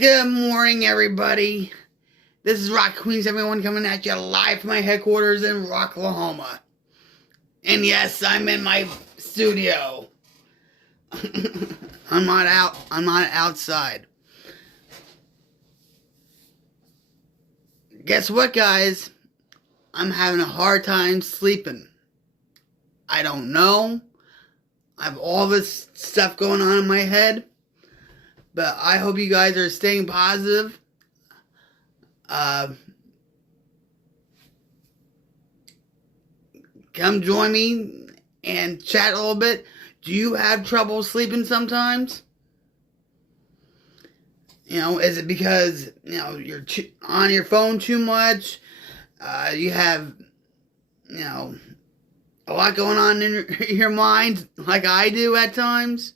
Good morning, everybody. This is Rock Queens, everyone, coming at you live from my headquarters in Rocklahoma. And yes, I'm in my studio. I'm not outside. Guess what, guys? I'm having a hard time sleeping. I don't know. I have all this stuff going on in my head. But I hope you guys are staying positive. Come join me and chat a little bit. Do you have trouble sleeping sometimes? Is it because, you're on your phone too much? You have, a lot going on in your mind, like I do at times?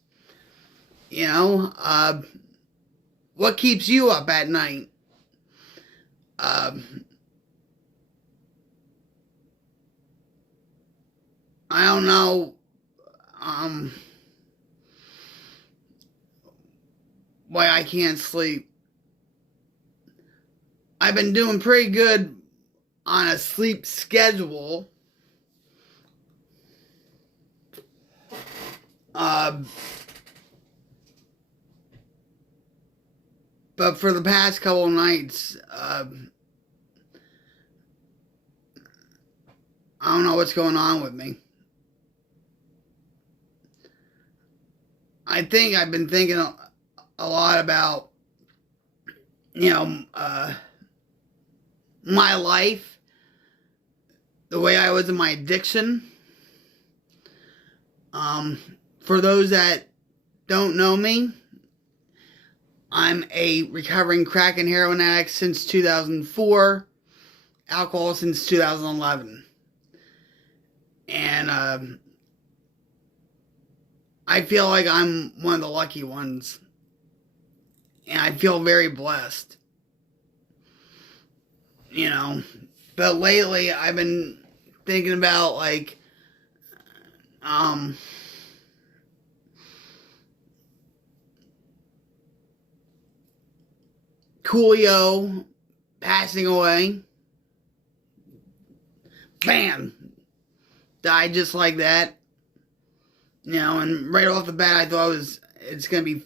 What keeps you up at night? I don't know, why I can't sleep. I've been doing pretty good on a sleep schedule. But for the past couple of nights, I don't know what's going on with me. I think I've been thinking a lot about, my life, the way I was in my addiction. For those that don't know me, I'm a recovering crack and heroin addict since 2004, alcohol since 2011. And I feel like I'm one of the lucky ones. And I feel very blessed. But lately I've been thinking about, Coolio passing away. Bam! Died just like that. And right off the bat I thought it's going to be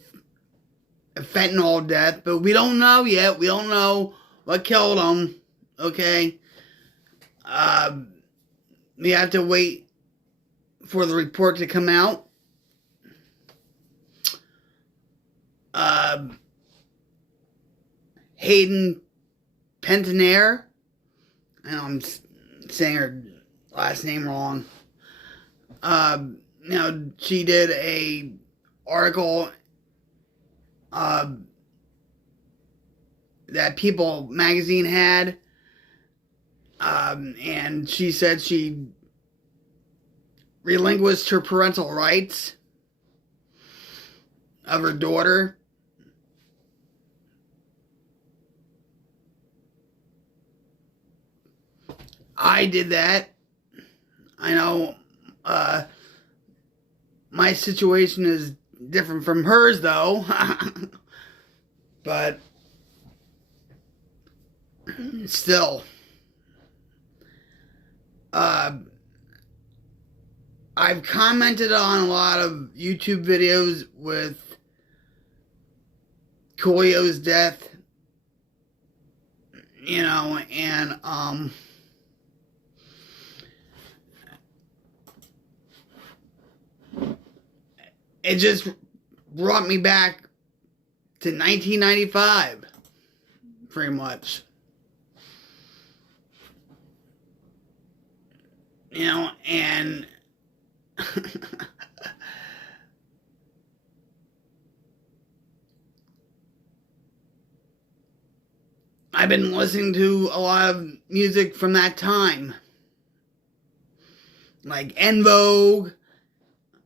a fentanyl death. But we don't know yet. We don't know what killed him. Okay? We have to wait for the report to come out. Hayden Panettiere. I know I'm saying her last name wrong. She did a article that People magazine had, and she said she relinquished her parental rights of her daughter. I did that. I know my situation is different from hers, though. But still, I've commented on a lot of YouTube videos with Coolio's death, and it just brought me back to 1995, pretty much. And I've been listening to a lot of music from that time. Like En Vogue.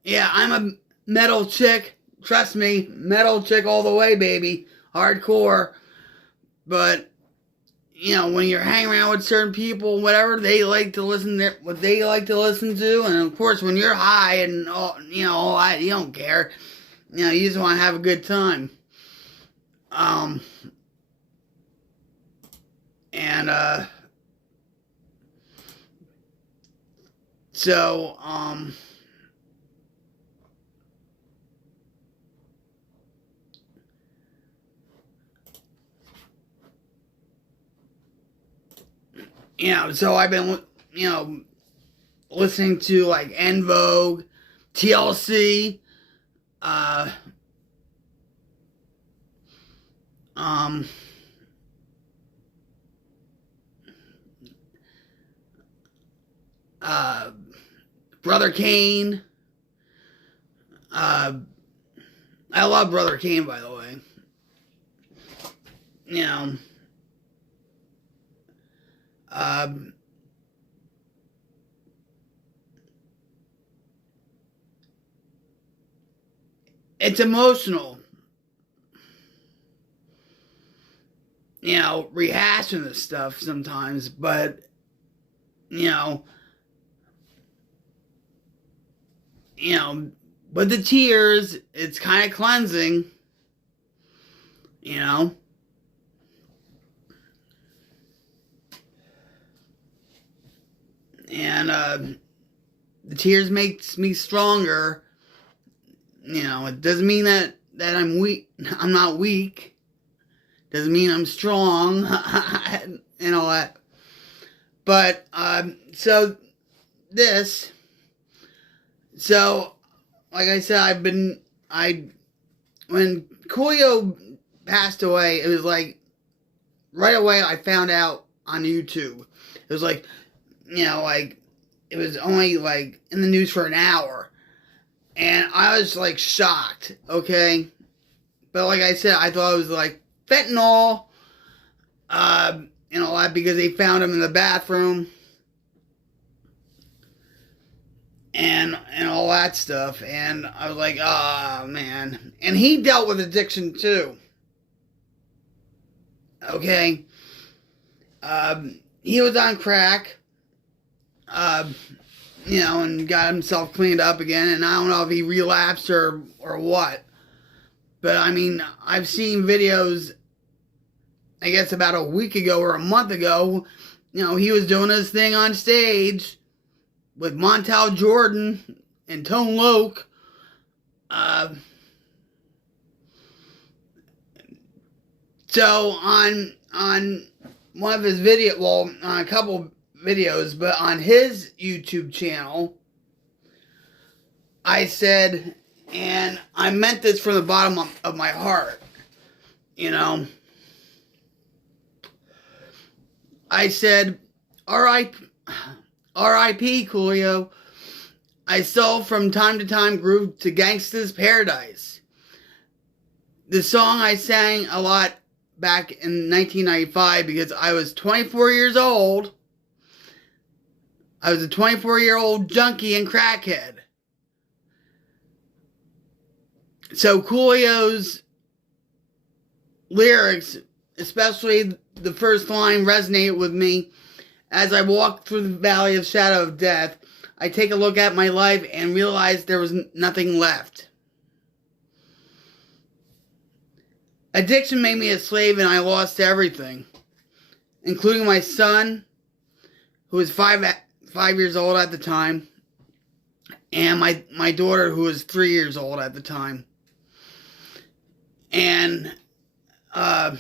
Yeah, I'm a metal chick. Trust me, metal chick all the way, baby. Hardcore. But, when you're hanging around with certain people, whatever, they like to listen to what they like to listen to. And, of course, when you're high and, all that, you don't care. You just want to have a good time. And, so, so I've been, listening to, like, En Vogue, TLC, Brother Kane. I love Brother Kane, by the way. It's emotional. Rehashing this stuff sometimes, but, but the tears, it's kind of cleansing, and, the tears makes me stronger. It doesn't mean that I'm weak. I'm not weak. Doesn't mean I'm strong and all that. But, so like I said, when Coolio passed away, it was like, right away I found out on YouTube. It was like, it was only like in the news for an hour. And I was like shocked, okay? But like I said, I thought it was like fentanyl, all that, because they found him in the bathroom. And all that stuff. And I was like, oh, man. And he dealt with addiction too. Okay? He was on crack. And got himself cleaned up again. And I don't know if he relapsed or what. But, I mean, I've seen videos, I guess about a week ago or a month ago. He was doing his thing on stage with Montel Jordan and Tone Loc. So on one of his videos, well, on a couple videos, but on his YouTube channel, I said, and I meant this from the bottom of my heart, I said, R.I.P. Coolio. I still from time to time groove to Gangsta's Paradise. The song I sang a lot back in 1995 because I was 24 years old. I was a 24-year-old junkie and crackhead. So Coolio's lyrics, especially the first line, resonated with me. As I walk through the valley of shadow of death, I take a look at my life and realize there was nothing left. Addiction made me a slave and I lost everything, including my son, who was 5 years old at the time, and my daughter, who was 3 years old at the time. And I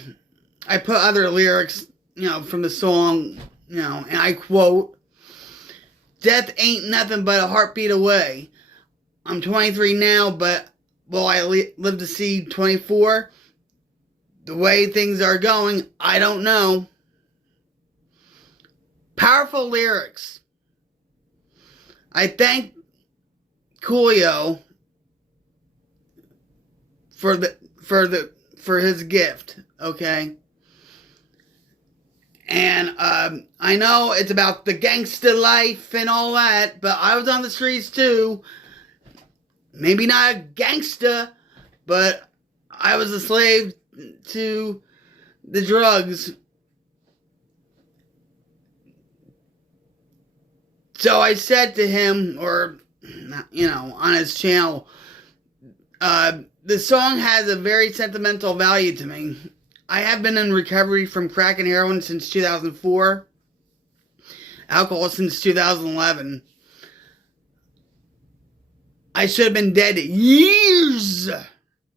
put other lyrics, from the song, and I quote, "Death ain't nothing but a heartbeat away. I'm 23 now, but will I live to see 24? The way things are going, I don't know." Powerful lyrics. I thank Coolio for his gift, okay? And I know it's about the gangster life and all that, but I was on the streets too. Maybe not a gangster, but I was a slave to the drugs. So I said to him, or, on his channel, the song has a very sentimental value to me. I have been in recovery from crack and heroin since 2004, alcohol since 2011. I should have been dead years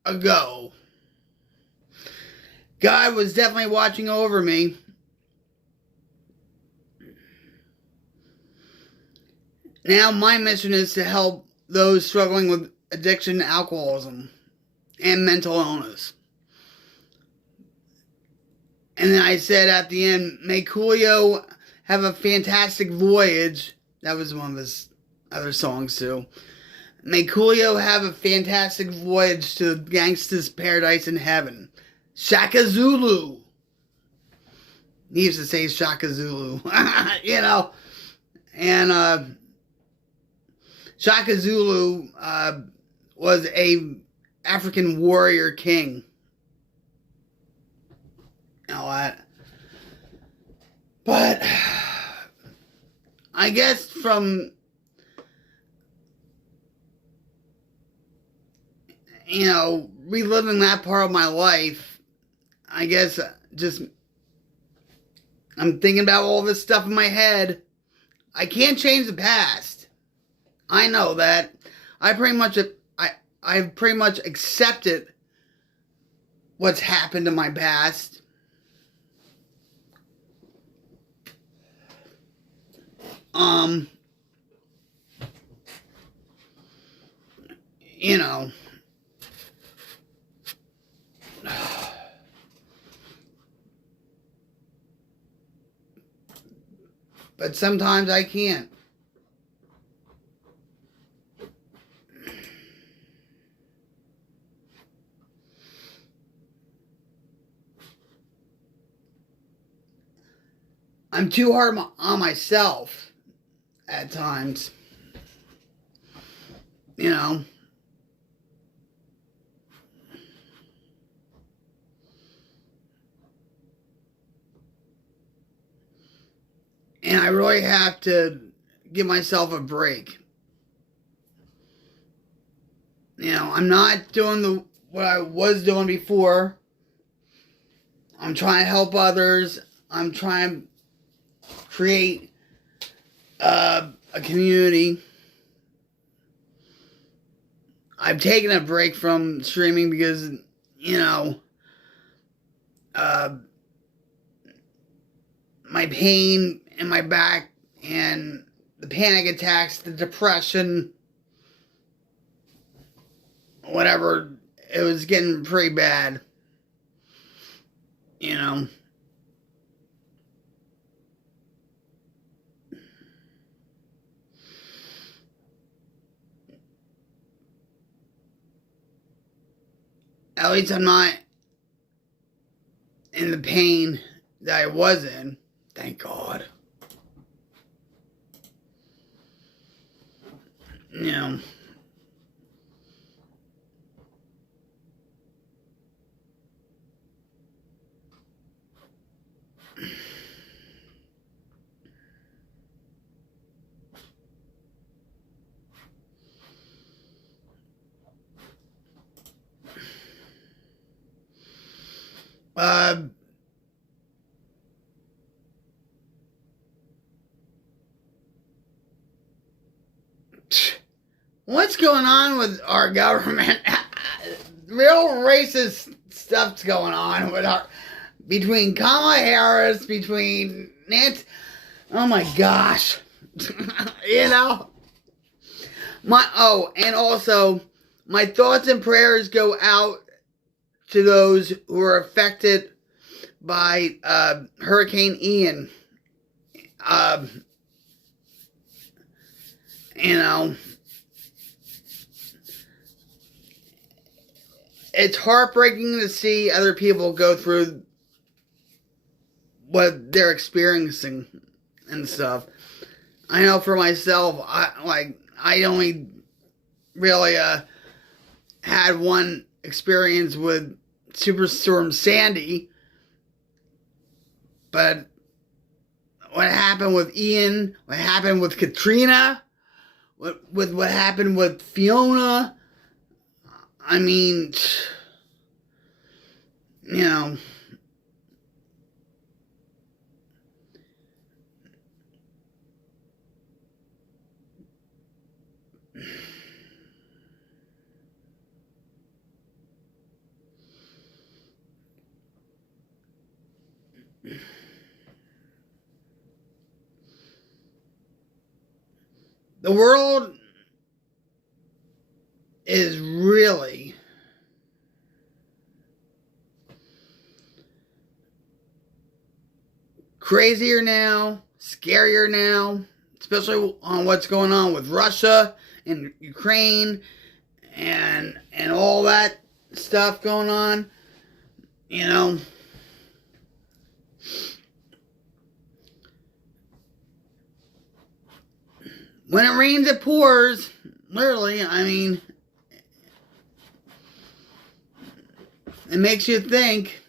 ago. God was definitely watching over me. Now my mission is to help those struggling with addiction, alcoholism, and mental illness. And then I said at the end, may Coolio have a fantastic voyage. That was one of his other songs too. May Coolio have a fantastic voyage to gangsta's paradise in heaven. Shaka Zulu. He used to say Shaka Zulu. You know. And Shaka Zulu was a African warrior king. You know what? But I guess from, you know, reliving that part of my life, I guess just I'm thinking about all this stuff in my head. I can't change the past. I know that. I've pretty much accepted what's happened in my past. You know. But sometimes I can't. I'm too hard on myself at times. You know. And I really have to give myself a break. You know, I'm not doing what I was doing before. I'm trying to help others. I'm trying to create a community. I've taken a break from streaming because, you know, my pain in my back and the panic attacks, the depression, whatever, it was getting pretty bad. You know. At least I'm not in the pain that I was in. Thank God. You know. What's going on with our government? Real racist stuff's going on with between Kamala Harris, between Nancy. Oh my gosh. You know? And also, my thoughts and prayers go out to those who are affected by Hurricane Ian. You know, it's heartbreaking to see other people go through what they're experiencing and stuff. I know for myself, I only really had one experience with Superstorm Sandy, but what happened with Ian, what happened with Katrina, what happened with Fiona, I mean, you know, the world is really crazier now, scarier now, especially on what's going on with Russia and Ukraine and all that stuff going on. You know, when it rains, it pours. Literally, I mean, it makes you think.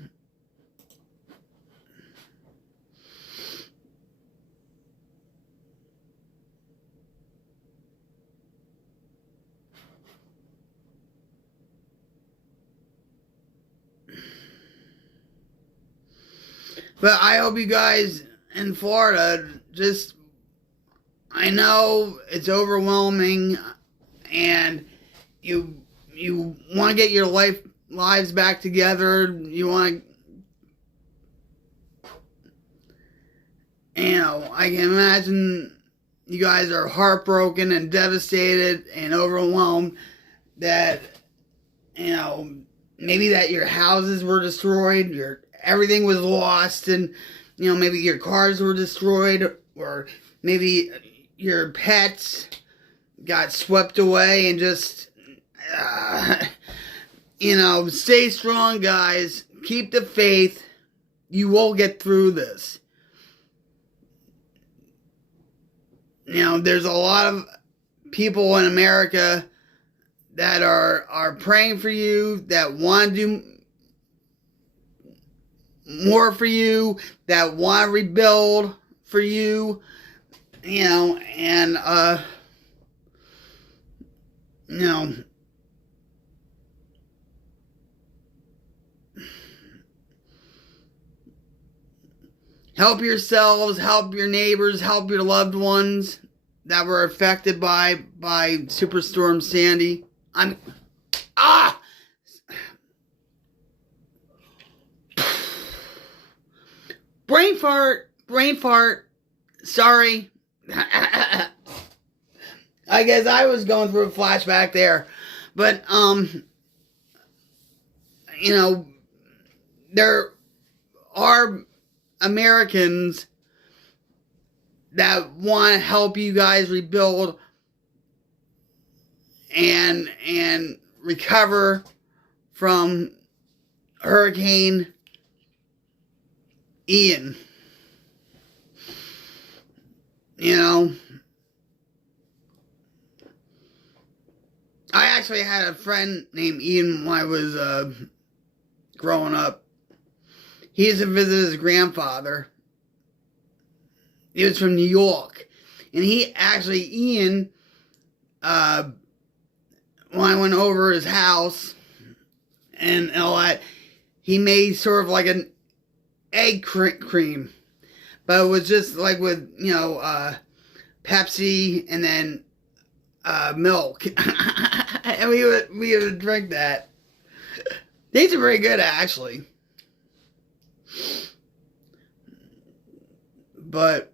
But I hope you guys in Florida just, I know it's overwhelming and you want to get your lives back together. You want to, I can imagine you guys are heartbroken and devastated and overwhelmed that, maybe that your houses were destroyed, everything was lost, and maybe your cars were destroyed, or maybe your pets got swept away, and just stay strong, guys. Keep the faith. You will get through this. There's a lot of people in America that are praying for you, that want to do more for you, that want to rebuild for you, and help yourselves, help your neighbors, help your loved ones that were affected by Superstorm Sandy. Brain fart. Sorry. I guess I was going through a flashback there. But, there are Americans that want to help you guys rebuild and recover from Hurricane Ian. I actually had a friend named Ian when I was growing up. He used to visit his grandfather. He was from New York. And Ian, when I went over his house and all that, he made sort of like an egg cream. But it was just like with, Pepsi and then milk. And we would drink that. These are very good, actually. But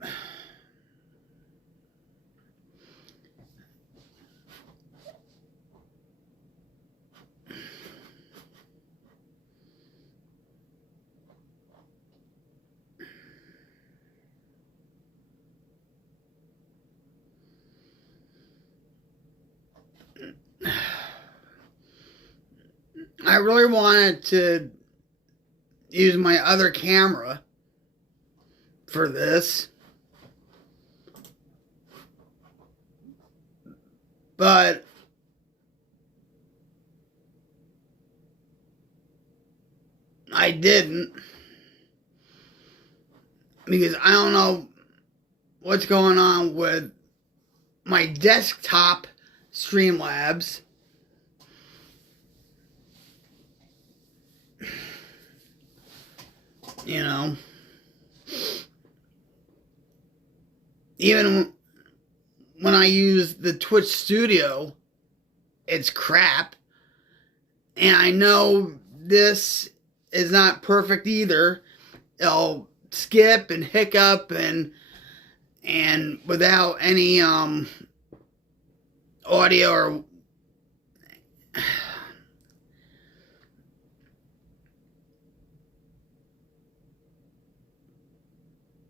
I really wanted to use my other camera for this, but I didn't, because I don't know what's going on with my desktop Streamlabs. Even when I use the Twitch Studio, it's crap. And I know this is not perfect either. It'll skip and hiccup and without any audio or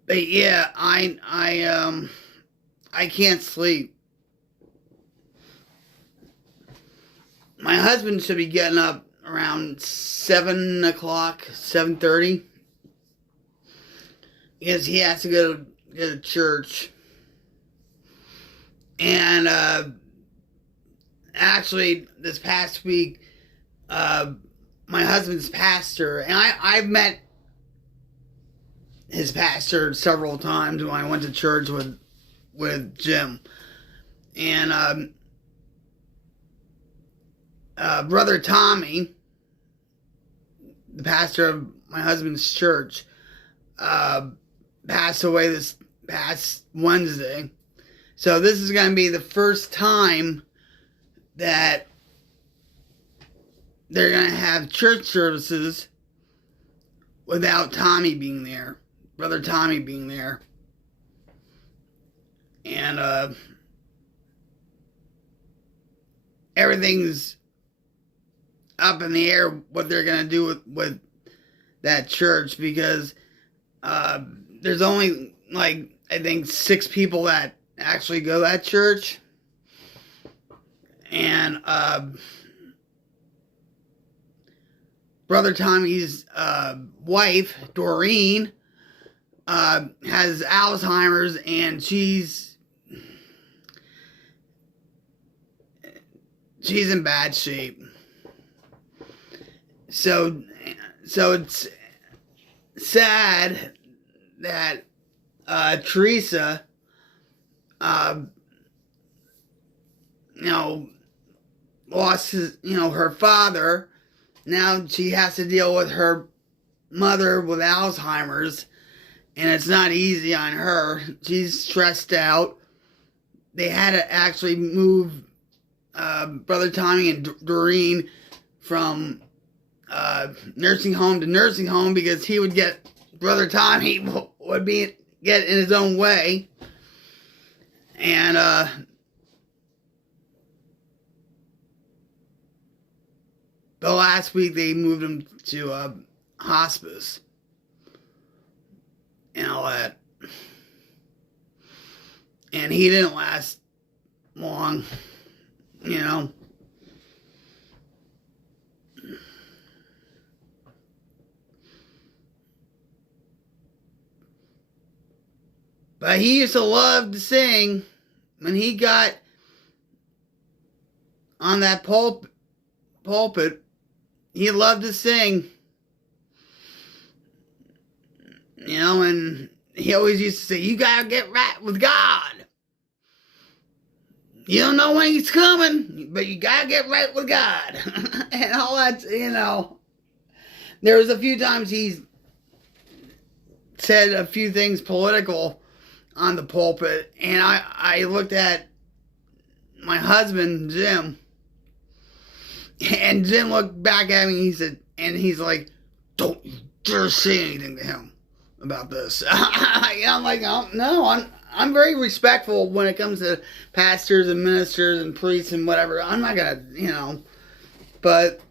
but yeah, I can't sleep. My husband should be getting up around 7 o'clock, 7:30, because he has to go to church. And actually, this past week, my husband's pastor, and I've met his pastor several times when I went to church with Jim. And Brother Tommy, the pastor of my husband's church, passed away this past Wednesday. So this is going to be the first time that they're going to have church services without Tommy being there, Brother Tommy being there. And everything's up in the air what they're going to do with that church, because there's only, like, I think 6 people that actually go to that church. And Brother Tommy's wife, Doreen, has Alzheimer's, and she's in bad shape. So it's sad that Teresa, lost her father. Now she has to deal with her mother with Alzheimer's, and it's not easy on her. She's stressed out. They had to actually move Brother Tommy and Doreen from nursing home to nursing home, because he would get, Brother Tommy would get in his own way. And the last week they moved him to hospice and all that. And he didn't last long, But he used to love to sing. When he got on that pulpit, he loved to sing. And he always used to say, "You gotta get right with God. You don't know when he's coming, but you gotta get right with God." And all that, There was a few times he's said a few things political on the pulpit, and I looked at my husband, Jim, and Jim looked back at me, and he's like, "Don't you dare say anything to him about this." I'm like, "Oh, no, I'm very respectful when it comes to pastors and ministers and priests and whatever. I'm not gonna, but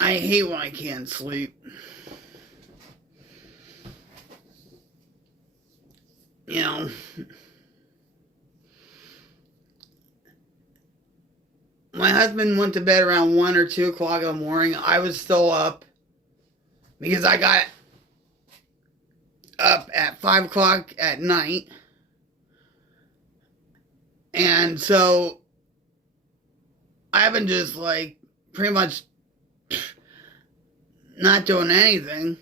I hate when I can't sleep. My husband went to bed around 1 or 2 o'clock in the morning. I was still up because I got up at 5 o'clock at night. And so I've been just pretty much not doing anything.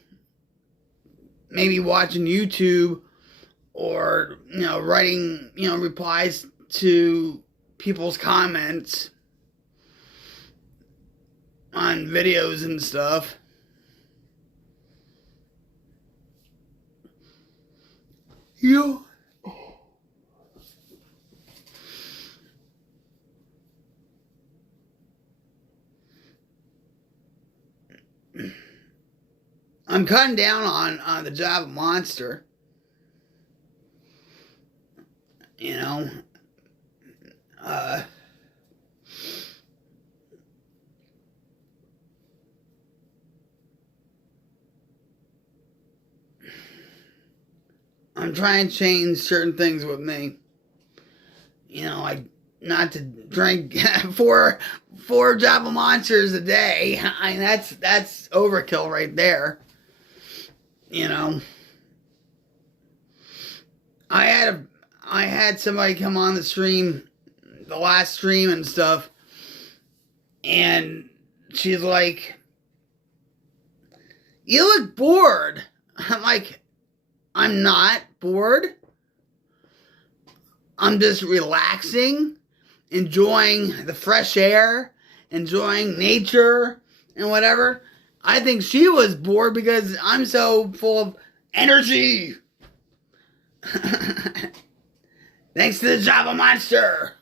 Maybe watching YouTube or, writing, replies to people's comments on videos and stuff. You I'm cutting down on the Java Monster. You know, I'm trying to change certain things with me. You know, like not to drink four Java Monsters a day. I mean, that's overkill right there. You know, I had somebody come on the stream, the last stream and stuff, and she's like, "You look bored." I'm like, "I'm not bored. I'm just relaxing, enjoying the fresh air, enjoying nature and whatever." I think she was bored because I'm so full of energy. Thanks to the Java Monster.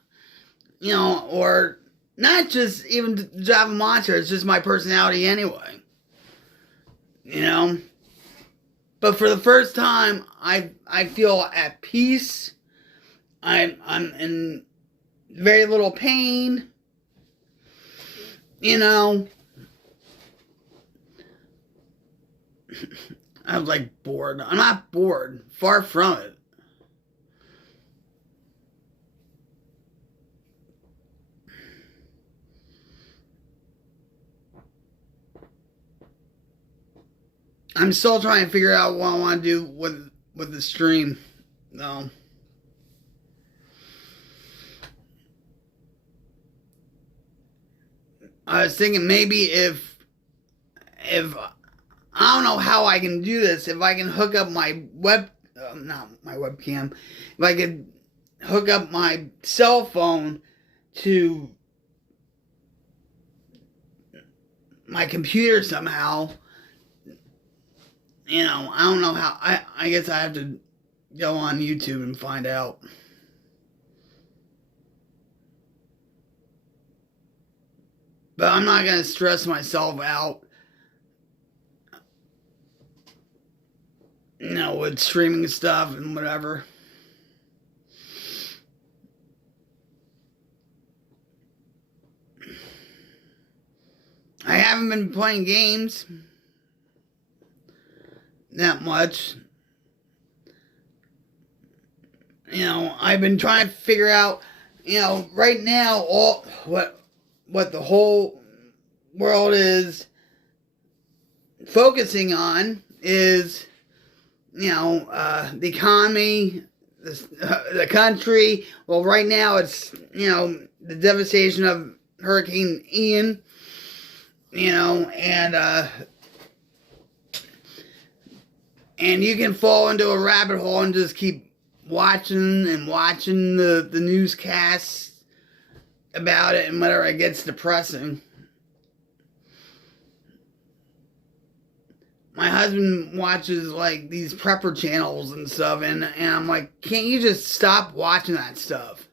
You know, or not just even the Java Monster, it's just my personality anyway. You know? But for the first time, I feel at peace. I'm in very little pain. You know? I was like bored. I'm not bored. Far from it. I'm still trying to figure out what I want to do with the stream. No. I was thinking maybe if I don't know how I can do this. If I can hook up my not my webcam. If I could hook up my cell phone to my computer somehow. You know, I don't know how. I guess I have to go on YouTube and find out. But I'm not going to stress myself out, you know, with streaming stuff and whatever. I haven't been playing games that much. You know, I've been trying to figure out, you know, right now all what the whole world is focusing on is, you know, the economy, the country. Well, right now it's, you know, the devastation of Hurricane Ian, you know, and you can fall into a rabbit hole and just keep watching the newscasts about it and whatever. It gets depressing. My husband watches like these prepper channels and stuff, and I'm like, can't you just stop watching that stuff?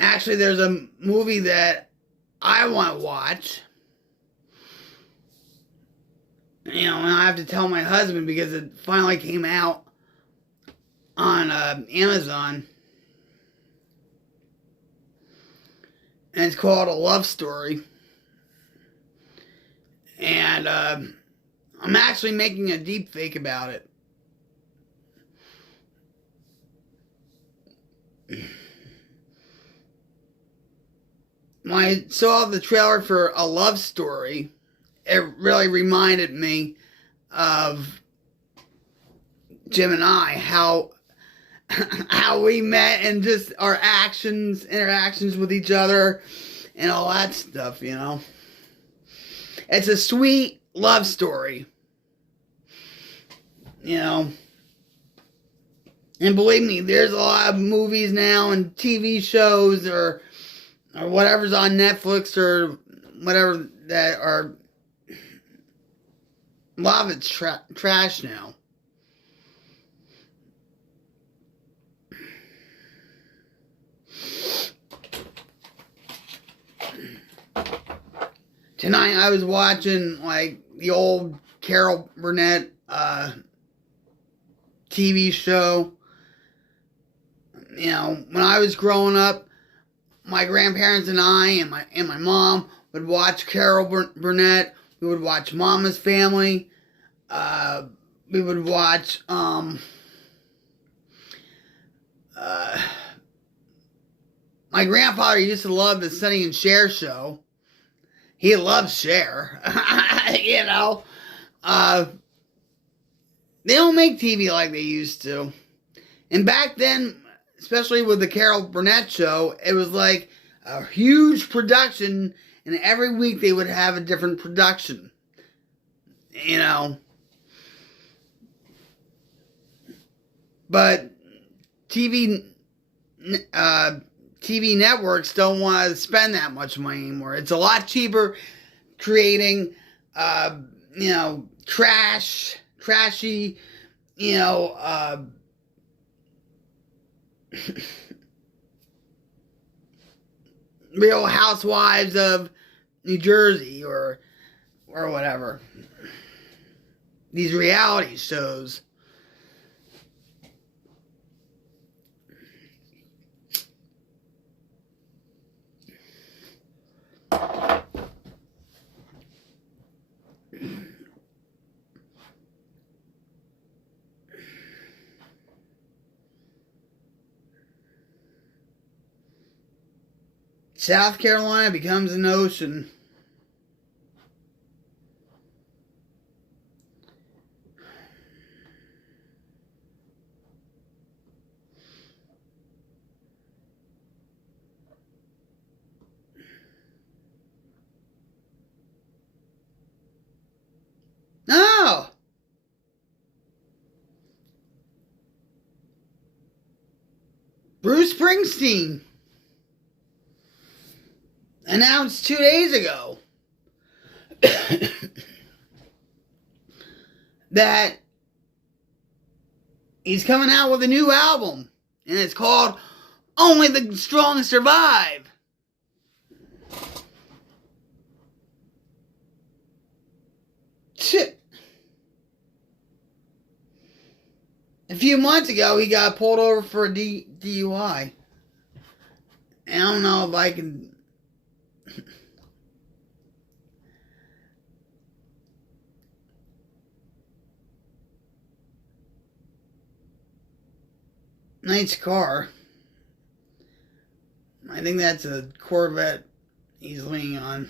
Actually, there's a movie that I want to watch. You know, and I have to tell my husband because it finally came out on Amazon. And it's called A Love Story. And I'm actually making a deep fake about it. When I saw the trailer for A Love Story, it really reminded me of Jim and I, how we met and just our interactions with each other and all that stuff, you know. It's a sweet love story, you know. And believe me, there's a lot of movies now and TV shows or whatever's on Netflix or whatever that are A lot of it's trash now. Tonight I was watching like the old Carol Burnett TV show. You know, when I was growing up, my grandparents and I and my mom would watch Carol Burnett. We would watch Mama's Family. We would watch my grandfather used to love the Sonny and Cher show. He loves Cher. You know. They don't make TV like they used to. And back then, especially with the Carol Burnett show, it was like a huge production, and every week they would have a different production. You know. But TV networks don't want to spend that much money anymore. It's a lot cheaper creating, you know, trashy, you know, Real Housewives of New Jersey or whatever. These reality shows. South Carolina becomes an ocean. No! Bruce Springsteen announced 2 days ago that he's coming out with a new album, and it's called Only the Strong Survive. Shit. A few months ago, he got pulled over for a DUI. I don't know if I can... Nice car. I think that's a Corvette he's leaning on.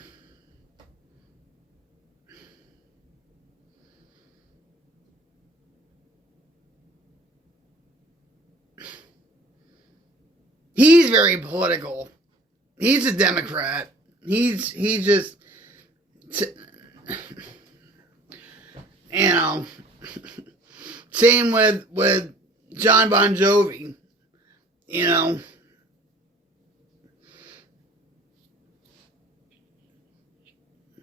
He's very political. He's a Democrat. He's just, you know, same with John Bon Jovi, you know.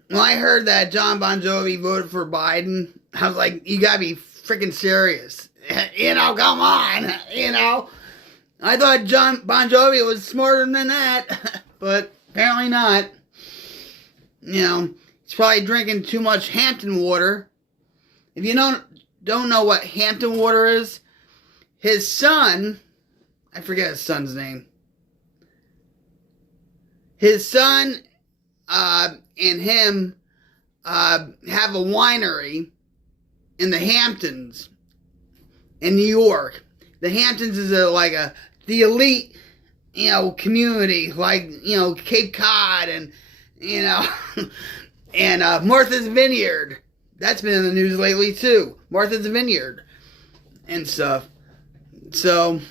When I heard that John Bon Jovi voted for Biden, I was like, you gotta be freaking serious. You know, come on, you know. I thought John Bon Jovi was smarter than that, but apparently not. You know, he's probably drinking too much Hampton water. If you don't know what Hampton water is, his son, I forget his son's name. His son and him have a winery in the Hamptons in New York. The Hamptons is the elite, you know, community, like, you know, Cape Cod and, you know, and Martha's Vineyard. That's been in the news lately too. Martha's Vineyard and stuff. So,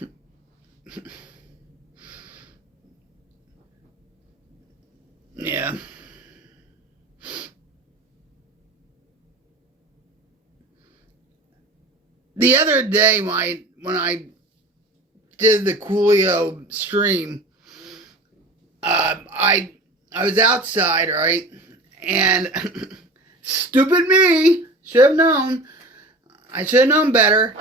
yeah. The other day, when I did the Coolio stream, I was outside, right? And stupid me Should have known. I should have known better.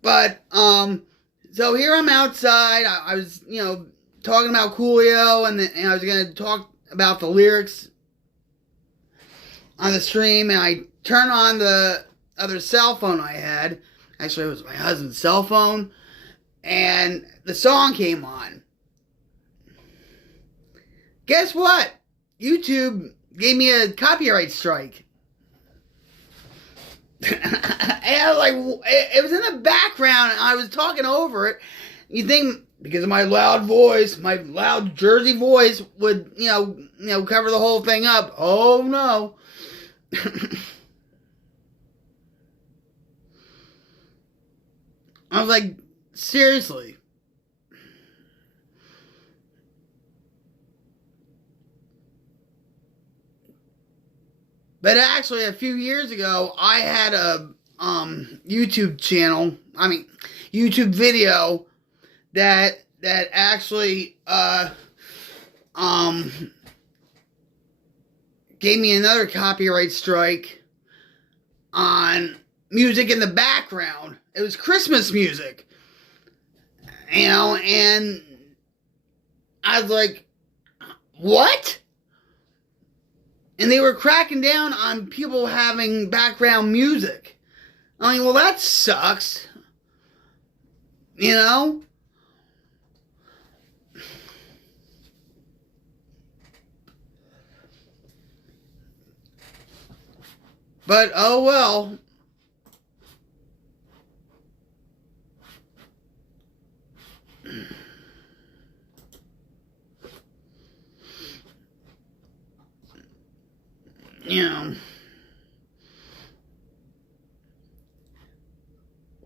But, so here I'm outside. I was, talking about Coolio, and I was going to talk about the lyrics on the stream, and I turned on the other cell phone I had. Actually, it was my husband's cell phone, and the song came on. Guess what? YouTube gave me a copyright strike. And I was like, it was in the background, and I was talking over it. You think, because of my loud voice, my loud Jersey voice would, cover the whole thing up. Oh, no. I was like, seriously. But actually, a few years ago, I had a YouTube channel. YouTube video that actually gave me another copyright strike on music in the background. It was Christmas music, and I was like, what? And they were cracking down on people having background music. Well, that sucks. But, oh well.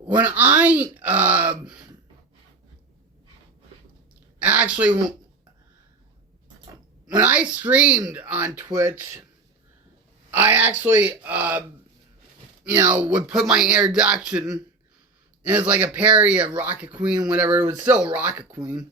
When I when I streamed on Twitch, I actually would put my introduction, and it's like a parody of Rocket Queen, whatever. It was still Rocket Queen.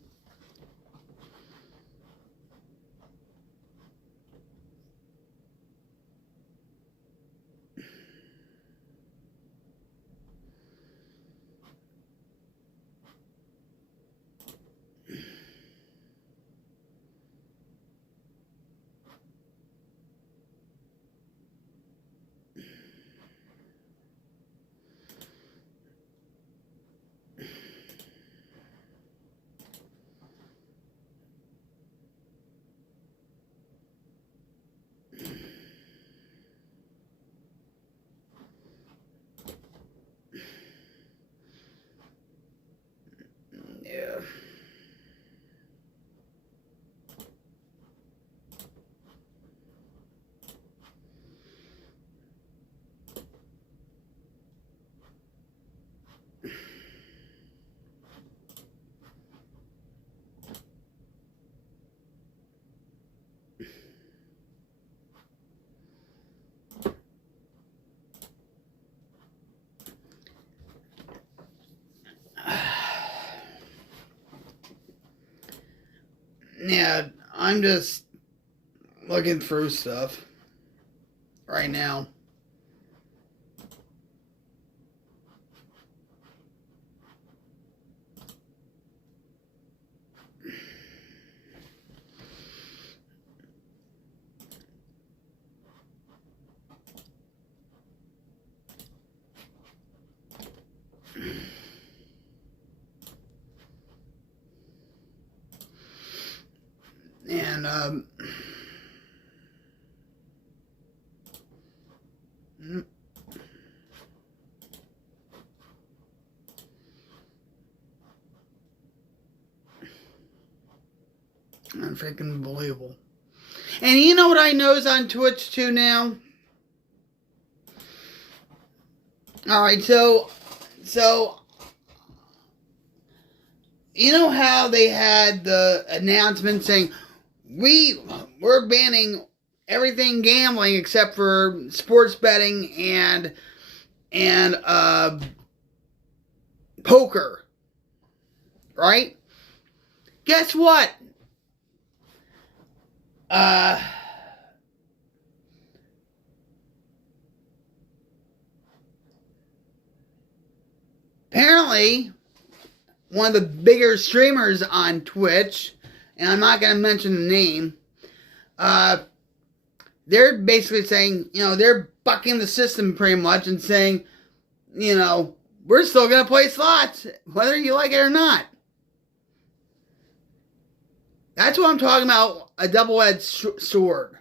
Yeah. Yeah, I'm just looking through stuff right now. And unfreaking unbelievable. And you know what I notice on Twitch too now? Alright, so you know how they had the announcement saying we're banning everything gambling except for sports betting and poker, right? Guess what? apparently one of the bigger streamers on Twitch, and I'm not going to mention the name, they're basically saying, they're bucking the system pretty much and saying, we're still going to play slots, whether you like it or not. That's what I'm talking about, a double-edged sword.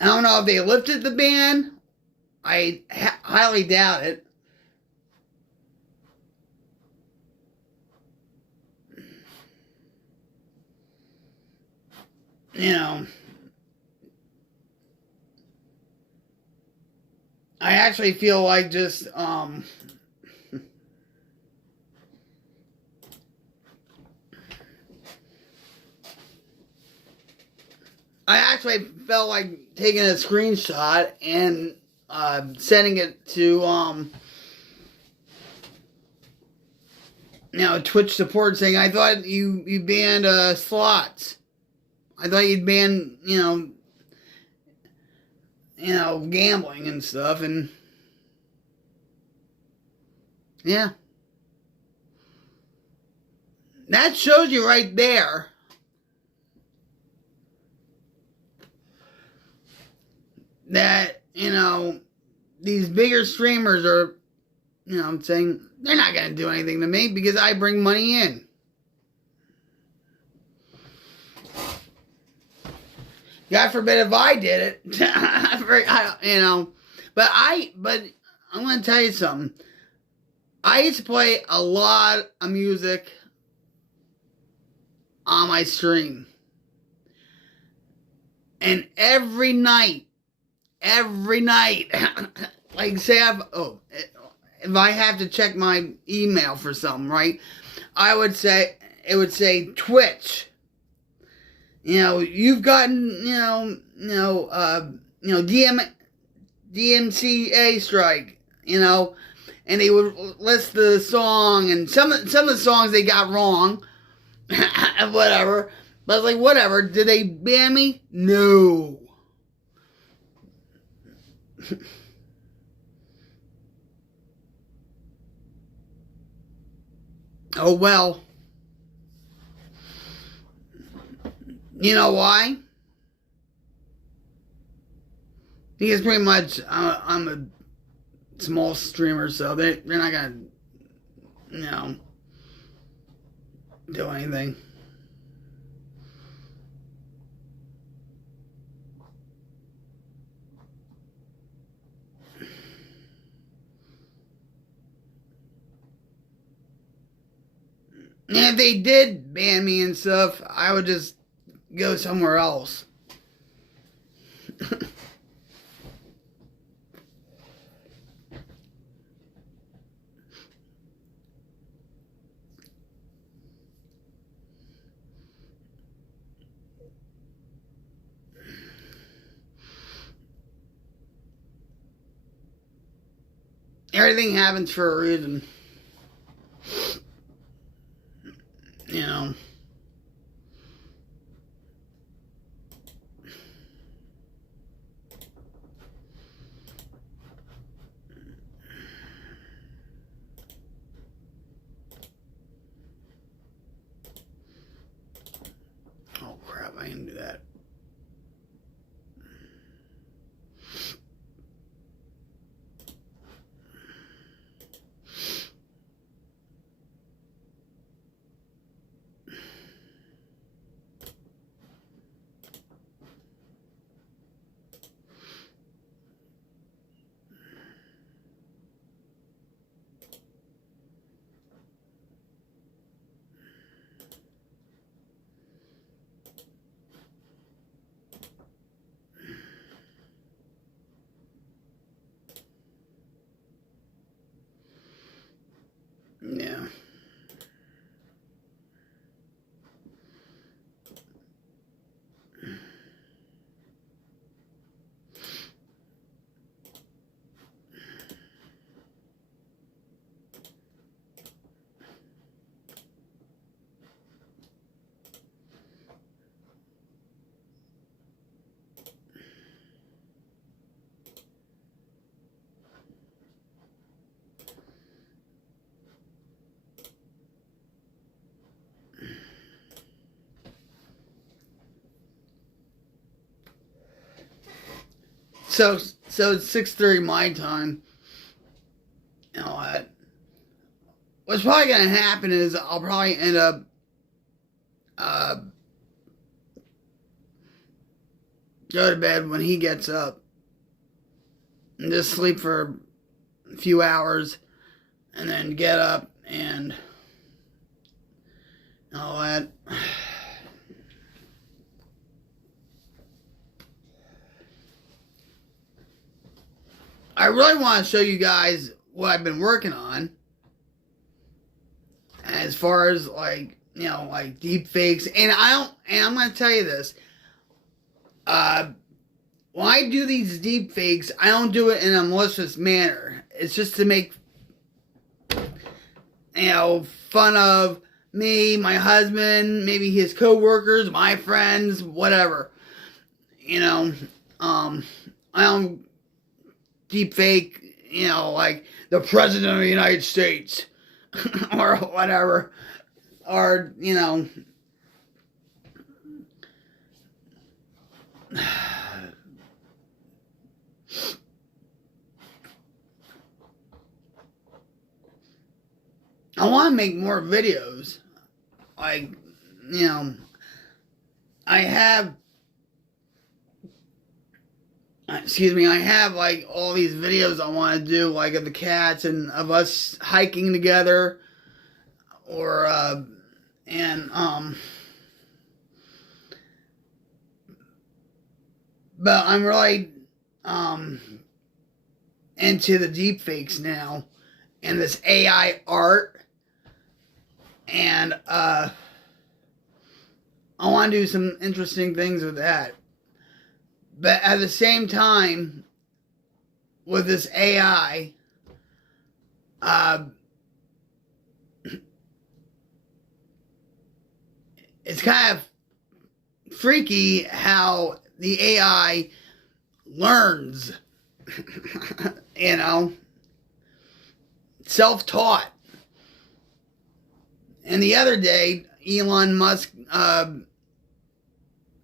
I don't know if they lifted the ban. I highly doubt it. I actually feel like just, I actually felt like taking a screenshot and sending it to Twitch support, saying, I thought you banned slots. I thought you'd ban gambling and stuff, and yeah. That shows you right there that, these bigger streamers are, saying they're not going to do anything to me because I bring money in. God forbid if I did it, but I'm going to tell you something. I used to play a lot of music on my stream. And every night, like say if I have to check my email for something, right? It would say Twitch. You've gotten, DMCA strike, and they would list the song, and some of the songs they got wrong, and whatever. But I was like, whatever. Did they ban me? No. Oh well. You know why? Because pretty much I'm a small streamer, so they're not gonna, do anything. And if they did ban me and stuff, I would just go somewhere else. Everything happens for a reason. Oh crap, I didn't do that. Yeah. So it's 6:30 my time. You know what? What's probably gonna happen is I'll probably end up go to bed when he gets up and just sleep for a few hours and then get up and all that. I really want to show you guys what I've been working on as far as like, you know, like deep fakes. And I'm going to tell you this. When I do these deep fakes, I don't do it in a malicious manner. It's just to make, you know, fun of me, my husband, maybe his co-workers, my friends, whatever. You know, I don't deep fake, you know, like the President of the United States or whatever. Or, you know, I want to make more videos. Like, you know, I have like all these videos I want to do, like of the cats and of us hiking together, or but I'm really into the deep fakes now and this AI art, and I want to do some interesting things with that. But at the same time, with this AI, it's kind of freaky how the AI learns, you know, self-taught. And the other day, Elon Musk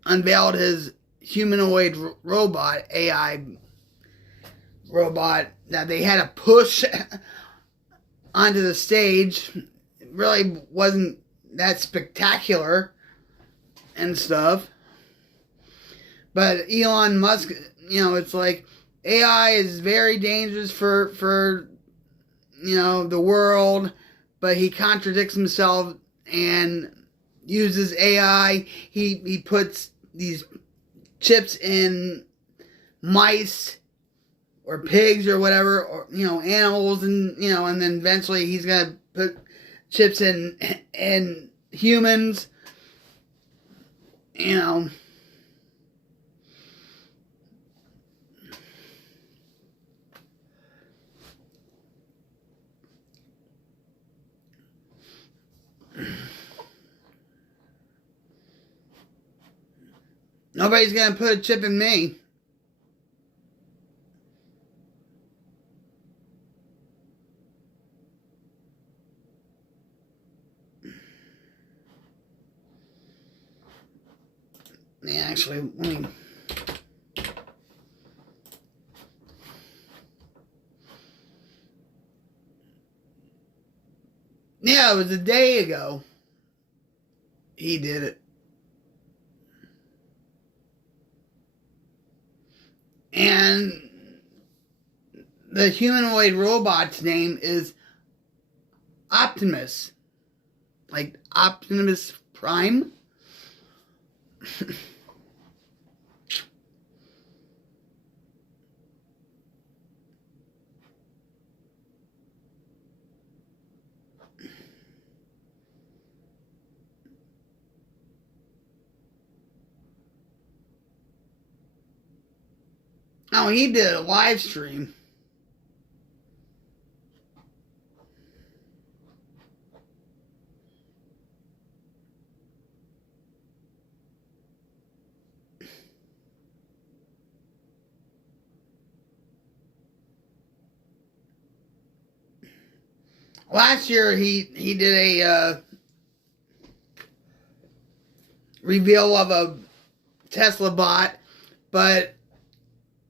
unveiled his humanoid robot, AI robot, that they had to push onto the stage. It really wasn't that spectacular and stuff. But Elon Musk, you know, it's like AI is very dangerous for you know, the world, but he contradicts himself and uses AI. He puts these chips in mice or pigs or whatever, or, you know, animals, and, you know, and then eventually he's gonna put chips in humans, you know. Nobody's gonna put a chip in me. Yeah, actually, let me. Yeah, it was a day ago. He did it. And the humanoid robot's name is Optimus. Like Optimus Prime. Oh, he did a live stream. Last year he did a reveal of a Tesla bot, but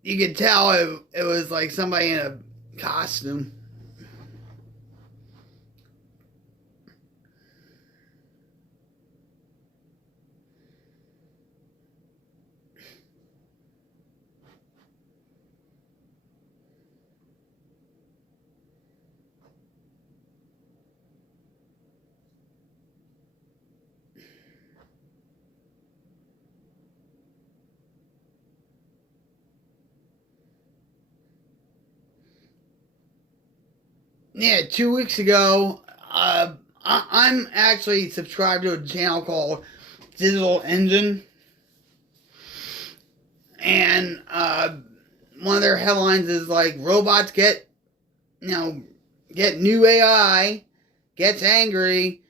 you could tell it was like somebody in a costume. Yeah, 2 weeks ago, I'm actually subscribed to a channel called Digital Engine, and one of their headlines is like robots get new AI, gets angry,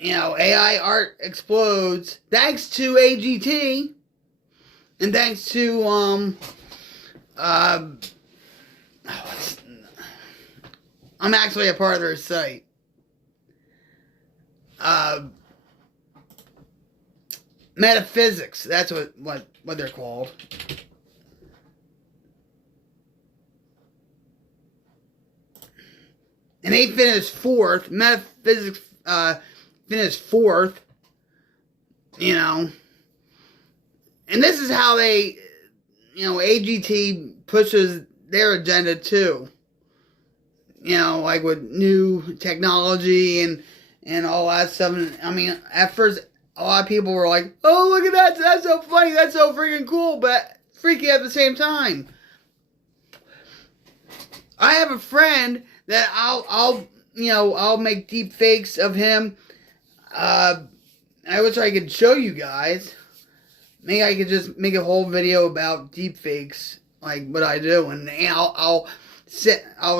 AI art explodes thanks to AGT and thanks to uh, I'm actually a part of their site. Metaphysics, that's what they're called. And they finished fourth. Metaphysics finished fourth. And this is how they, AGT pushes their agenda too. Like with new technology and all that stuff. And, I mean, at first, a lot of people were like, "Oh, look at that! That's so funny! That's so freaking cool!" But freaky at the same time. I have a friend that I'll make deep fakes of him. I wish I could show you guys. Maybe I could just make a whole video about deep fakes, like what I do, and I'll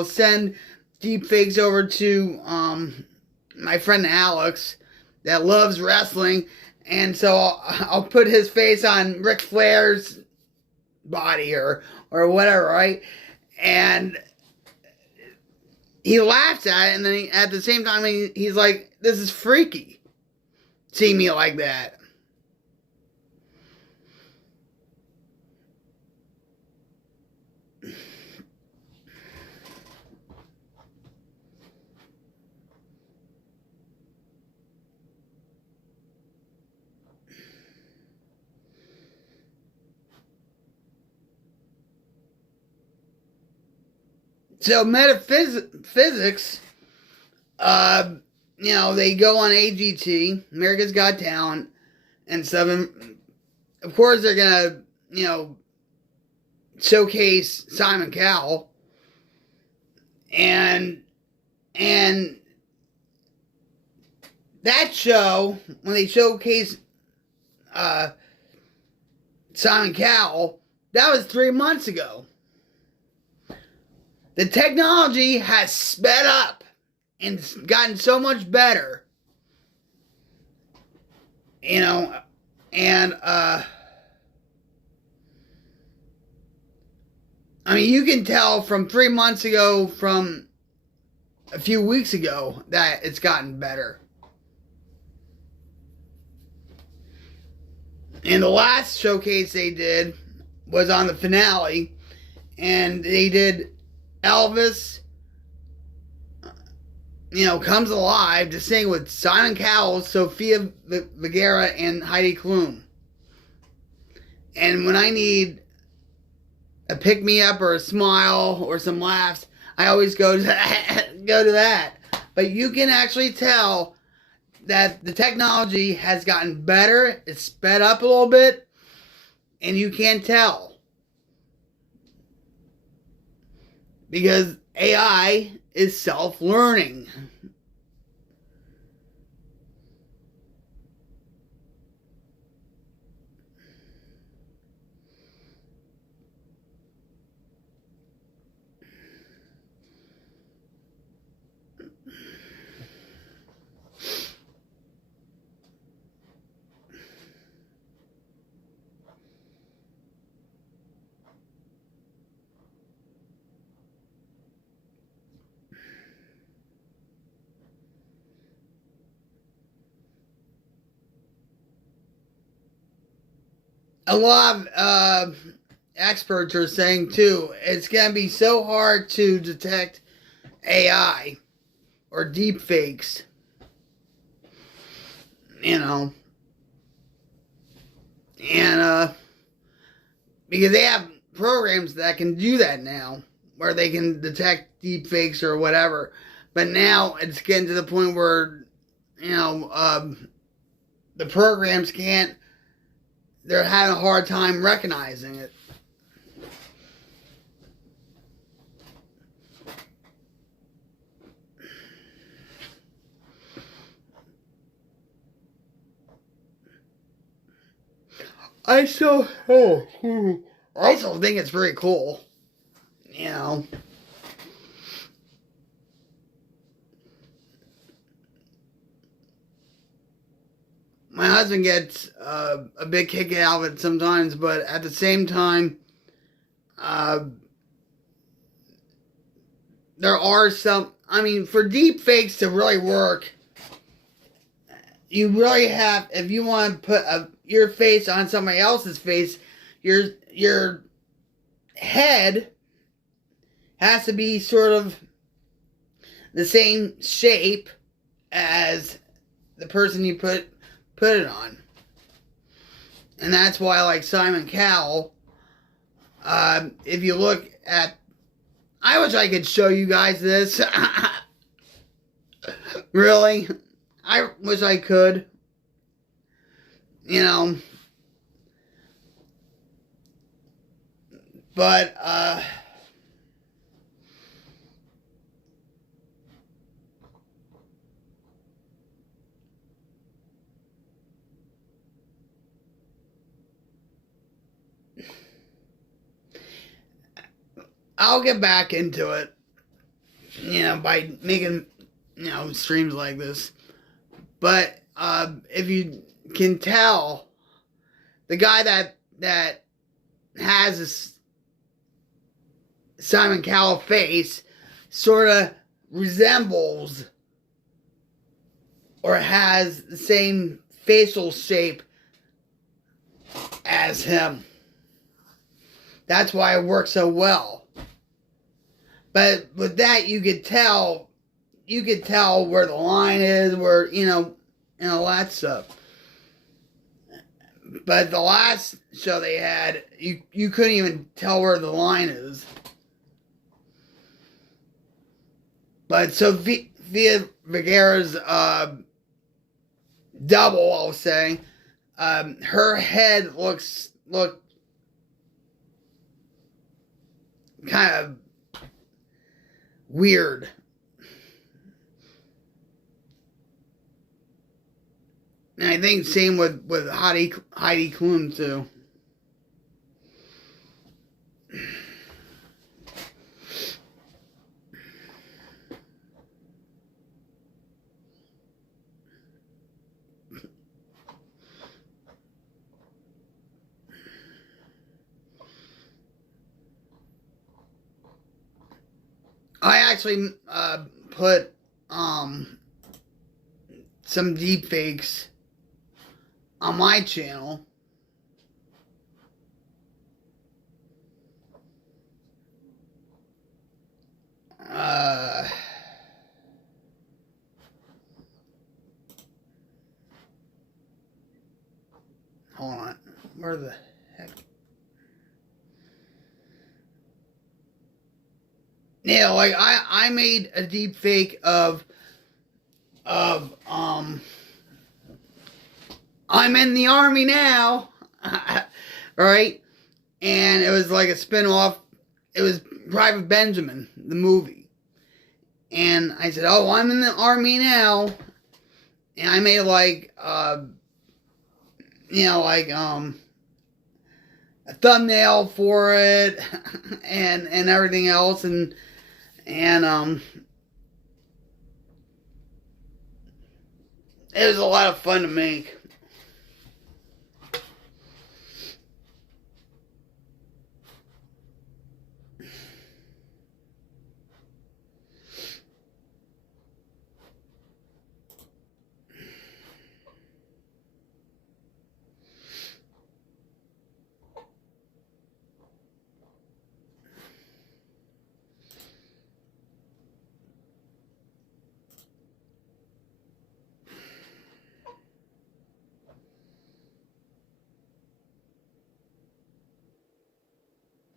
send deep fakes over to my friend Alex that loves wrestling, and so I'll put his face on Ric Flair's body or whatever, right? And he laughs at it, and then at the same time he's like, "This is freaky, seeing me like that." So metaphysics, they go on AGT, America's Got Talent, and stuff. And of course, they're gonna, showcase Simon Cowell, and that show when they showcase Simon Cowell, that was 3 months ago. The technology has sped up and gotten so much better. And I mean, you can tell from 3 months ago, from a few weeks ago, that it's gotten better. And the last showcase they did was on the finale, and they did Elvis, comes alive to sing with Simon Cowell, Sofia Vergara, and Heidi Klum. And when I need a pick-me-up or a smile or some laughs, I always go to that. But you can actually tell that the technology has gotten better. It's sped up a little bit, and you can't tell. Because AI is self-learning. A lot of experts are saying too, it's going to be so hard to detect AI or deep fakes, you know, and because they have programs that can do that now, where they can detect deep fakes or whatever. But now it's getting to the point where, the programs can't, they're having a hard time recognizing it. I still think it's pretty cool, you know. My husband gets a big kick out of it sometimes, but at the same time, there are some. I mean, for deep fakes to really work, you really have. If you want to put your face on somebody else's face, your head has to be sort of the same shape as the person you put it on. And that's why, like Simon Cowell, if you look at, I wish I could show you guys this. Really, I wish I could. You know, but I'll get back into it, by making, streams like this. But if you can tell, the guy that has this Simon Cowell face sort of resembles or has the same facial shape as him. That's why it works so well. But with that, you could tell where the line is, where, and all that stuff. But the last show they had, you couldn't even tell where the line is. But Sofia Vergara's double, I'll say, her head looked kind of weird. And I think same with Heidi Klum too. I actually put some deep fakes on my channel. Hold on. Where the heck? Yeah, like I made a deep fake of I'm in the army now. Right? And it was like a spin-off. It was Private Benjamin, the movie. And I said, "Oh, I'm in the army now." And I made like a thumbnail for it and everything else, and it was a lot of fun to make.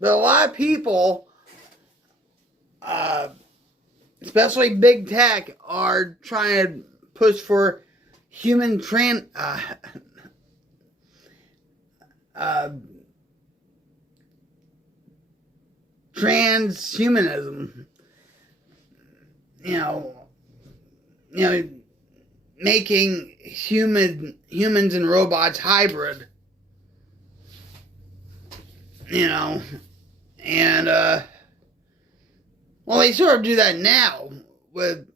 But a lot of people, especially big tech, are trying to push for human transhumanism. You know, making humans and robots hybrid. And well, they sort of do that now with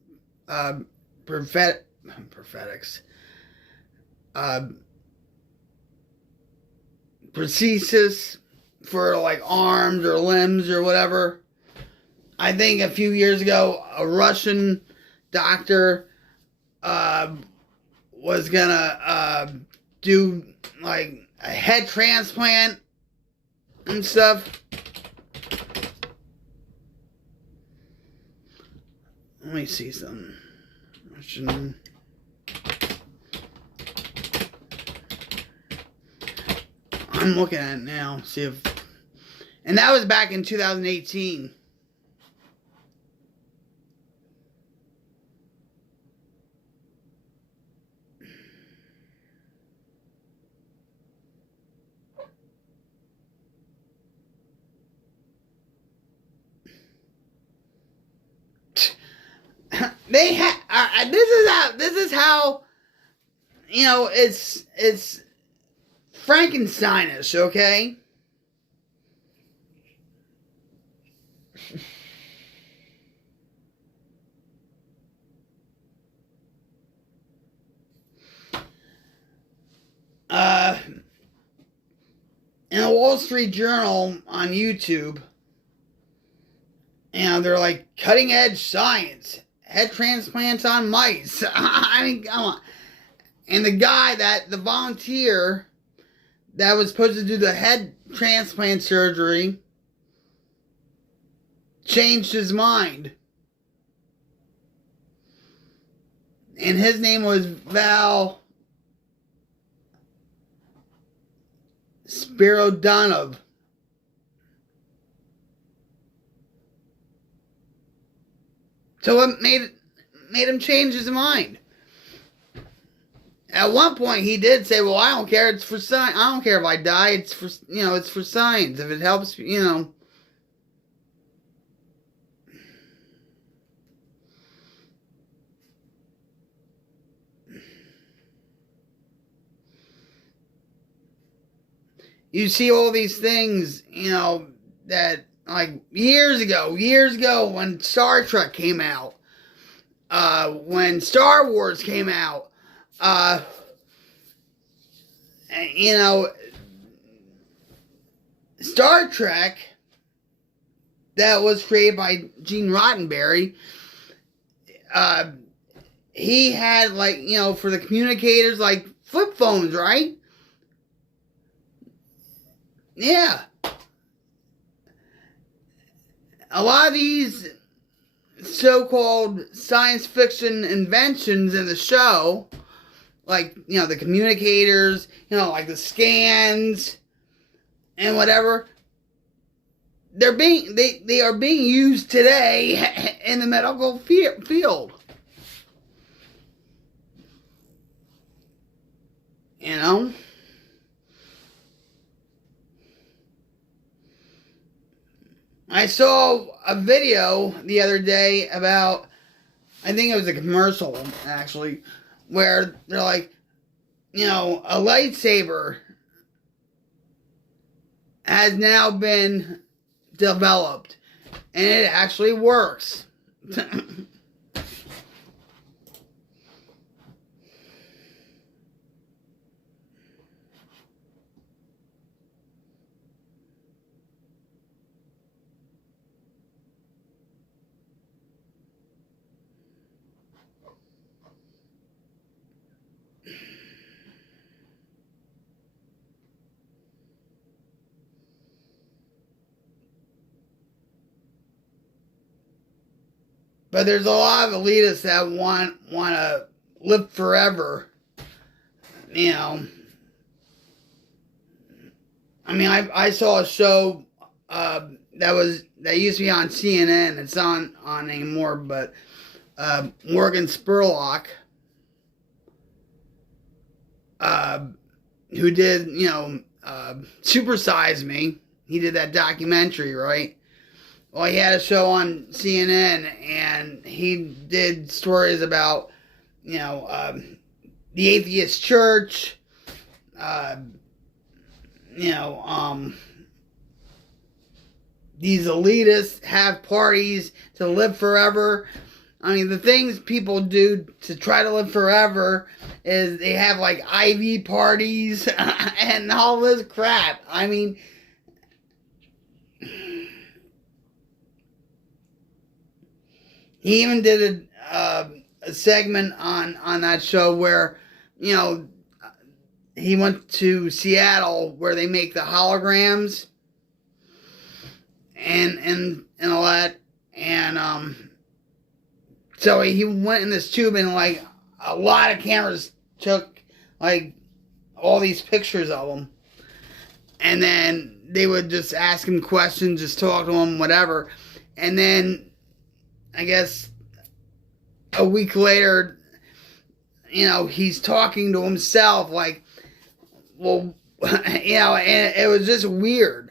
prosthetics, prosthesis for like arms or limbs or whatever. I think a few years ago, a Russian doctor was gonna do like a head transplant and stuff. Let me see some Russian. I'm looking at it now. See if, and that was back in 2018. They this is how it's Frankensteinish, okay? In the Wall Street Journal on YouTube, they're like cutting edge science. Head transplants on mice. I mean, come on. And the volunteer that was supposed to do the head transplant surgery changed his mind. And his name was Val Spirodonov. So what made him change his mind? At one point, he did say, "Well, I don't care. It's for science. I don't care if I die. It's for it's for science. If it helps, You see all these things, that like years ago when Star Trek came out, when Star Wars came out, Star Trek that was created by Gene Roddenberry, he had for the communicators like flip phones, right? Yeah. A lot of these so-called science fiction inventions in the show, like, the communicators, like the scans and whatever, they are being used today in the medical field. I saw a video the other day about, I think it was a commercial, actually, where they're like, a lightsaber has now been developed, and it actually works. But there's a lot of elitists that want to live forever. I mean, I saw a show that used to be on CNN. It's on anymore, but Morgan Spurlock, who did Super Size Me. He did that documentary, right? Well, he had a show on CNN, and he did stories about the atheist church, these elitists have parties to live forever. I mean, the things people do to try to live forever is they have like IV parties and all this crap. I mean, he even did a segment on that show where, he went to Seattle where they make the holograms and all that, and so he went in this tube, and like a lot of cameras took like all these pictures of him, and then they would just ask him questions, just talk to him, whatever, and then I guess a week later, he's talking to himself like, well, and it was just weird.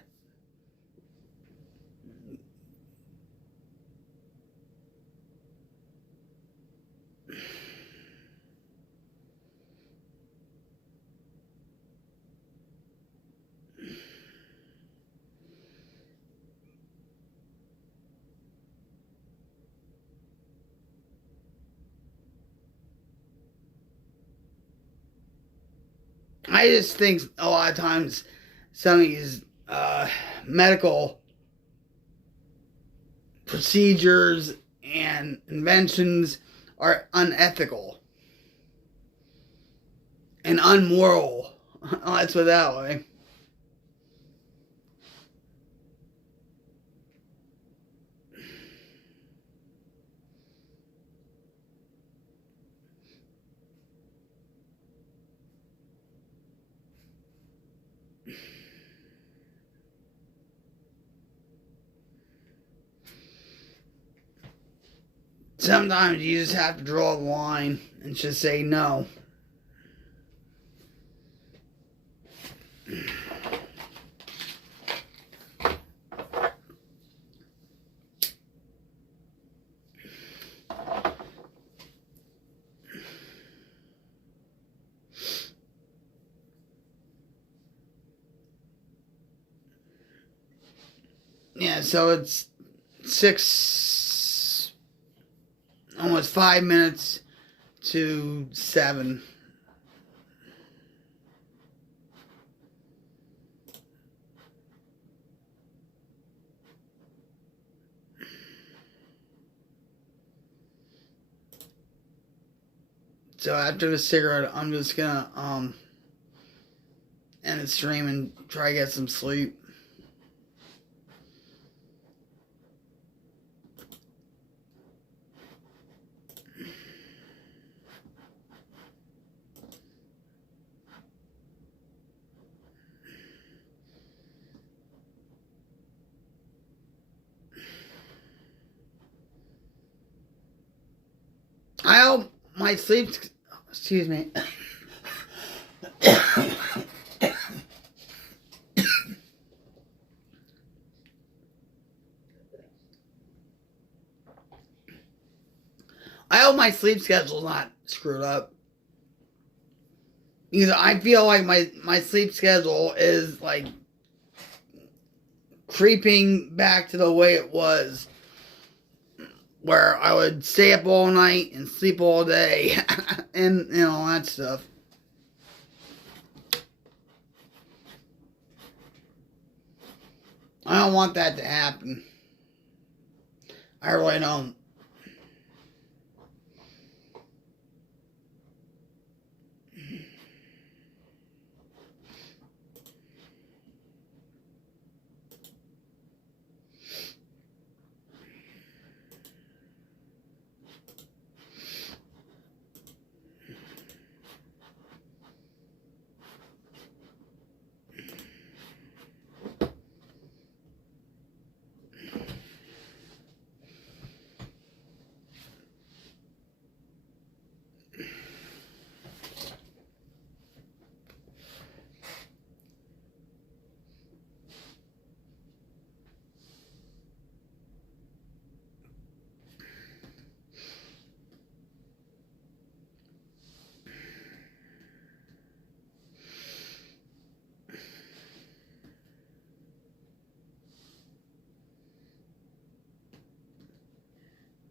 I just think a lot of times some of these medical procedures and inventions are unethical and unmoral. Let's put it that way. Sometimes you just have to draw the line and just say no. Yeah, so it's 5 minutes to 7. So after the cigarette, I'm just gonna end the stream and try to get some sleep. I hope my sleep, excuse me. I hope my sleep schedule's not screwed up. Because I feel like my sleep schedule is like creeping back to the way it was, where I would stay up all night and sleep all day and that stuff. I don't want that to happen. I really don't.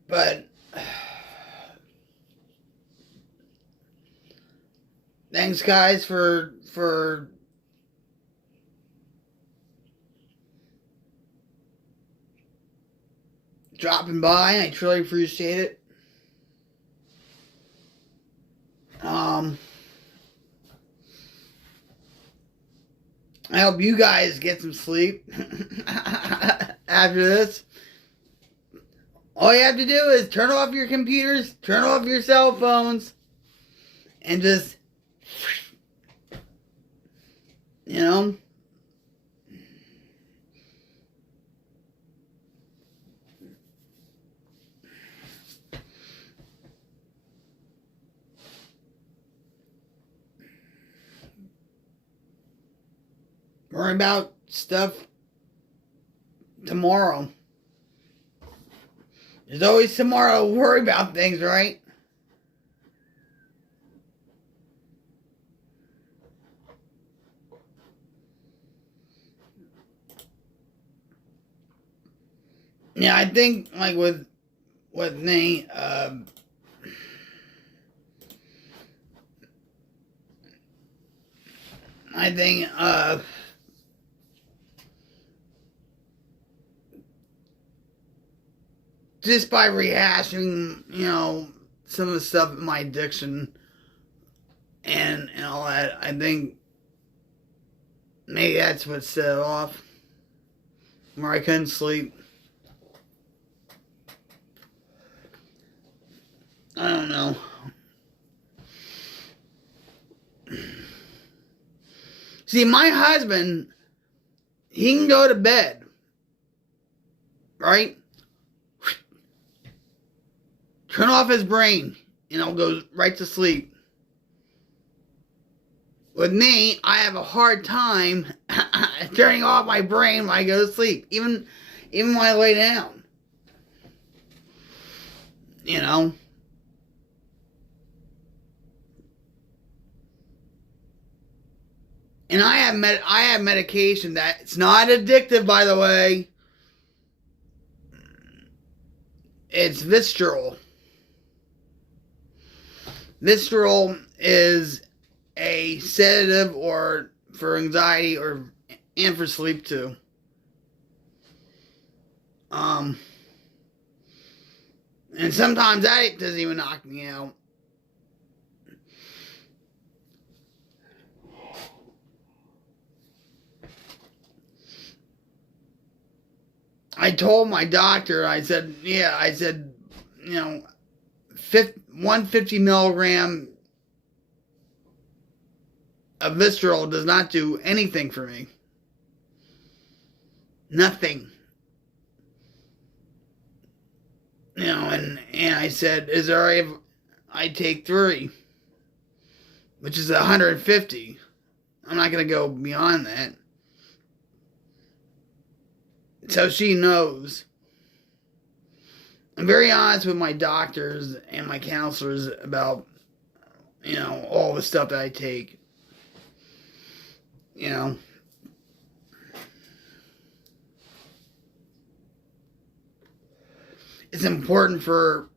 But thanks, guys, for dropping by. I truly appreciate it. I hope you guys get some sleep after this. All you have to do is turn off your computers, turn off your cell phones, and just, you know, worry about stuff tomorrow. There's always tomorrow to worry about things, right? Yeah, I think, like, with me, I think, just by rehashing, you know, some of the stuff in my addiction and all that, I think maybe that's what set it off, where I couldn't sleep. I don't know. See, my husband, he can go to bed, right? Turn off his brain, and he'll go right to sleep. With me, I have a hard time turning off my brain when I go to sleep, even when I lay down. You know? And I have medication that's not addictive, by the way. It's Visceral. Visceral is a sedative or for anxiety and for sleep too. And sometimes that doesn't even knock me out. I told my doctor, I said, you know, 150 milligram of Visceral does not do anything for me. Nothing. You know, and I said, is there if I take 3, which is 150. I'm not going to go beyond that. So she knows. I'm very honest with my doctors and my counselors about, you know, all the stuff that I take. You know. It's important for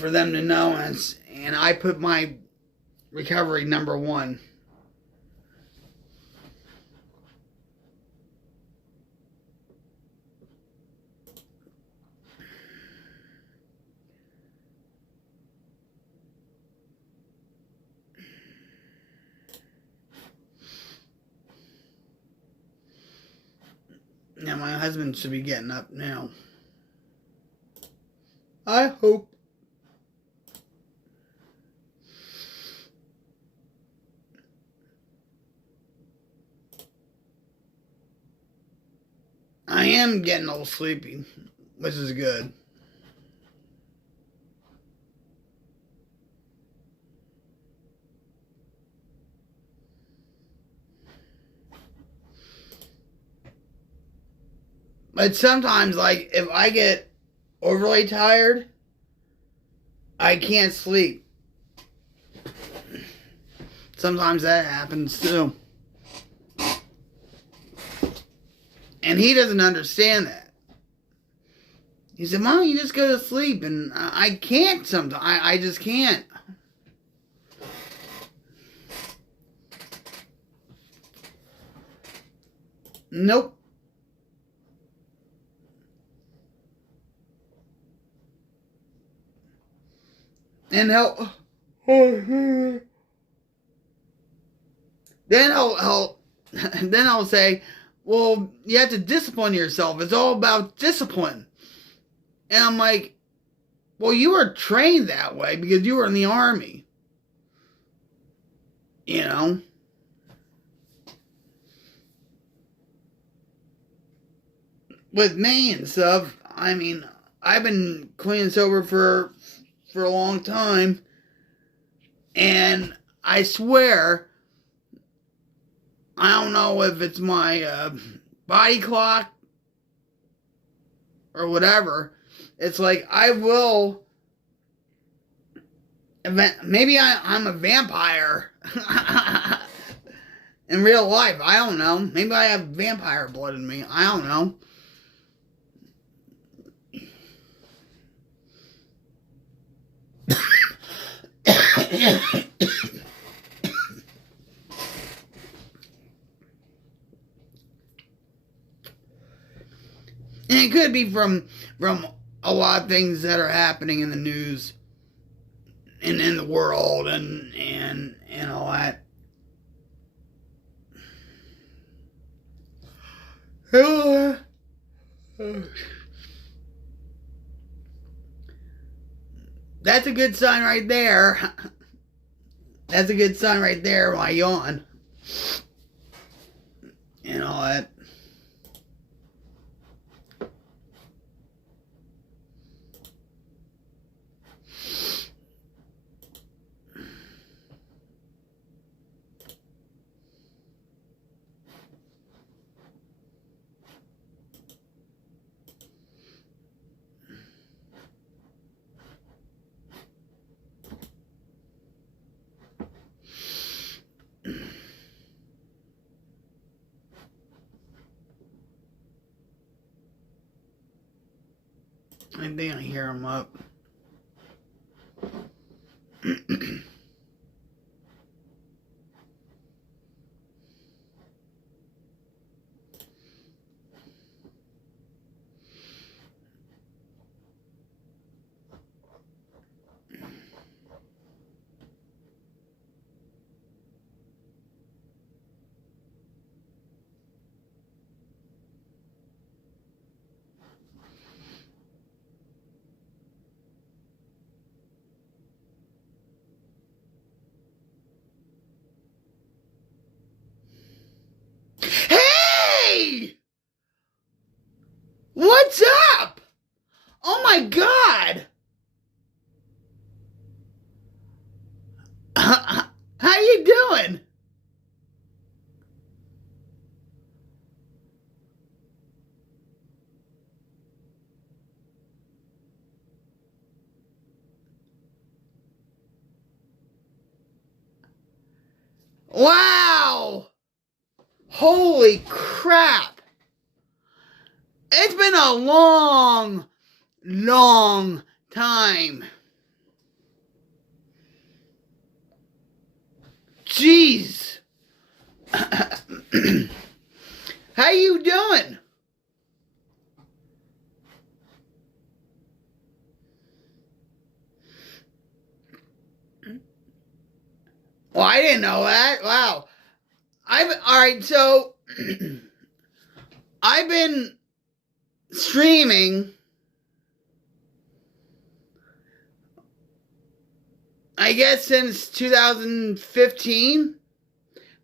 them to know, and I put my recovery number 1. Now my husband should be getting up now. I hope. I am getting a little sleepy, which is good. But sometimes, like, if I get overly tired, I can't sleep. Sometimes that happens too. And he doesn't understand that. He said, "Why don't you just go to sleep?" And I can't sometimes. I just can't. Nope. And then I'll say, "Well, you have to discipline yourself. It's all about discipline." And I'm like, "Well, you were trained that way because you were in the army, you know." With me and stuff, I mean, I've been clean and sober for a long time, and I swear, I don't know if it's my body clock or whatever. It's like I will. Maybe I'm a vampire in real life. I don't know. Maybe I have vampire blood in me. I don't know. And it could be from a lot of things that are happening in the news and in the world and all that. That's a good sign right there. That's a good sign right there when I yawn. And all that. I think I hear him up. Hey! What's up? Oh my God! How you doing? Wow! Holy crap! It's been a long, long time. Jeez. How you doing? Well, I didn't know that. Wow. Alright, so I've been streaming, I guess, since 2015,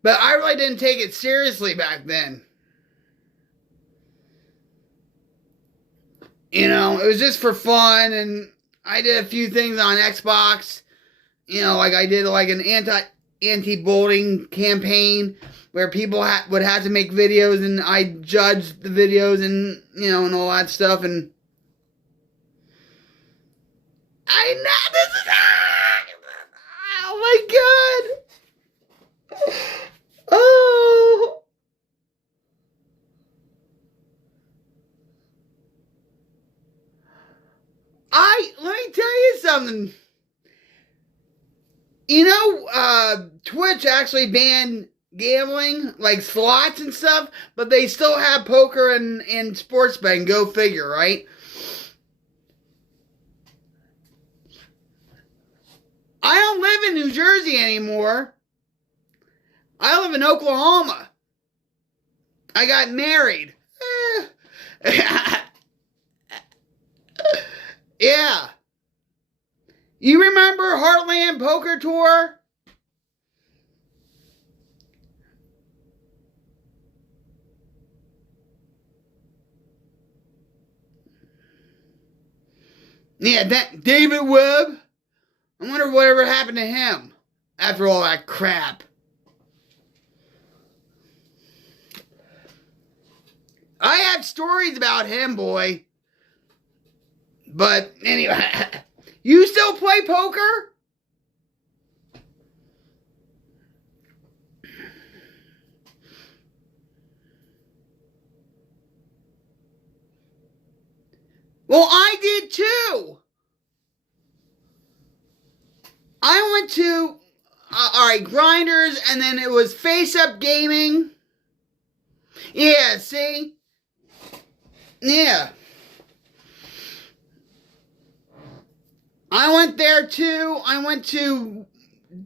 but I really didn't take it seriously back then. You know, it was just for fun, and I did a few things on Xbox. You know, like I did like an anti-bullying campaign where people would have to make videos, and I judged the videos and, you know, and all that stuff. And I know this is, oh my God. Oh. something. Twitch actually banned gambling, like slots and stuff, but they still have poker and sports betting. Go figure, right? I don't live in New Jersey anymore. I live in Oklahoma. I got married. Yeah. You remember Heartland Poker Tour? Yeah, that David Webb. I wonder whatever happened to him after all that crap. I have stories about him, boy. But anyway, you still play poker? Well, I did too. I went to, Grinders, and then it was Face Up Gaming. Yeah, see? Yeah. I went there too. I went to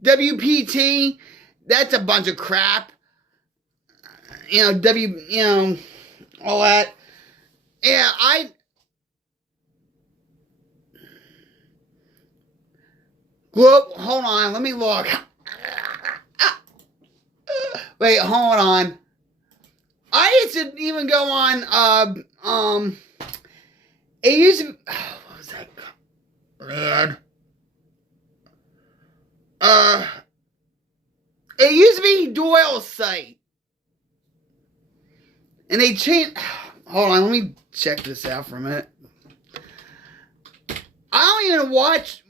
WPT. That's a bunch of crap. All that. Yeah, hold on, let me look. Wait, hold on. I used to even go on, it used to, what was that? Man. It used to be Doyle's site. And they changed, hold on, let me check this out for a minute. I don't even watch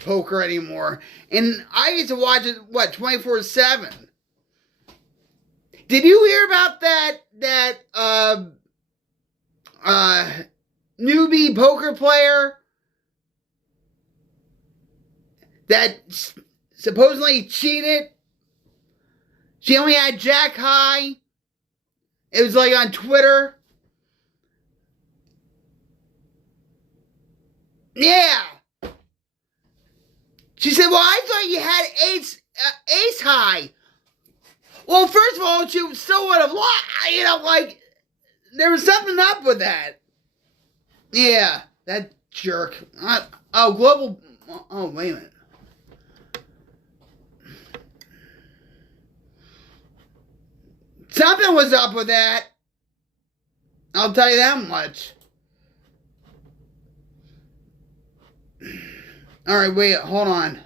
poker anymore. And I used to watch it, 24/7. Did you hear about that newbie poker player that supposedly cheated? She only had Jack High. It was like on Twitter. Yeah. She said, well, I thought you had ace high. Well, first of all, she still would have lost. There was something up with that. Yeah, that jerk. Global. Oh, wait a minute. Something was up with that. I'll tell you that much. All right, wait, hold on.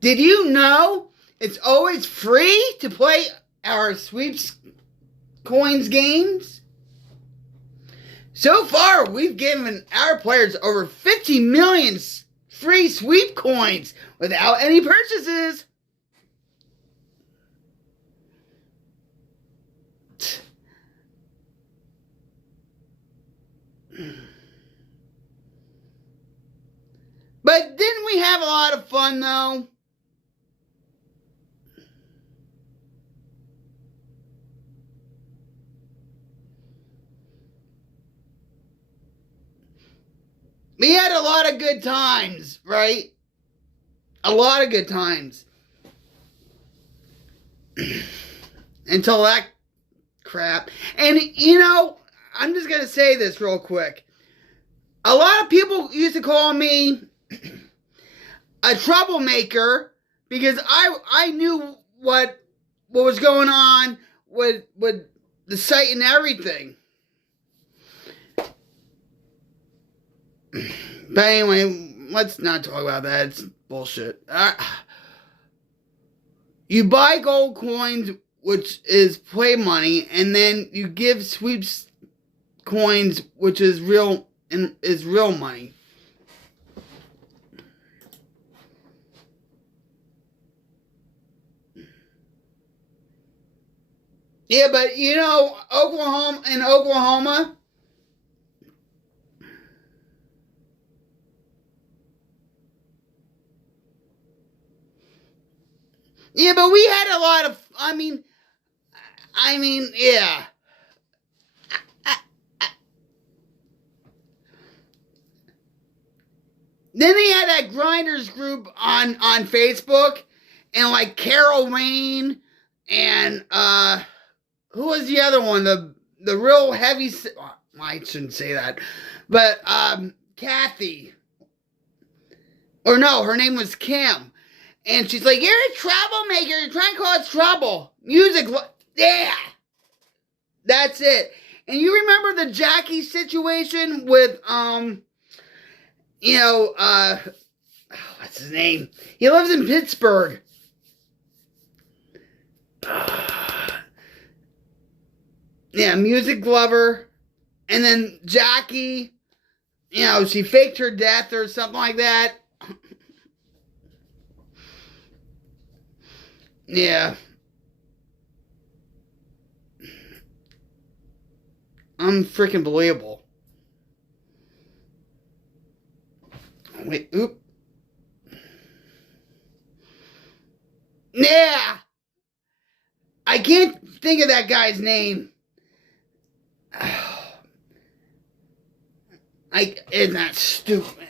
Did you know it's always free to play our sweeps coins games? So far, we've given our players over 50 million free sweep coins without any purchases. But didn't we have a lot of fun, though? We had a lot of good times, right? A lot of good times. Until that crap. And, I'm just going to say this real quick. A lot of people used to call me a troublemaker because I knew what was going on with the site and everything. But anyway, let's not talk about that. It's bullshit. You buy gold coins, which is play money, and then you give sweeps coins, which is real money. Yeah, but Oklahoma, Yeah, but we had a lot of, yeah. Then they had that Grinders group on Facebook, and like Carol Wayne, and who was the other one? The real heavy. I shouldn't say that, but Kathy, or no, her name was Kim, and she's like, "You're a troublemaker. You're trying to cause trouble." Music, yeah, that's it. And you remember the Jackie situation with what's his name? He lives in Pittsburgh. Yeah, music lover. And then Jackie, she faked her death or something like that. Yeah. Unfreaking believable. Wait, oop. Yeah. I can't think of that guy's name. Isn't that stupid?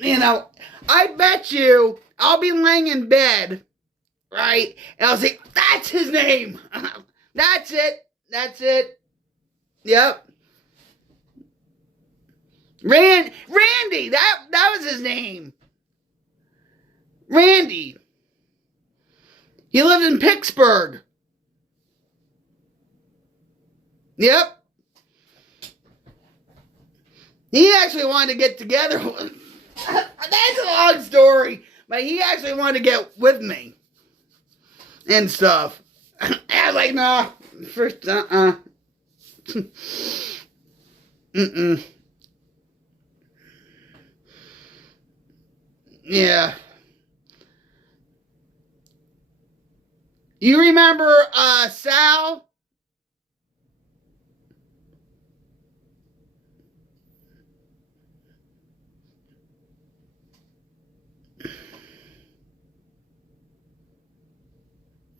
I bet you I'll be laying in bed, right? And I'll say, that's his name. That's it. That's it. Yep. Randy. That was his name. Randy. He lived in Pittsburgh. Yep. He actually wanted to get together. That's a long story. But he actually wanted to get with me. And stuff. I was like, nah. First, Yeah. You remember, Sal?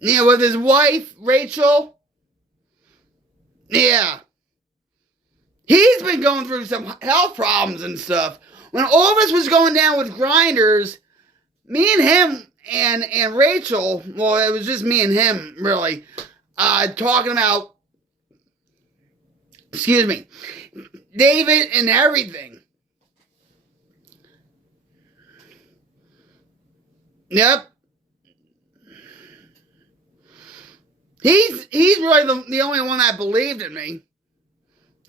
Yeah, with his wife, Rachel. Yeah. He's been going through some health problems and stuff. When all this was going down with Grinders, me and him and Rachel, well, it was just me and him, really, talking about, excuse me, David and everything. Yep. He's really the only one that believed in me.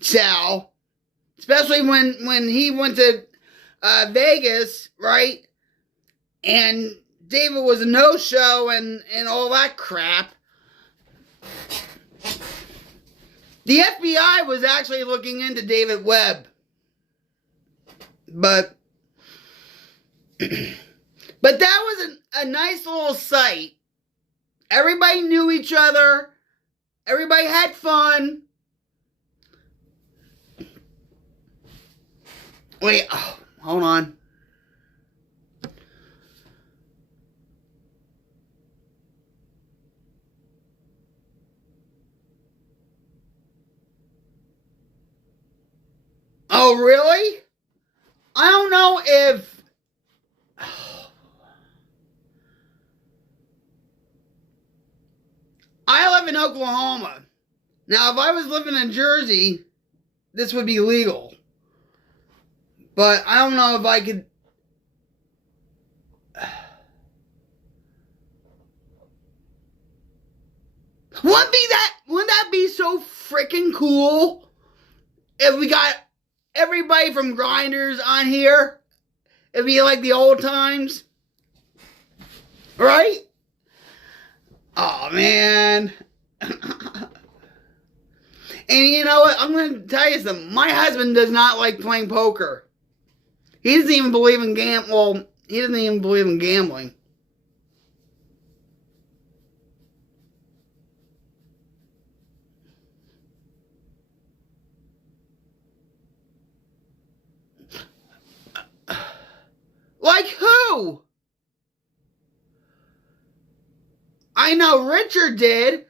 Sal. Especially when he went to Vegas, right? And David was a no-show and all that crap. The FBI was actually looking into David Webb. But that was a nice little sight. Everybody knew each other. Everybody had fun. Wait, hold on. Oh, really? I don't know if... I live in Oklahoma. Now, if I was living in Jersey, this would be legal. But I don't know if I could... Wouldn't that be so freaking cool if we got everybody from Grinders on here? It'd be like the old times. Right? Oh, man. And you know what? I'm going to tell you something. My husband does not like playing poker. He doesn't even believe in he doesn't even believe in gambling. Like who? I know Richard did,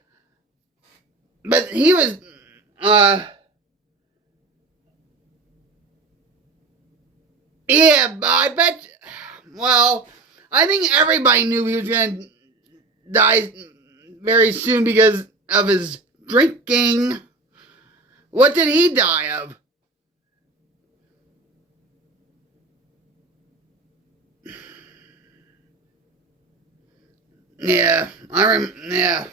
but he was, yeah, but I bet, well, I think everybody knew he was going to die very soon because of his drinking. What did he die of? Yeah, yeah.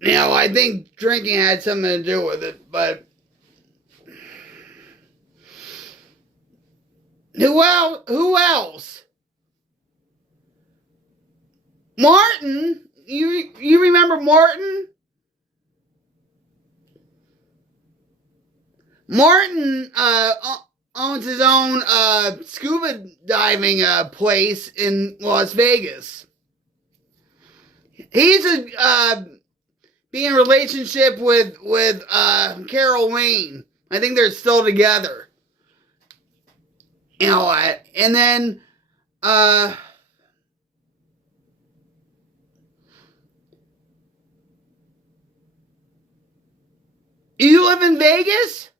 Now, I think drinking had something to do with it, but who else? Martin? You remember Martin? Martin owns his own scuba diving place in Las Vegas. He's be in a relationship with Carol Wayne. I think they're still together. You know what? And then you live in Vegas?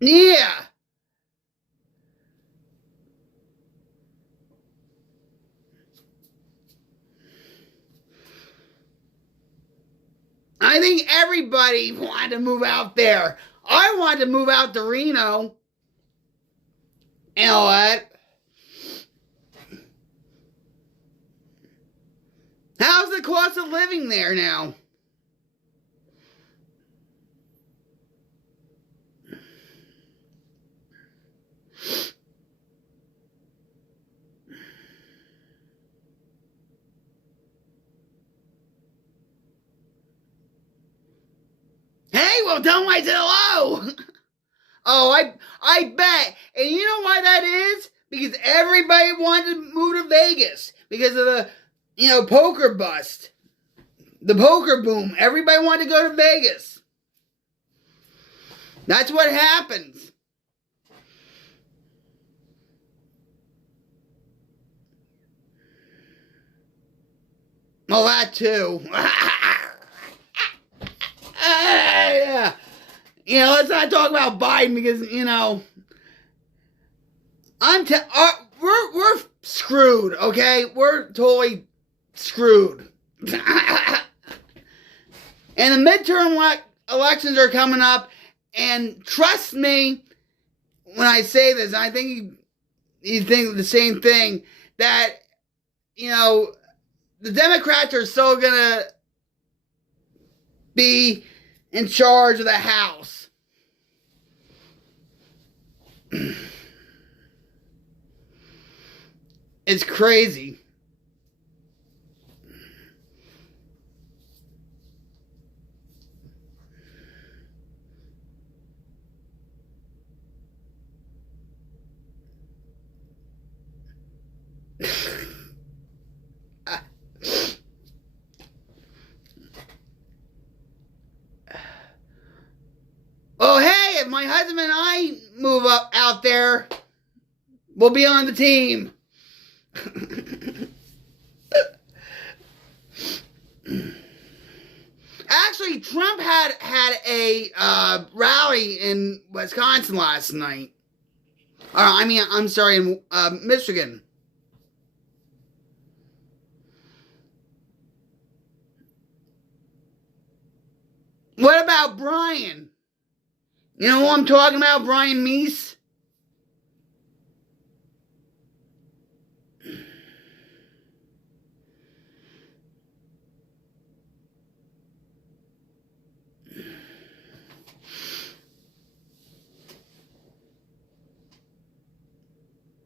Yeah. I think everybody wanted to move out there. I wanted to move out to Reno. You know what? How's the cost of living there now? Hey, well, tell them I said hello. Oh, I bet. And you know why that is? Because everybody wanted to move to Vegas because of the, poker bust. The poker boom. Everybody wanted to go to Vegas. That's what happens. Well, that too. Yeah. Let's not talk about Biden because, we're screwed, okay? We're totally screwed. And the midterm elections are coming up, and trust me when I say this, I think you think the same thing, that, the Democrats are still going to be in charge of the House. It's crazy. Oh, hey, if my husband and I move up out there, we'll be on the team. Actually, Trump had a rally in Wisconsin last night. I'm sorry, in Michigan. What about Brian? You know who I'm talking about? Brian Meese?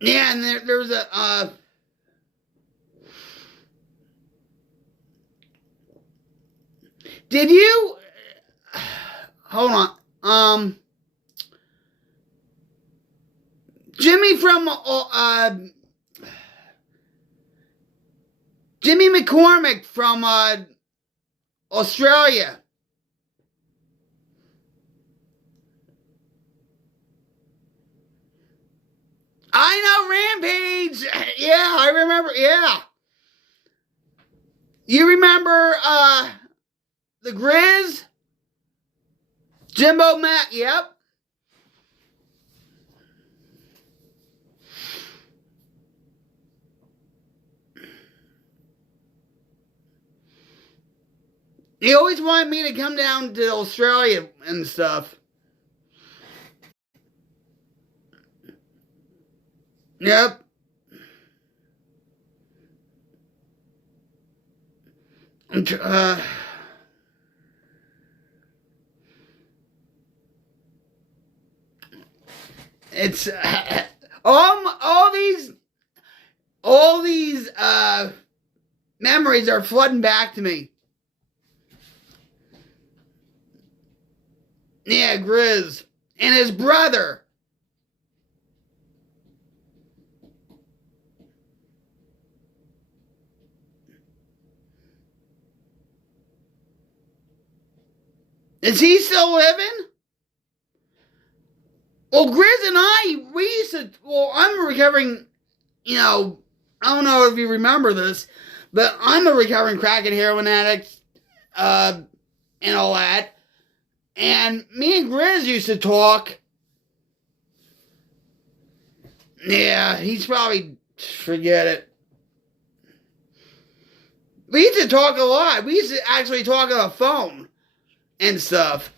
Yeah, and there was a did you hold on? Jimmy from Jimmy McCormick from Australia. I know Rampage. Yeah, I remember. Yeah. You remember the Grizz? Jimbo Matt. Yep. He always wanted me to come down to Australia and stuff. Yep. It's all these memories are flooding back to me. Yeah, Grizz and his brother. Is he still living? Well, Grizz and we used to, well, I'm a recovering, I don't know if you remember this, but I'm a recovering crack and heroin addict, and all that. And me and Grizz used to talk. Yeah, he's probably, forget it. We used to talk a lot. We used to actually talk on the phone and stuff.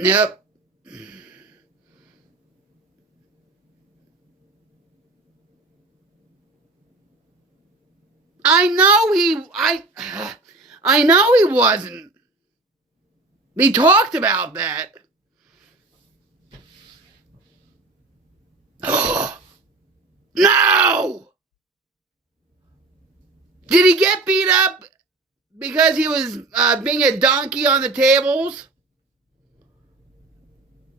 Yep. I know he wasn't. We talked about that. No! Did he get beat up because he was being a donkey on the tables?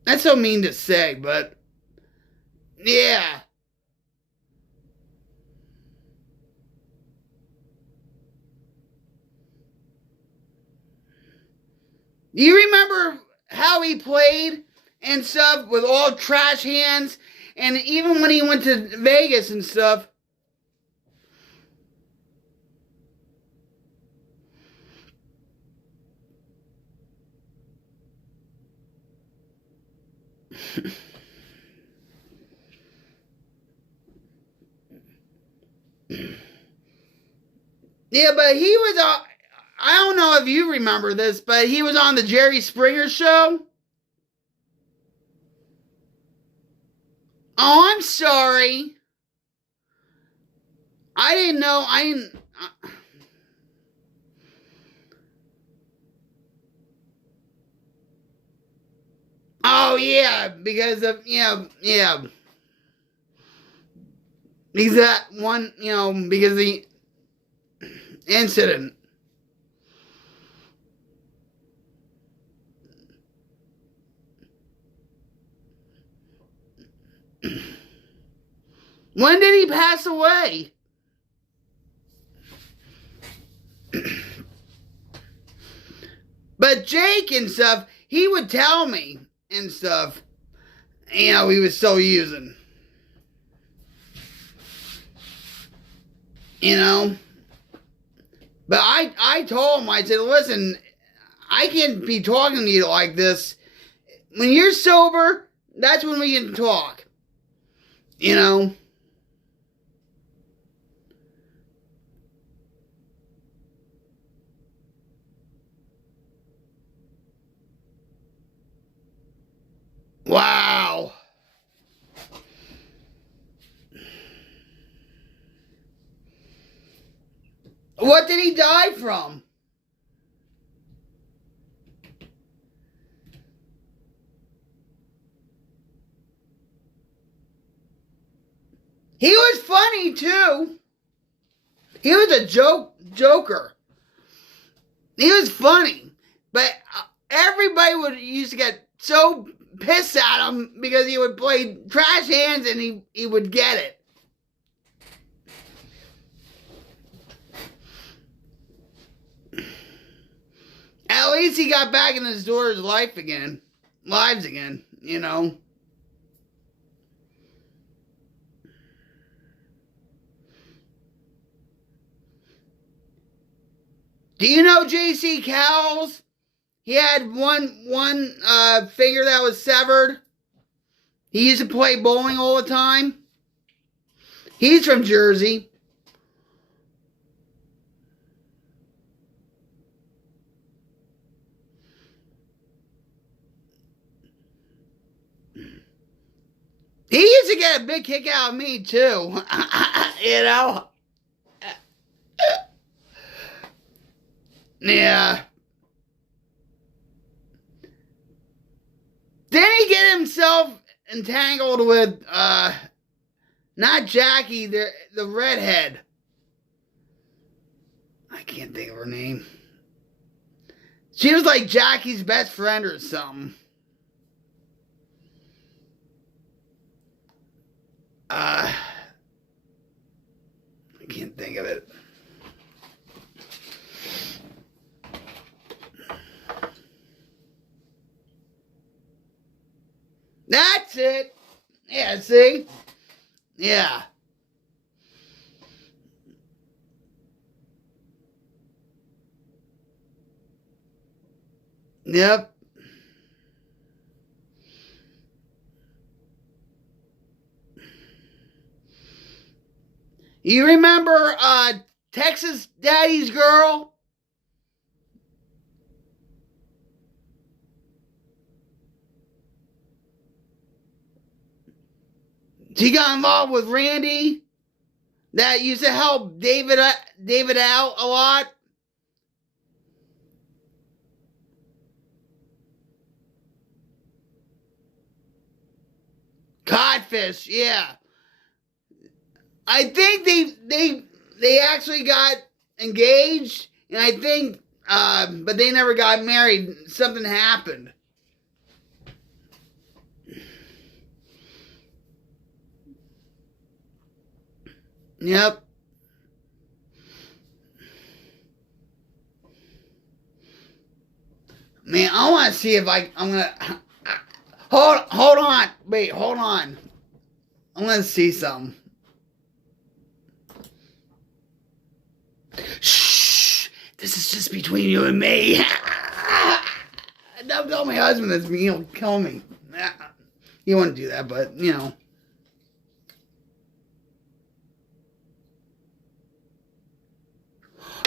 That's so mean to say, but yeah. Do you remember how he played and stuff with all trash hands? And even when he went to Vegas and stuff. Yeah, but he was I don't know if you remember this, but he was on the Jerry Springer show. Oh, I'm sorry. I didn't know. I didn't. Oh, yeah, because of, yeah. Because that one, because the incident. When did he pass away? But Jake and stuff, he would tell me and stuff, he was still using. But I told him, I said, listen, I can't be talking to you like this. When you're sober, that's when we can talk. Wow. What did he die from? He was funny too. He was a joker. He was funny, but everybody used to get so pissed at him because he would play trash hands and he would get it. At least he got back in his daughter's lives again, you know. Do you know J.C. Cowles? He had one finger that was severed. He used to play bowling all the time. He's from Jersey. He used to get a big kick out of me, too. You know? Yeah. Didn't he get himself entangled with, not Jackie, the redhead? I can't think of her name. She was like Jackie's best friend or something. I can't think of it. That's it. Yeah, see? Yeah. Yep. You remember Texas Daddy's Girl? She got involved with Randy. That used to help David out a lot. Codfish, yeah. I think they actually got engaged, and I think, but they never got married. Something happened. Yep. Man, I want to see if I'm gonna hold on. Wait, hold on. I'm gonna see something. Shh. This is just between you and me. Don't tell my husband this. He'll kill me. He wouldn't do that, but you know.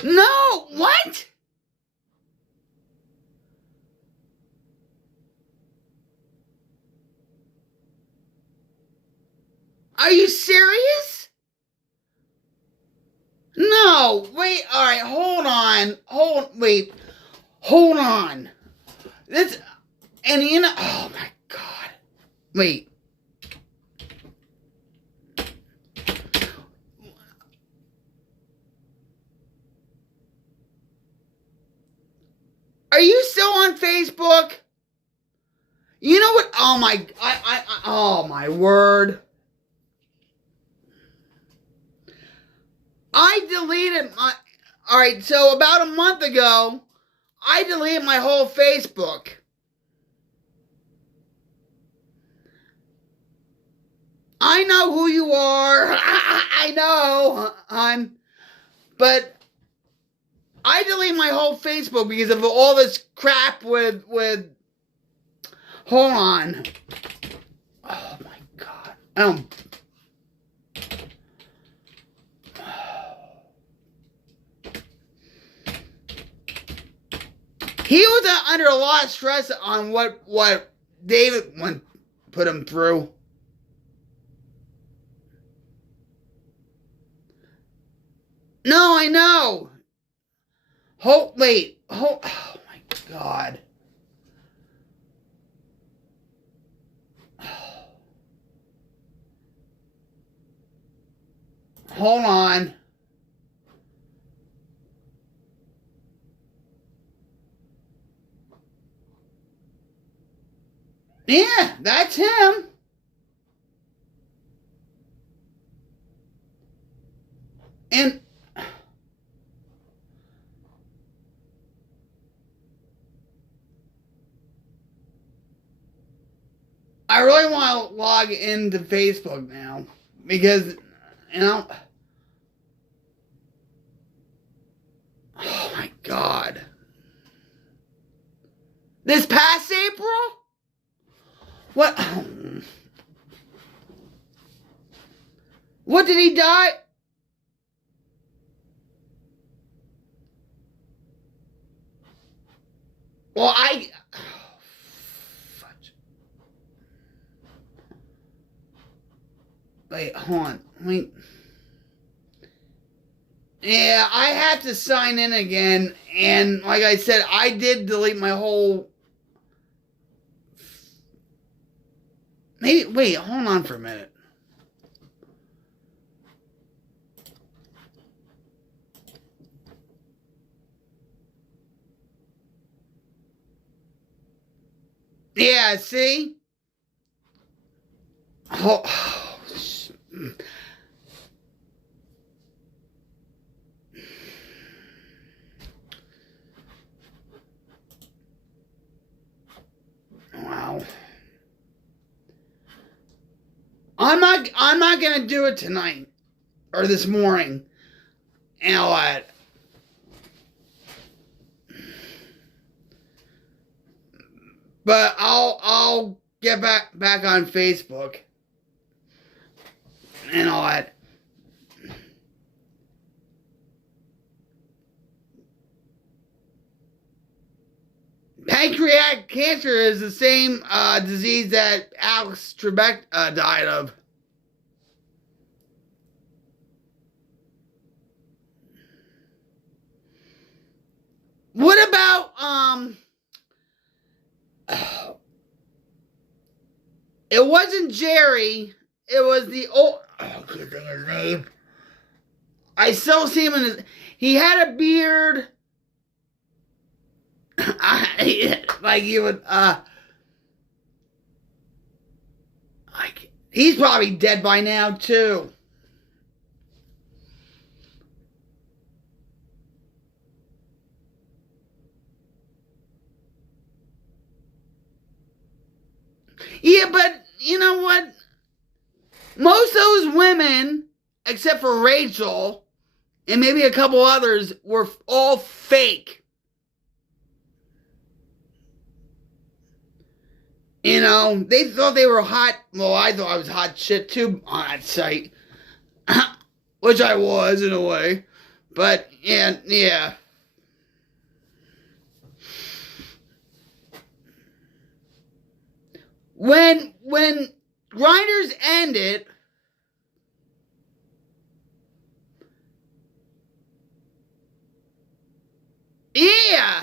No, what? Are you serious? No, wait, alright, hold on. Hold on. This, and you know, oh my God. Wait. Are you still on Facebook? You know what? Oh my, oh my word. I deleted my, alright, so about a month ago, I deleted my whole Facebook. I know who you are. I know, hon. But I deleted my whole Facebook because of all this crap with hold on. Oh my God. He was under a lot of stress on what David put him through. No, I know. Wait. Oh my God. Hold on. Yeah, that's him. And I really want to log into Facebook now because, you know, oh my God. This past April? What? What did he die? Well, wait, hold on. Wait. Yeah, I had to sign in again, and like I said, I did delete my whole. Maybe wait, hold on for a minute. Yeah, see? Oh, wow. I'm not gonna do it tonight or this morning. You know what? But I'll get back on Facebook and all that. Pancreatic cancer is the same disease that Alex Trebek died of. What about it wasn't Jerry. It was the old. I can't think of his name. I still see him in his. He had a beard. Like you would. Like he's probably dead by now too. Yeah, but you know what? Most of those women, except for Rachel and maybe a couple others, were all fake. You know, they thought they were hot. Well, I thought I was hot shit too on that site. Which I was in a way. But, yeah. When Grinders ended, yeah.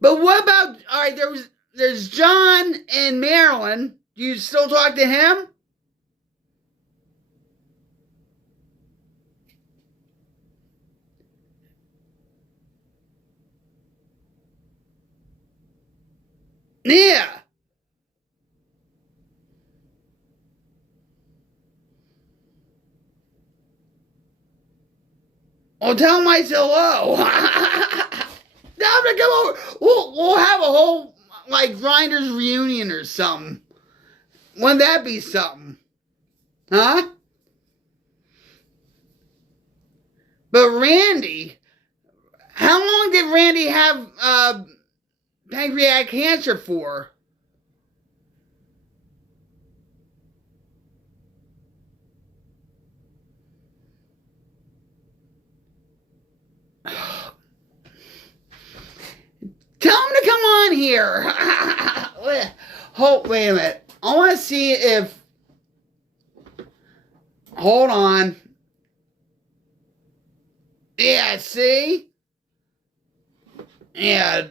But what about, all right, there's John and Marilyn. Do you still talk to him? Yeah. Well, tell him I said hello. Tell him to come over. We'll have a whole, like, Grinders reunion or something. Wouldn't that be something? Huh? But Randy, how long did Randy have pancreatic cancer for? Tell him to come on here. Wait a minute. I want to see if. Hold on. Yeah, see? Yeah.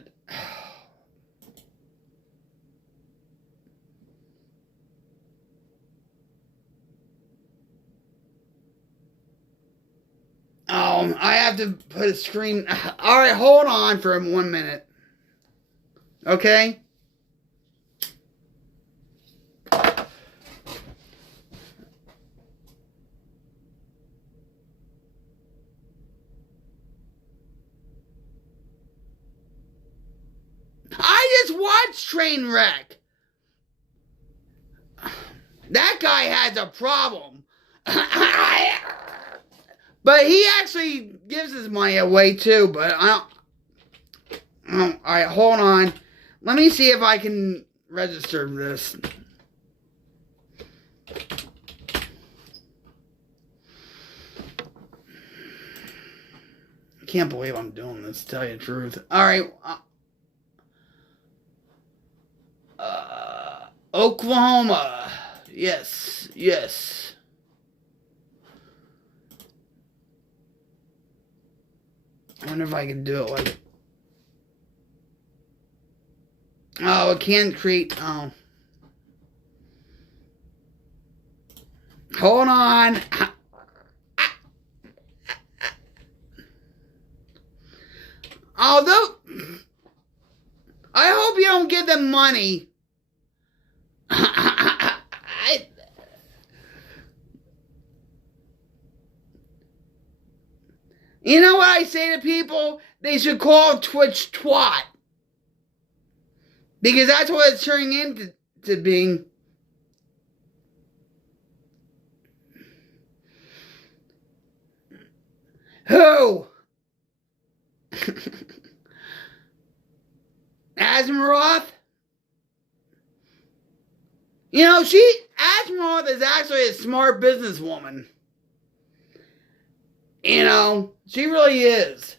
I have to put a screen. All right, hold on for 1 minute. Okay? that's train wreck. That guy has a problem. But he actually gives his money away too, but I don't. Alright, hold on. Let me see if I can register this. I can't believe I'm doing this, to tell you the truth. Alright. Oklahoma. Yes, yes. I wonder if I can do it like... Oh, it can't create... Oh. Hold on. Although... I hope you don't give them money. You know what I say to people? They should call Twitch twat. Because that's what it's turning into being. Who? Asmaroth? You know, Asmaroth is actually a smart businesswoman. You know, she really is.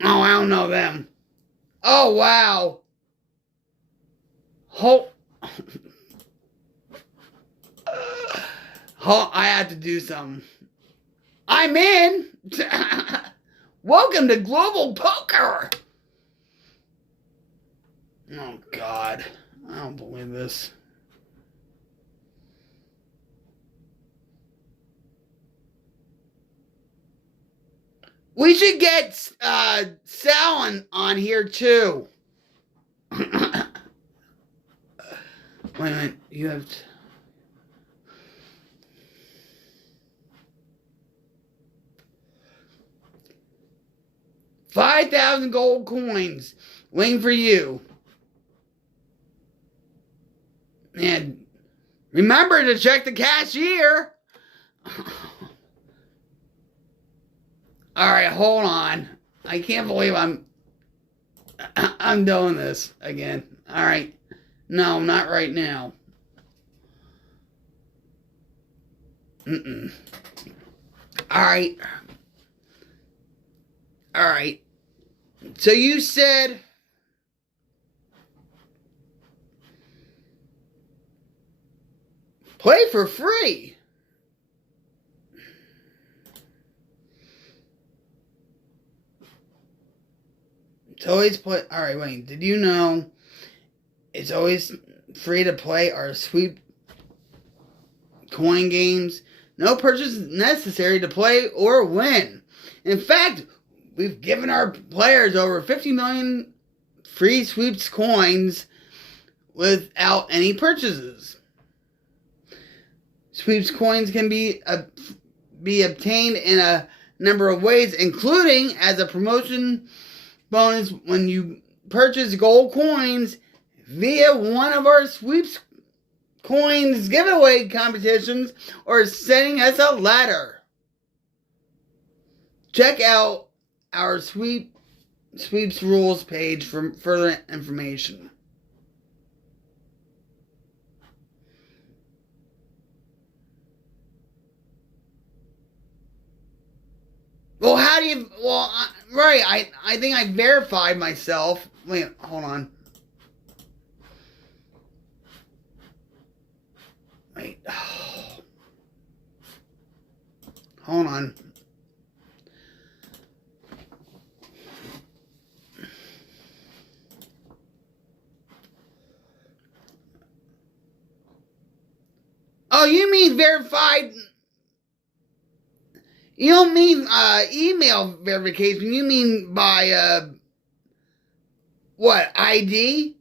Oh, I don't know them. Oh, wow. I have to do something. I'm in. Welcome to Global Poker. Oh, God. I don't believe this. We should get Sal on here too. Wait a minute, you have to... 5,000 gold coins waiting for you. And remember to check the cashier. Alright, hold on. I can't believe I'm doing this again. Alright. No, not right now. Alright. Alright. So you said... play for free. It's always play. Alright, wait. Did you know it's always free to play our sweep coin games? No purchase is necessary to play or win. In fact, we've given our players over 50 million free sweeps coins without any purchases. Sweeps coins can be obtained in a number of ways, including as a promotion bonus when you purchase gold coins via one of our sweeps coins giveaway competitions or sending us a letter. Check out our sweeps rules page for further information. Well, how do you... Well, right, I think I verified myself. Wait, hold on. Wait. Oh. Hold on. Oh, you mean verified... You don't mean email verification. You mean by, what, ID?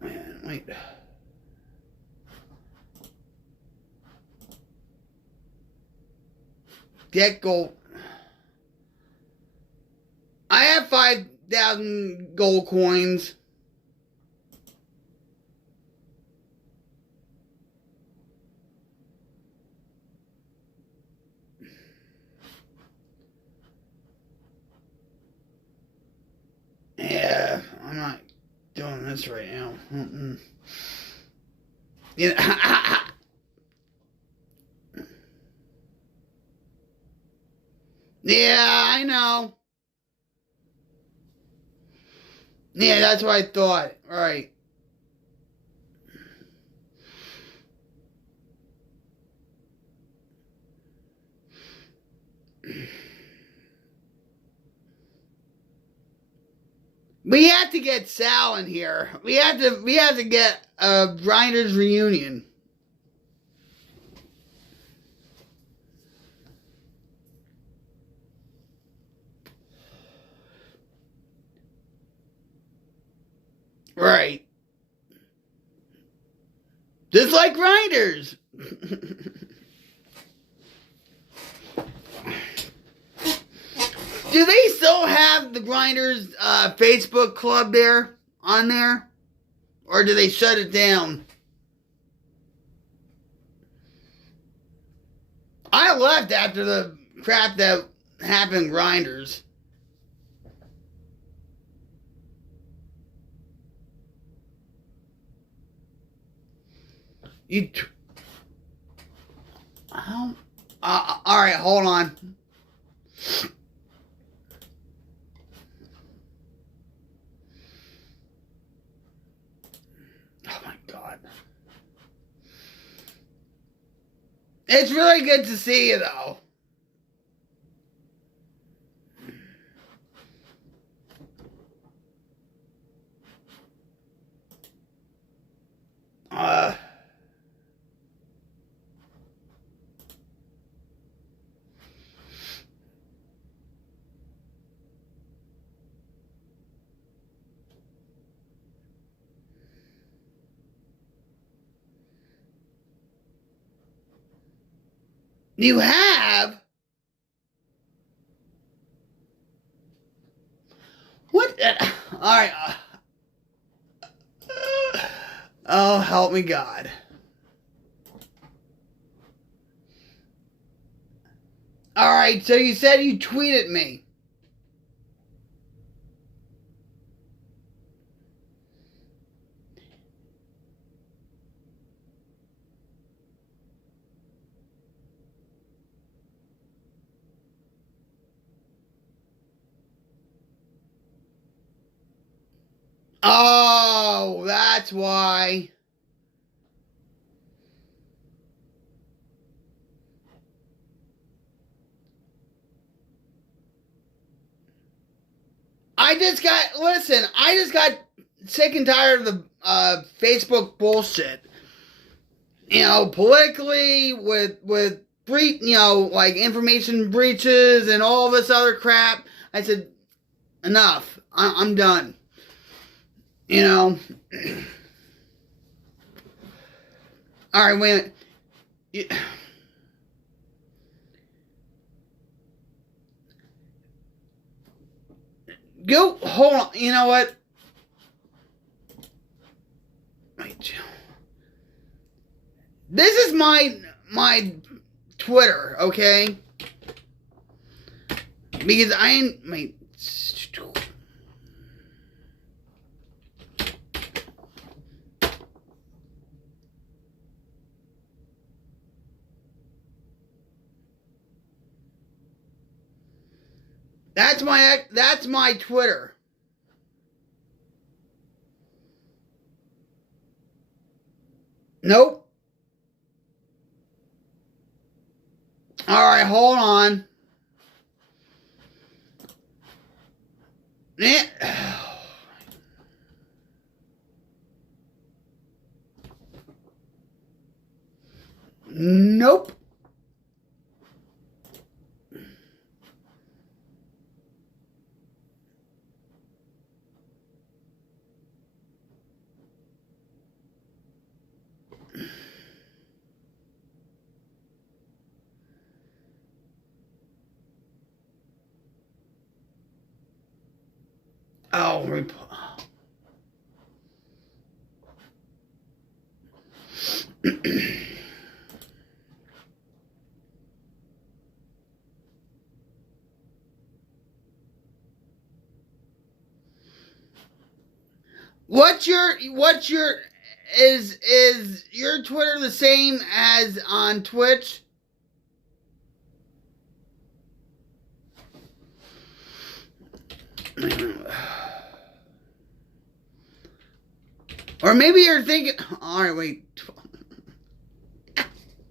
Man. Wait. Get gold. I have 5,000 gold coins. Yeah, I'm not doing this right now. Yeah. Yeah, I know. Yeah, that's what I thought. All right. We have to get Sal in here. We have to get a Grinders reunion. Right. Just like Grinders. Do they still have the Grinders Facebook club on there? Or do they shut it down? I left after the crap that happened Grinders. Alright, hold on. Oh my God. It's really good to see you, though. You have? What? Alright. Oh, help me God. Alright, so you said you tweeted me. Oh, that's why. I just got sick and tired of the Facebook bullshit. You know, politically with like information breaches and all this other crap. I said, enough. I'm done. You know. All right, wait a minute. Go, hold on. You know what? Wait. This is my Twitter, okay? Because I ain't that's my Twitter. Nope. All right, hold on. Nope. Oh, is your Twitter the same as on Twitch? Or maybe you're thinking, alright, wait.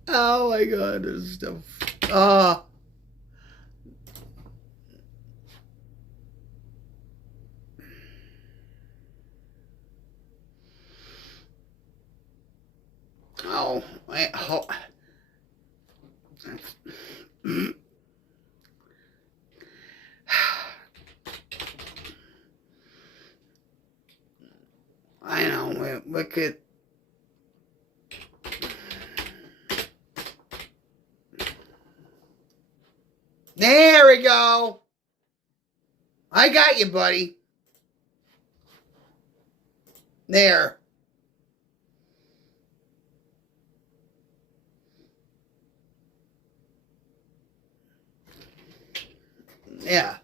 Oh my god, this stuff. Oh, wait, I know, wait, look at. There we go. I got you, buddy. There. Yeah.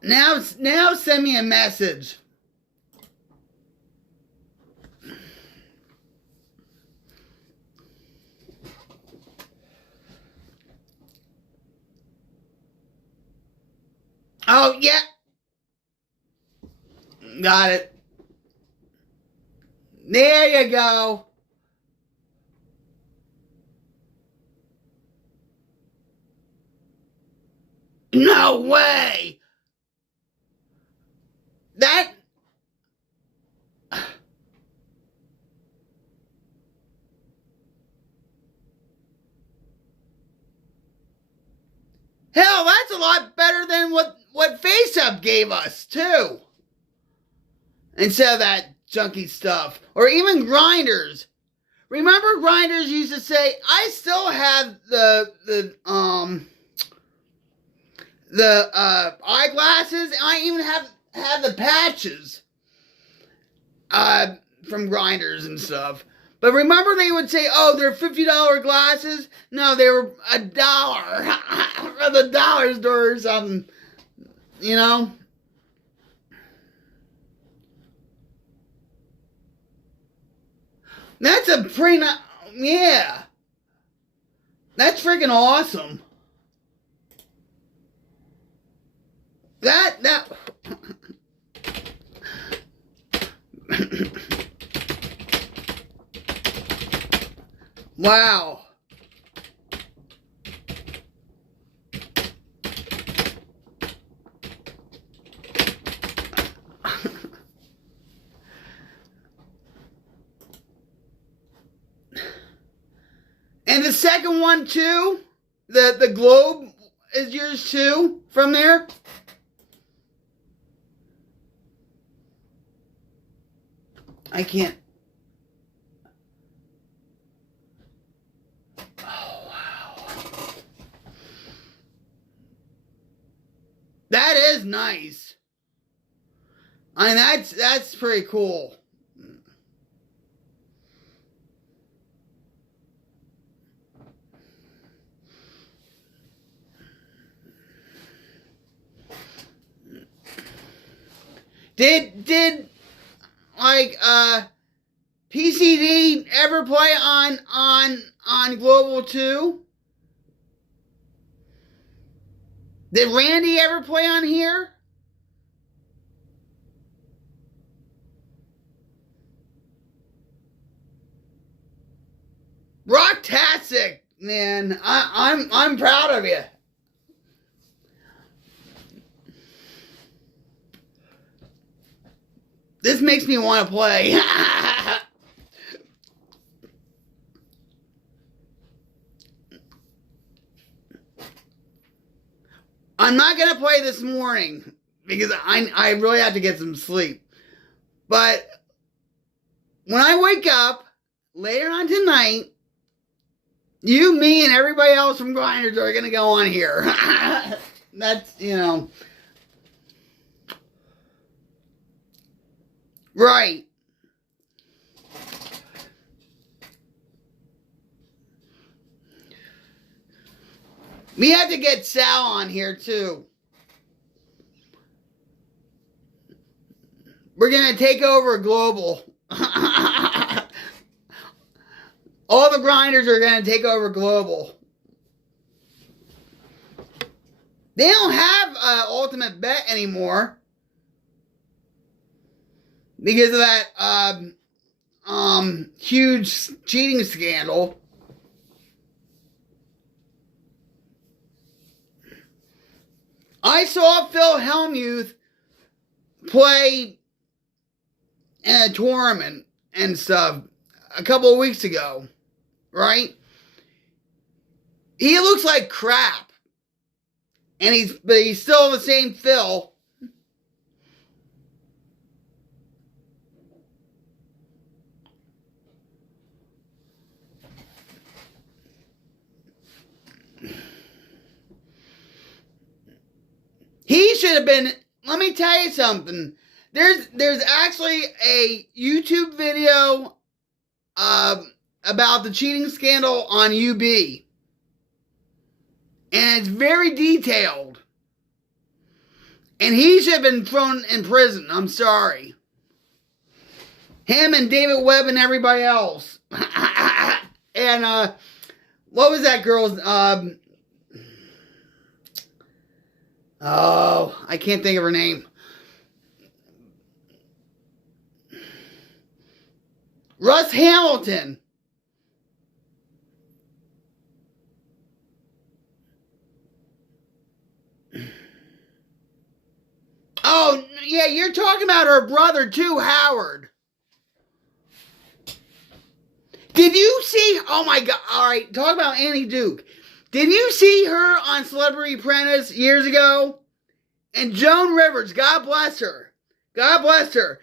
Now send me a message. Oh, yeah. Got it. There you go. No way. That. Hell, that's a lot better than what FaceUp gave us, too. Instead of that junky stuff. Or even Grinders. Remember Grinders used to say, I still have the eyeglasses, and I even have the patches from Grinders and stuff. But remember they would say, oh, they're $50 glasses? No, they were $1 at the dollar store or something. You know? That's a pretty yeah. That's freaking awesome. That wow. And the second one too, the globe is yours too from there? I can't. Oh wow. That is nice. I mean that's pretty cool. Did like PCD ever play on Global 2? Did Randy ever play on here? Rocktastic, man. I'm proud of you. This makes me want to play. I'm not going to play this morning because I really have to get some sleep. But when I wake up later on tonight, you, me, and everybody else from Grinders are going to go on here. That's, you know. Right. We have to get Sal on here, too. We're going to take over global. All the Grinders are going to take over global. They don't have Ultimate Bet anymore. Because of that huge cheating scandal. I saw Phil Hellmuth play in a tournament and stuff a couple of weeks ago, right? He looks like crap, and he's still the same Phil. He should have been. Let me tell you something. There's actually a YouTube video about the cheating scandal on UB, and it's very detailed. And he should have been thrown in prison. I'm sorry. Him and David Webb and everybody else. And what was that girl's? Oh, I can't think of her name. Russ Hamilton. Oh, yeah, you're talking about her brother too, Howard. Did you see, oh my God, all right, talk about Annie Duke. Did you see her on Celebrity Apprentice years ago? And Joan Rivers, God bless her. God bless her.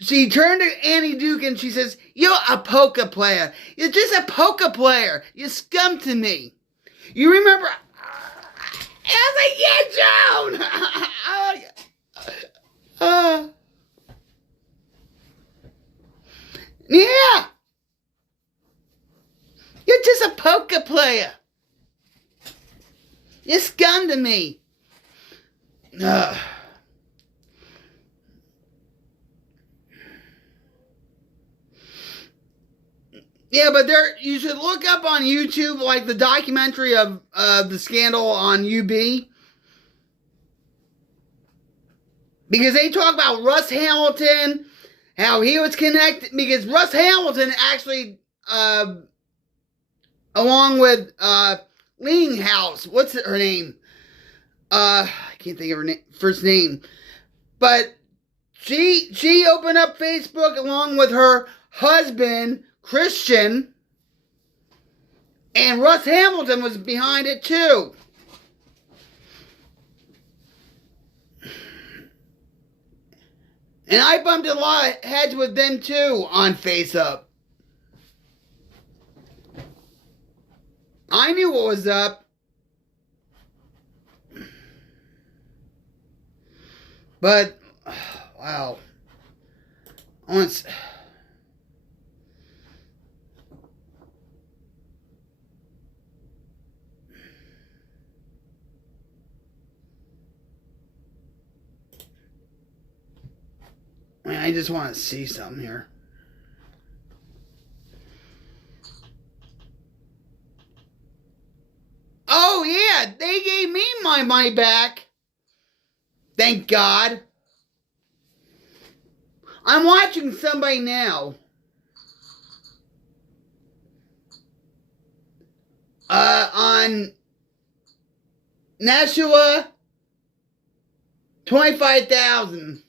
She turned to Annie Duke and she says, "You're a poker player. You're just a poker player. You scum to me." You remember? I was like, "Yeah, Joan." Yeah. You're just a poker player. You scum to me. Yeah, but you should look up on YouTube like the documentary of the scandal on UB. Because they talk about Russ Hamilton, how he was connected. Because Russ Hamilton actually, along with Leaninghouse, what's her name? I can't think of her first name. But she opened up Facebook along with her husband, Christian, and Russ Hamilton was behind it too. And I bumped a lot of heads with them too on Face Up. I knew what was up. But, wow. Once... I just want to see something here. Oh, yeah, they gave me my money back. Thank God. I'm watching somebody now. On Nashua, 25,000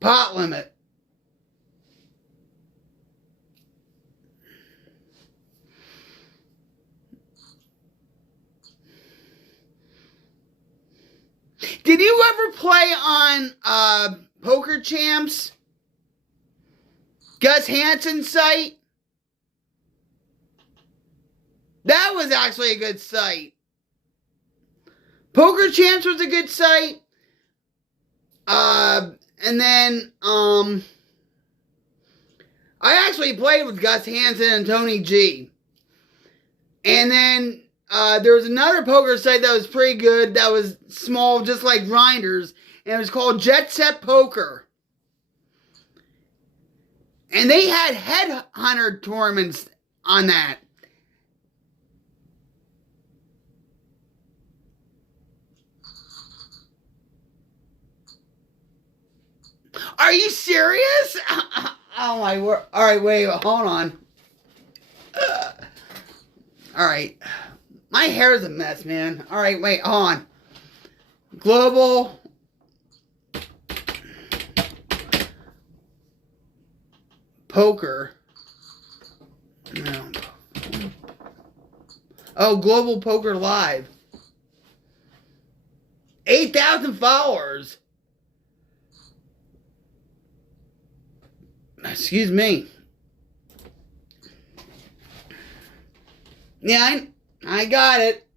pot limit. ever play on Poker Champs? Gus Hansen's site? That was actually a good site. Poker Champs was a good site. And then, I actually played with Gus Hansen and Tony G. And then, there was another poker site that was pretty good, that was small, just like Grinders, and it was called Jet Set Poker. And they had headhunter tournaments on that. Are you serious? Oh my word. Alright, wait, hold on. Alright. My hair's a mess, man. Alright, wait, hold on. Global Poker. No. Oh, Global Poker Live. 8,000 followers. Excuse me. Yeah, I got it.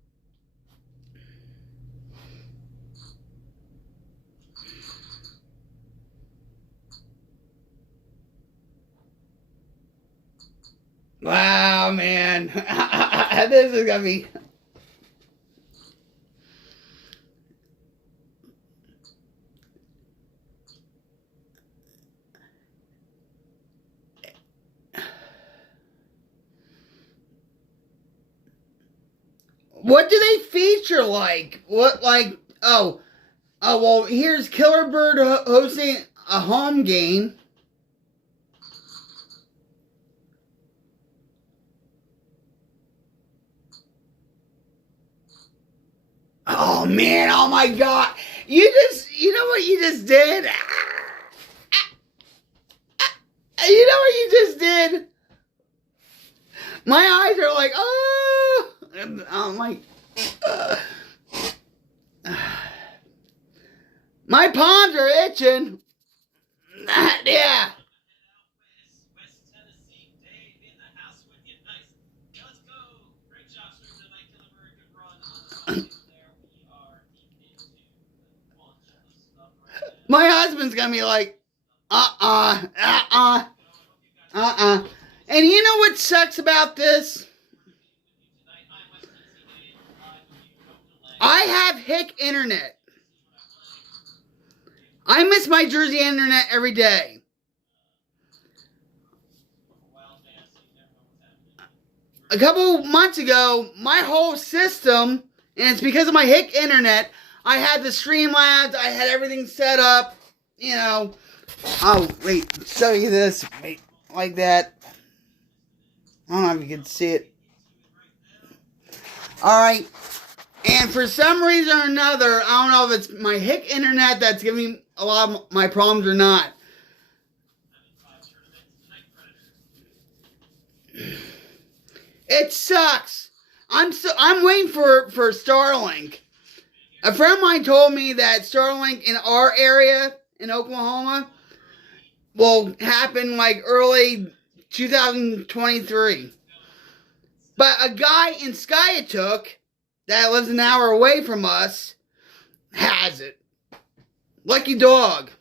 Wow, man. This is gonna be... What do they feature like? What, like, oh, well, here's Killer Bird hosting a home game. Oh, man, oh my God. You know what you just did? You know what you just did? My eyes are like, oh. I'm like, my palms are itching. Yeah. My husband's gonna be like, And you know what sucks about this? I have hick internet. I miss my Jersey internet every day. A couple months ago, my whole system, and it's because of my hick internet, I had the Streamlabs, I had everything set up, you know. Oh, wait, show you this. Wait, like that. I don't know if you can see it. Alright. And for some reason or another, I don't know if it's my hick internet that's giving me a lot of my problems or not. It sucks. I'm waiting for Starlink. A friend of mine told me that Starlink in our area in Oklahoma will happen like early 2023. But a guy in Skiatook that lives an hour away from us has it. Lucky dog.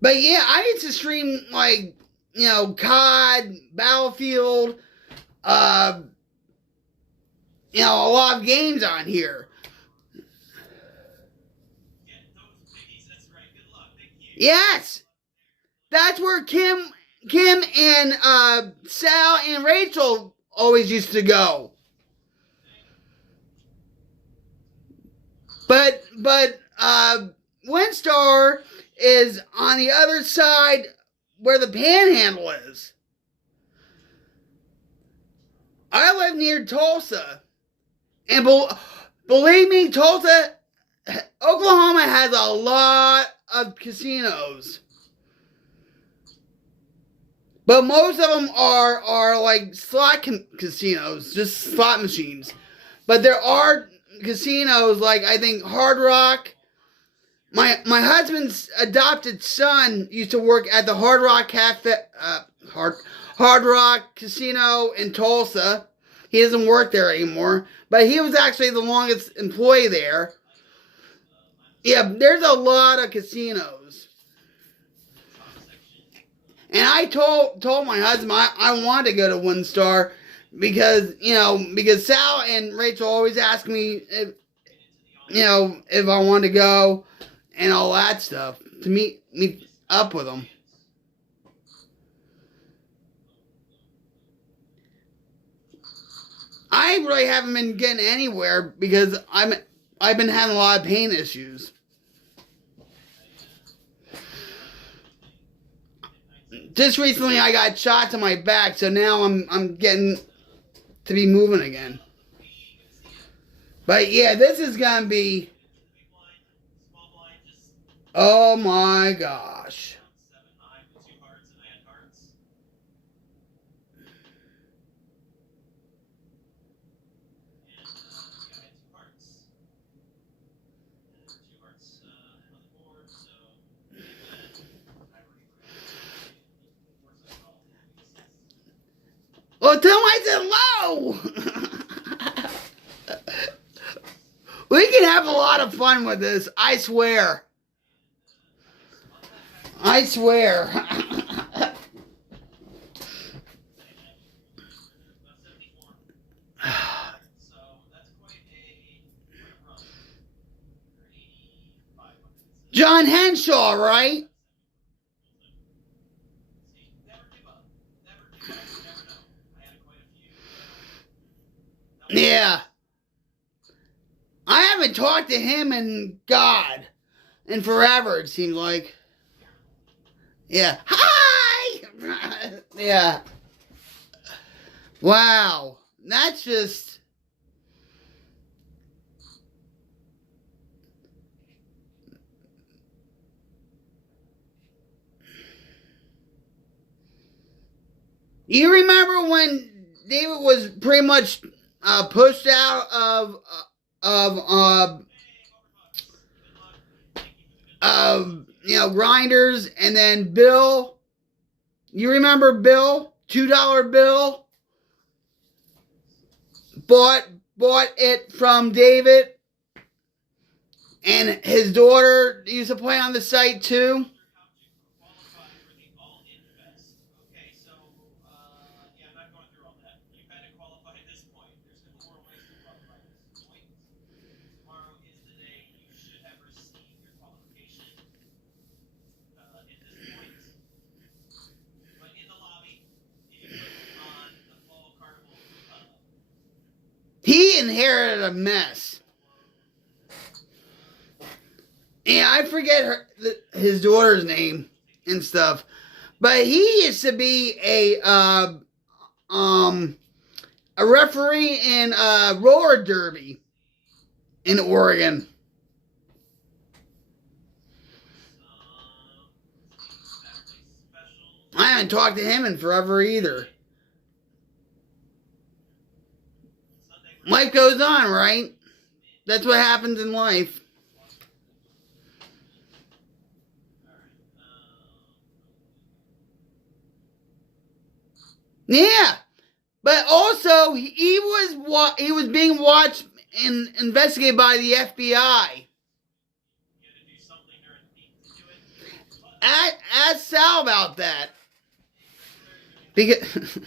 But yeah, I used to stream like, you know, COD, Battlefield, you know, a lot of games on here. Yes, that's where Kim and Sal and Rachel always used to go. But Windstar is on the other side where the Panhandle is. I live near Tulsa, and believe me, Tulsa, Oklahoma has a lot of casinos. But most of them are like casinos, just slot machines. But there are casinos like I think Hard Rock. My husband's adopted son used to work at the Hard Rock Cafe, Hard Rock Casino in Tulsa. He doesn't work there anymore, but he was actually the longest employee there. Yeah, there's a lot of casinos. And I told my husband I wanted to go to One Star because, because Sal and Rachel always ask me if I want to go and all that stuff to meet up with them. I really haven't been getting anywhere because I've been having a lot of pain issues. Just recently I got shot to my back, so now I'm getting to be moving again. But yeah, this is gonna be, oh my gosh. Well, tell I said low. We can have a lot of fun with this, I swear. I swear. John Henshaw, right? Yeah. I haven't talked to him in God in forever, it seems like. Yeah. Hi! Yeah. Wow. That's just... You remember when David was pretty much pushed out of Grinders, and then Bill, you remember Bill, $2 Bill, bought it from David, and his daughter used to play on the site too. He inherited a mess. Yeah, I forget his daughter's name and stuff, but he used to be a referee in roller derby in Oregon. I haven't talked to him in forever either. Life goes on, right? That's what happens in life. Yeah, but also he was being watched and investigated by the FBI. Ask Sal about that. Because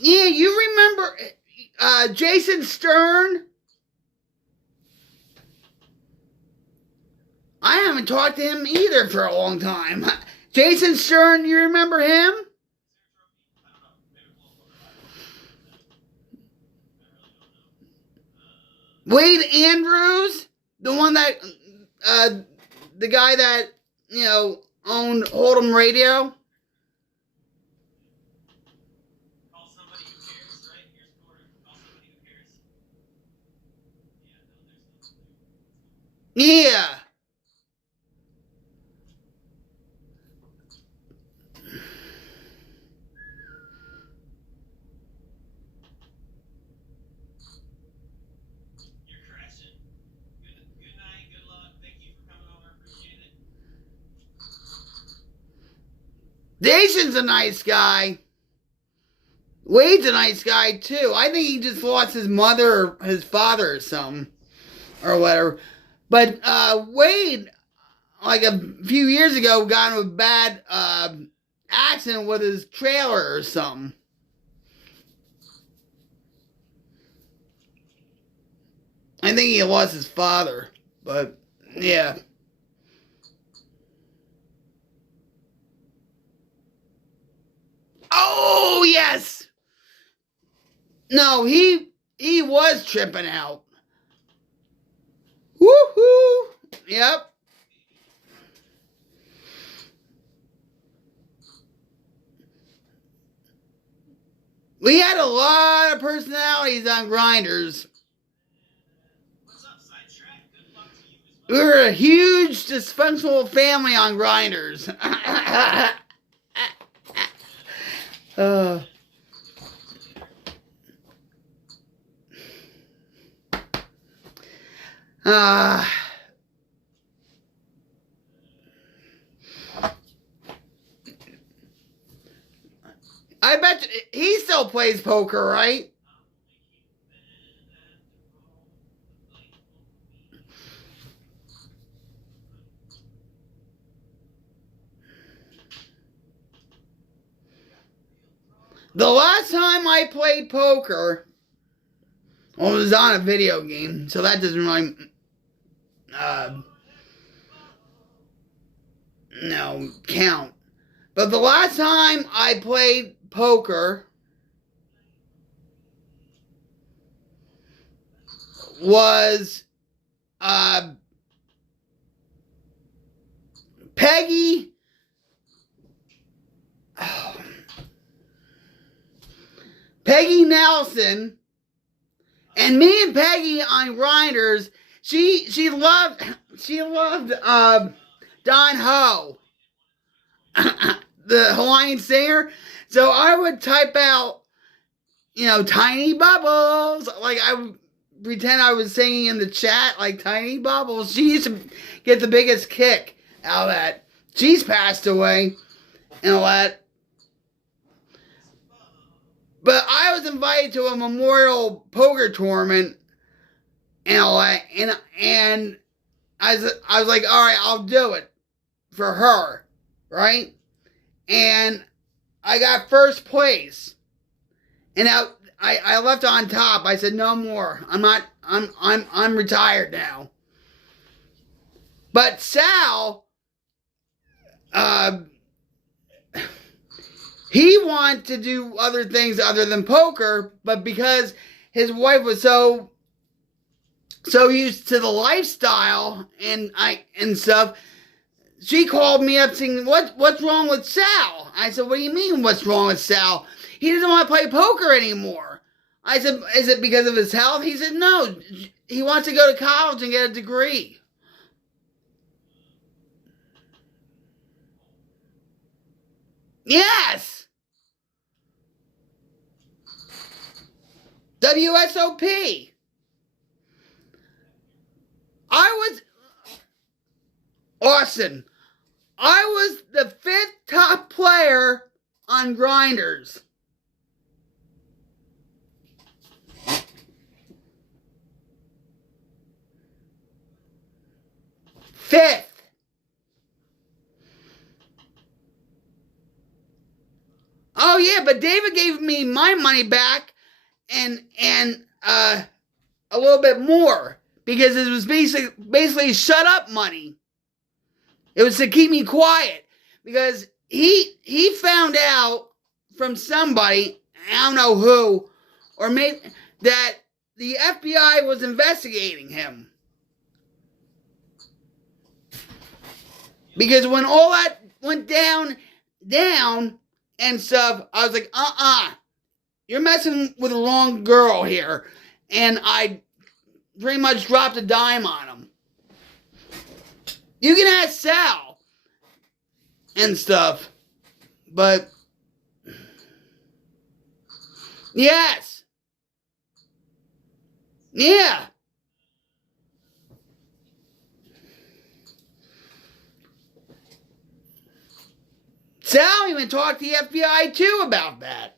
yeah, you remember Jason Stern? I haven't talked to him either for a long time. Jason Stern, you remember him? Wade Andrews, the one that, the guy that, owned Hold'em Radio. Yeah. Jason's a nice guy. Wade's a nice guy too. I think he just lost his mother or his father or something. Or whatever. But Wade, like a few years ago, got in a bad accident with his trailer or something. I think he lost his father. But, yeah. Oh, yes! No, he was tripping out. Woohoo! Yep. We had a lot of personalities on Grinders. We were a huge dysfunctional family on Grinders. I bet he still plays poker, right? The last time I played poker, well, it was on a video game, so that doesn't really, no, count. But the last time I played poker was Peggy. Peggy Nelson and me and Peggy on Grinders. She loved Don Ho, the Hawaiian singer. So I would type out, tiny bubbles. Like I would pretend I was singing in the chat like tiny bubbles. She used to get the biggest kick out of that. She's passed away and all that. But I was invited to a memorial poker tournament and all that, and I was like, all right, I'll do it for her, right? And I got first place, and I left on top. I said, no more. I'm retired now. But Sal, he wanted to do other things other than poker, but because his wife was so used to the lifestyle and stuff, she called me up saying, what's wrong with Sal? I said, what do you mean what's wrong with Sal? He doesn't want to play poker anymore. I said, is it because of his health? He said, no, he wants to go to college and get a degree. Yes! WSOP. Austin. I was the 5th top player on Grinders. 5th. Oh yeah, but David gave me my money back and a little bit more because it was basically shut up money. It was to keep me quiet because he found out from somebody, I don't know who, or maybe that the FBI was investigating him. Because when all that went down and stuff, I was like, you're messing with the wrong girl here. And I pretty much dropped a dime on him. You can ask Sal and stuff. But, yes. Yeah. Sal even talked to the FBI too about that.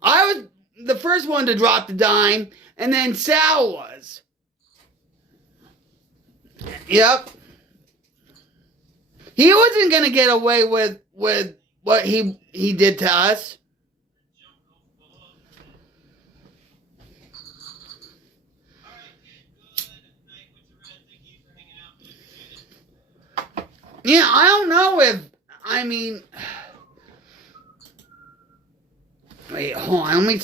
I was the first one to drop the dime, and then Sal was. Yep. He wasn't going to get away with what he did to us. Yeah, I don't know if, I mean, wait, hold on, let me,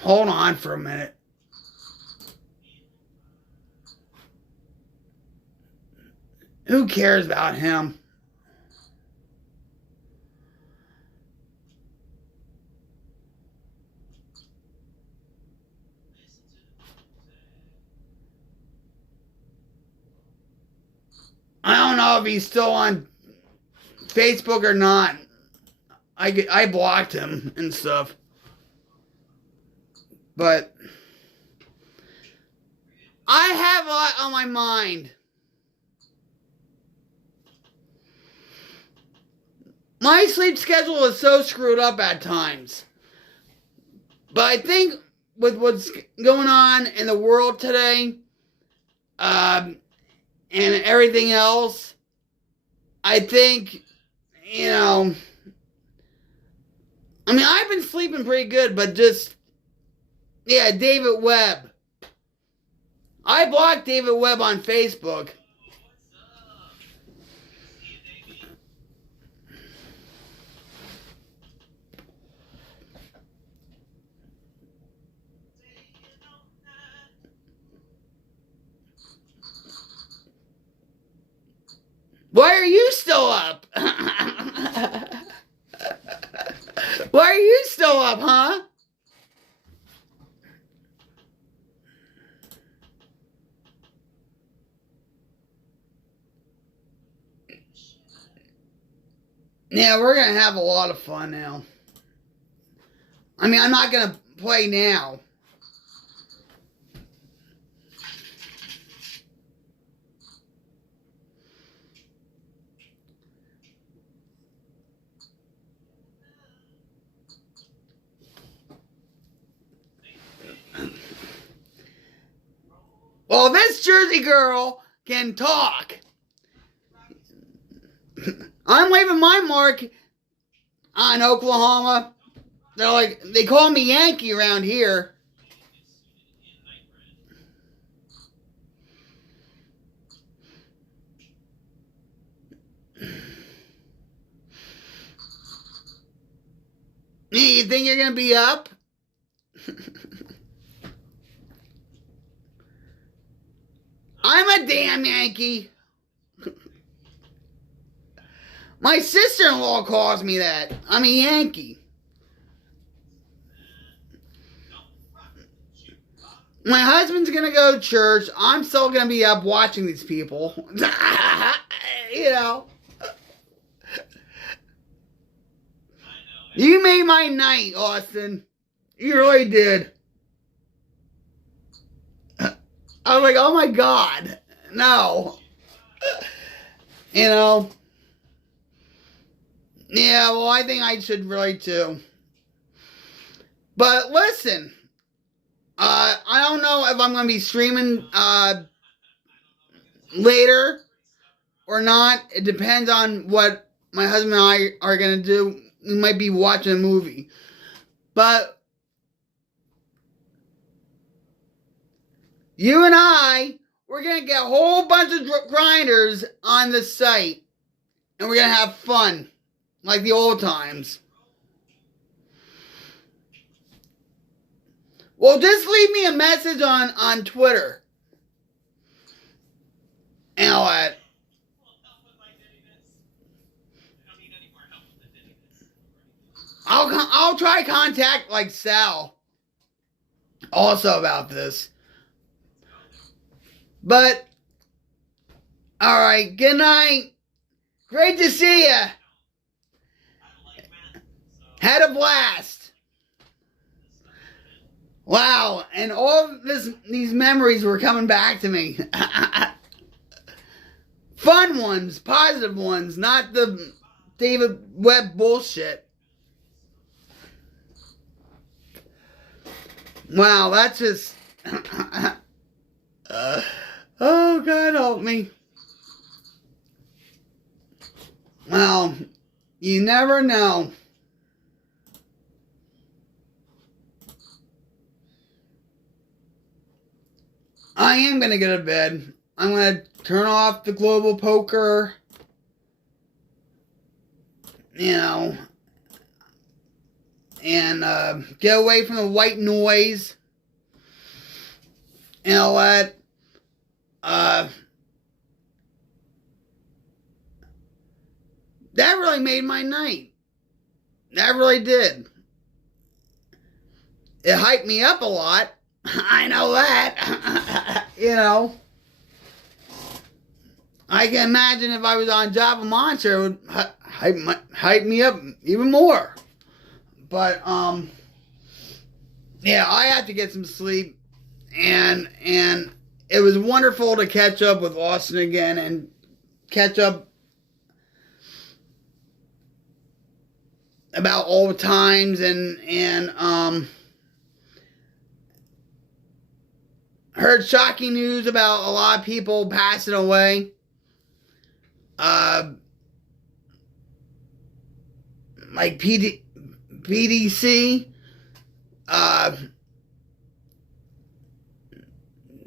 hold on for a minute. Who cares about him? I don't know if he's still on Facebook or not. I blocked him and stuff. But I have a lot on my mind. My sleep schedule is so screwed up at times. But I think with what's going on in the world today, and everything else, I think, I mean, I've been sleeping pretty good, but just, yeah, David Webb. I blocked David Webb on Facebook. Why are you still up? Why are you still up, huh? Yeah, we're going to have a lot of fun now. I mean, I'm not going to play now. Well, this Jersey girl can talk. I'm leaving my mark on Oklahoma. They're like, they call me Yankee around here. You think you're going to be up? I'm a damn Yankee. My sister-in-law calls me that. I'm a Yankee. My husband's going to go to church. I'm still going to be up watching these people. You made my night, Austin. You really did. I was like, oh my God. No. Yeah, well, I think I should really too. But listen, I don't know if I'm going to be streaming later or not. It depends on what my husband and I are going to do. We might be watching a movie. But you and we're going to get a whole bunch of grinders on the site. And we're going to have fun. Like the old times. Well, just leave me a message on Twitter. And all that. I'll try contact like Sal. also about this. But, alright, good night. Great to see ya. Had a blast. Wow, and all these memories were coming back to me. Fun ones, positive ones, not the David Webb bullshit. Wow, that's just... oh, God help me. Well, you never know. I am going to go to bed. I'm going to turn off the global poker. You know. And get away from the white noise. And I'll let... that really made my night. That really did. It hyped me up a lot. I know that. You know. I can imagine if I was on Java Monster, it would hype me up even more. But, yeah, I have to get some sleep. And it was wonderful to catch up with Austin again and catch up about all the times and heard shocking news about a lot of people passing away. Like PDC,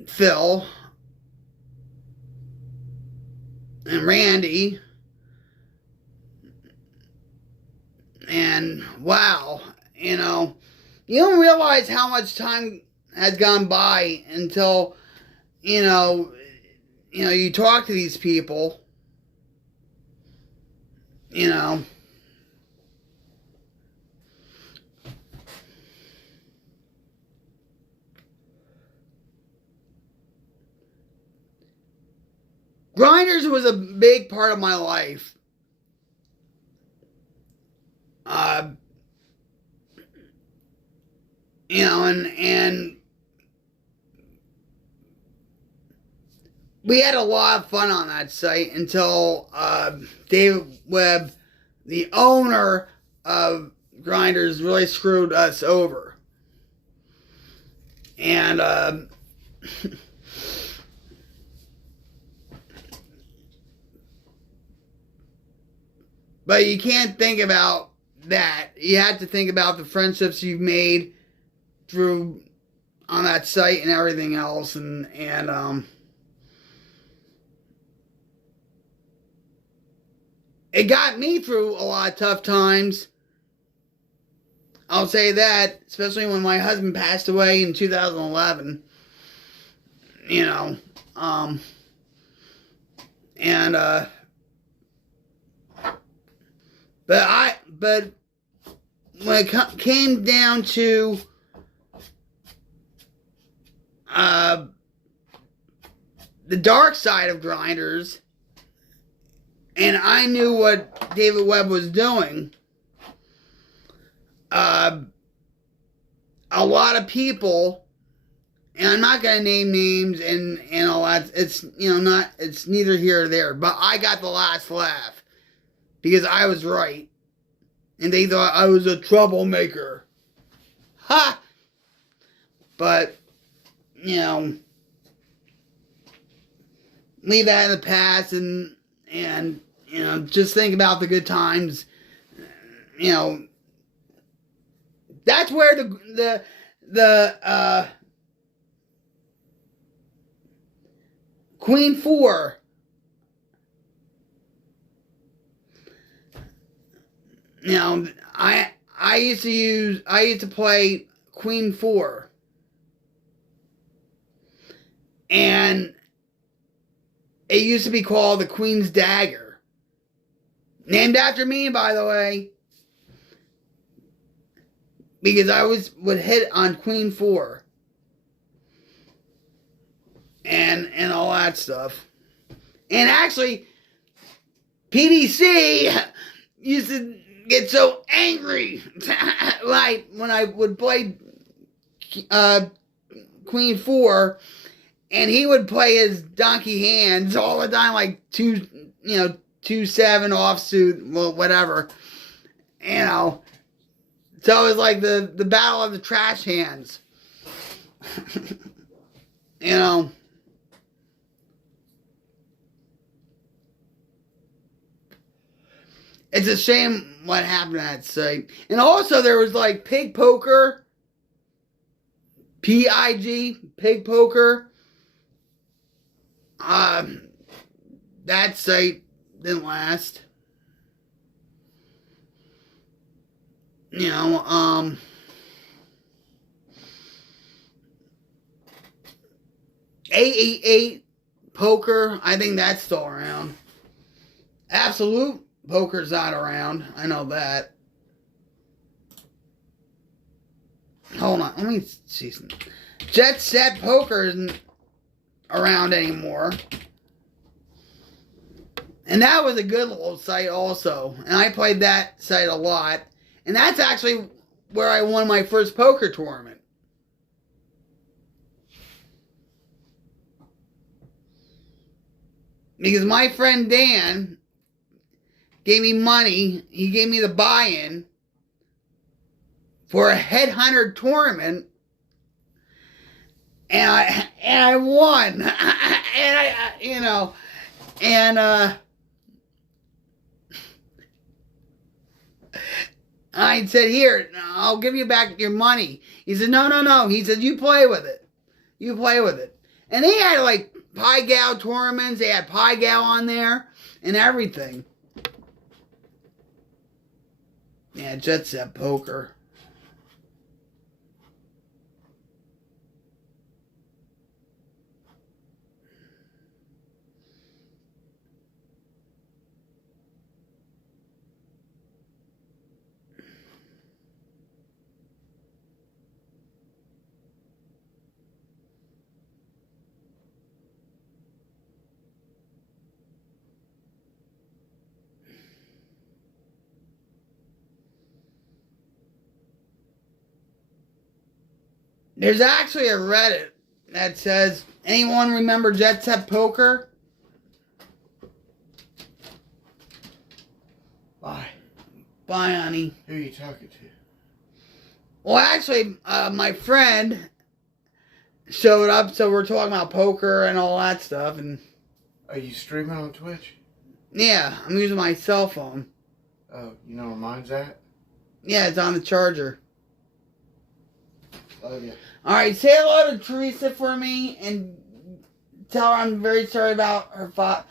Phil, and Randy. And wow, you know, you don't realize how much time has gone by until, you know, you talk to these people, you know. Grinders was a big part of my life. You know, and we had a lot of fun on that site until David Webb, the owner of Grinders, really screwed us over. And but you can't think about that. You have to think about the friendships you've made through on that site and everything else, and it got me through a lot of tough times. I'll say that, especially when my husband passed away in 2011. You know, but when it came down to the dark side of Grinders, and I knew what David Webb was doing, a lot of people, and I'm not going to name names and all that, it's, it's neither here or there, but I got the last laugh because I was right, and they thought I was a troublemaker. Ha! But, leave that in the past and just think about the good times. That's where the Queen 4 I used to play Queen 4. And it used to be called the Queen's Dagger. Named after me, by the way. Because I would hit on Queen 4. and all that stuff. And actually, PDC used to get so angry like when I would play Queen 4, and he would play his donkey hands all the time, like 2-7 offsuit, well, whatever. So it was like the battle of the trash hands. It's a shame what happened at that site. And also there was like pig poker. PIG, pig poker. That site didn't last. $888 poker, I think that's still around. Absolute poker's not around. I know that. Hold on, let me see some. Jet Set Poker isn't around anymore. And that was a good little site also. And I played that site a lot. And that's actually where I won my first poker tournament. Because my friend Dan gave me money. He gave me the buy-in for a headhunter tournament. And I won. I said, here, I'll give you back your money. He said, no. He said, you play with it. You play with it. And they had like Pie Gal tournaments. They had Pie Gal on there and everything. Yeah, Jet Set Poker. There's actually a Reddit that says, anyone remember Jet Set Poker? Bye. Bye, honey. Who are you talking to? Well, actually, my friend showed up, so we're talking about poker and all that stuff. And Are you streaming on Twitch? yeah, I'm using my cell phone. Oh, you know where mine's at? Yeah, it's on the charger. Love you. Alright, say hello to Teresa for me and tell her I'm very sorry about her father.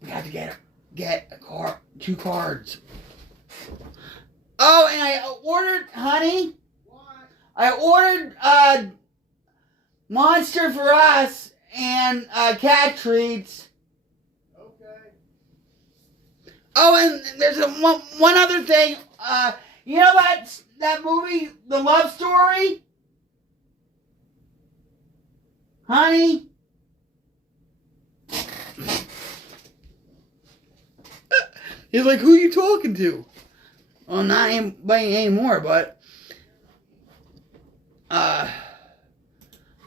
We got to get a car, 2 cards. Oh, and I ordered, honey. What? I ordered Monster for Us and cat treats. Okay. Oh, and there's one other thing. You know that movie, The Love Story? Honey? He's like, who are you talking to? Well, not anybody anymore, but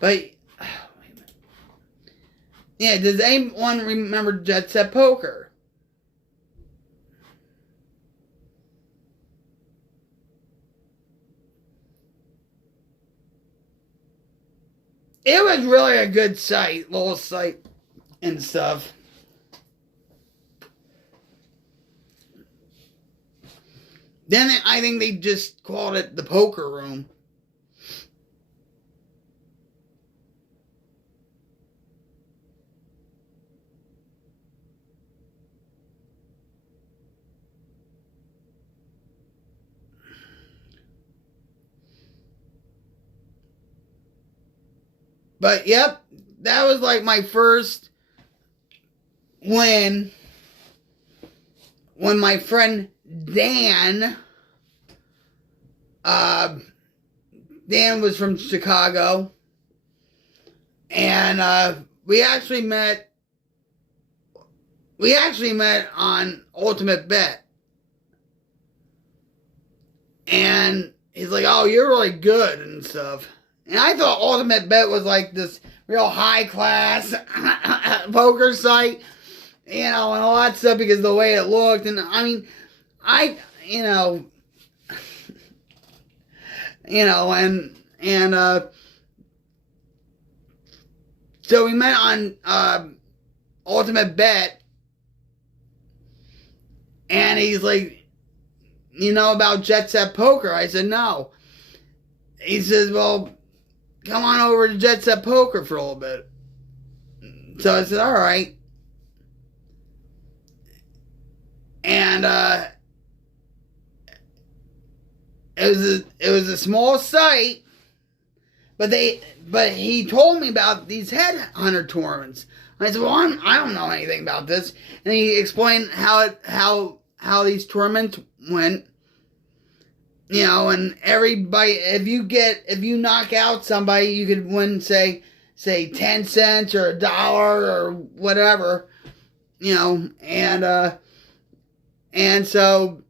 wait a minute. Yeah, does anyone remember Jet Set Poker? It was really a good site, little site and stuff. Then I think they just called it the poker room. But yep, that was like my first win when my friend Dan Dan was from Chicago, and we actually met. We actually met on Ultimate Bet. And he's like, "Oh, you're really good," and stuff. And I thought Ultimate Bet was like this real high class poker site, and all that stuff because of the way it looked. And I mean, you know, so we met on Ultimate Bet, and he's like, "You know about Jet Set Poker?" I said, "No." He says, "Well, come on over to Jet Set Poker for a little bit." So I said, "All right." And it was a small site, but he told me about these headhunter tournaments. I said, "Well, I don't know anything about this," and he explained how these tournaments went. And everybody, if you knock out somebody, you could win, say 10 cents or $1 or whatever, and so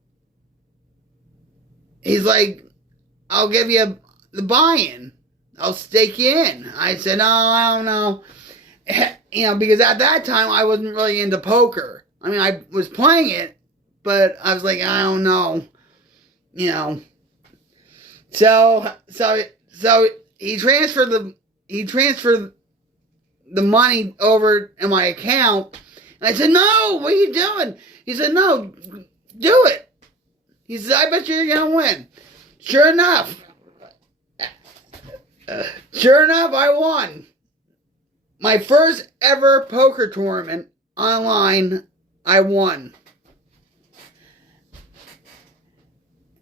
he's like, "I'll give you the buy-in. I'll stake you in." I said, "No, I don't know." Because at that time I wasn't really into poker. I mean, I was playing it, but I was like, I don't know. So he transferred the money over in my account. And I said, "No, what are you doing?" He said, "No, do it." He said, "I bet you're going to win." Sure enough, I won. My first ever poker tournament online, I won.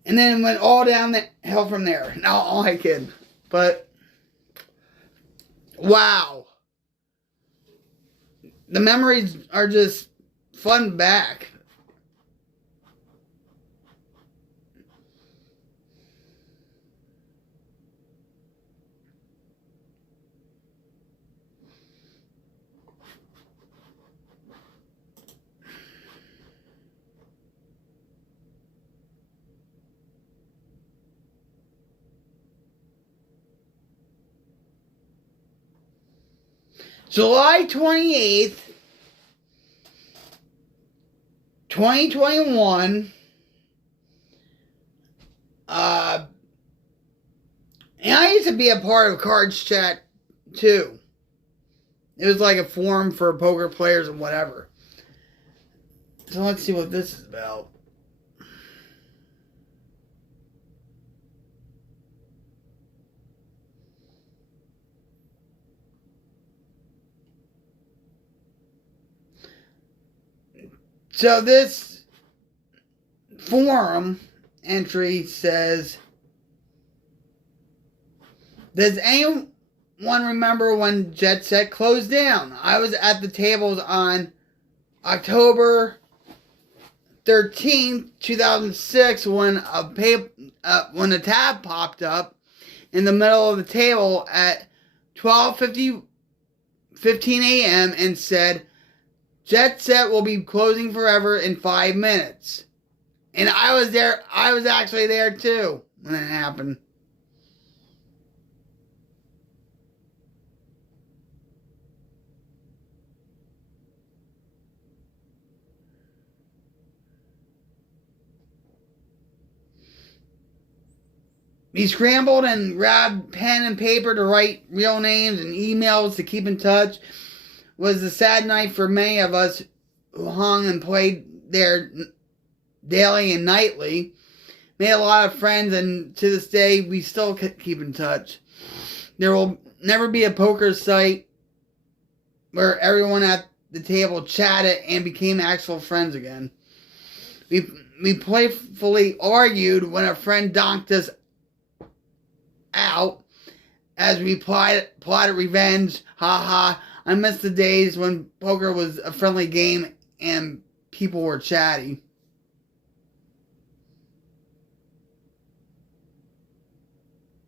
And then it went all down the hill from there. No, all I kid. But, wow. The memories are just fun back. July 28th, 2021. And I used to be a part of Cards Chat too. It was like a forum for poker players and whatever. So let's see what this is about. So this forum entry says, "Does anyone remember when Jet Set closed down? I was at the tables on October 13th, 2006 when a tab popped up in the middle of the table at 12:15 a.m. and said, 'Jet Set will be closing forever in 5 minutes.'" And I was there. I was actually there too when it happened. He scrambled and grabbed pen and paper to write real names and emails to keep in touch. It was a sad night for many of us who hung and played there daily and nightly. Made a lot of friends, and to this day we still keep in touch. There will never be a poker site where everyone at the table chatted and became actual friends again. We playfully argued when a friend donked us out as we plotted revenge. Ha ha. I miss the days when poker was a friendly game and people were chatty.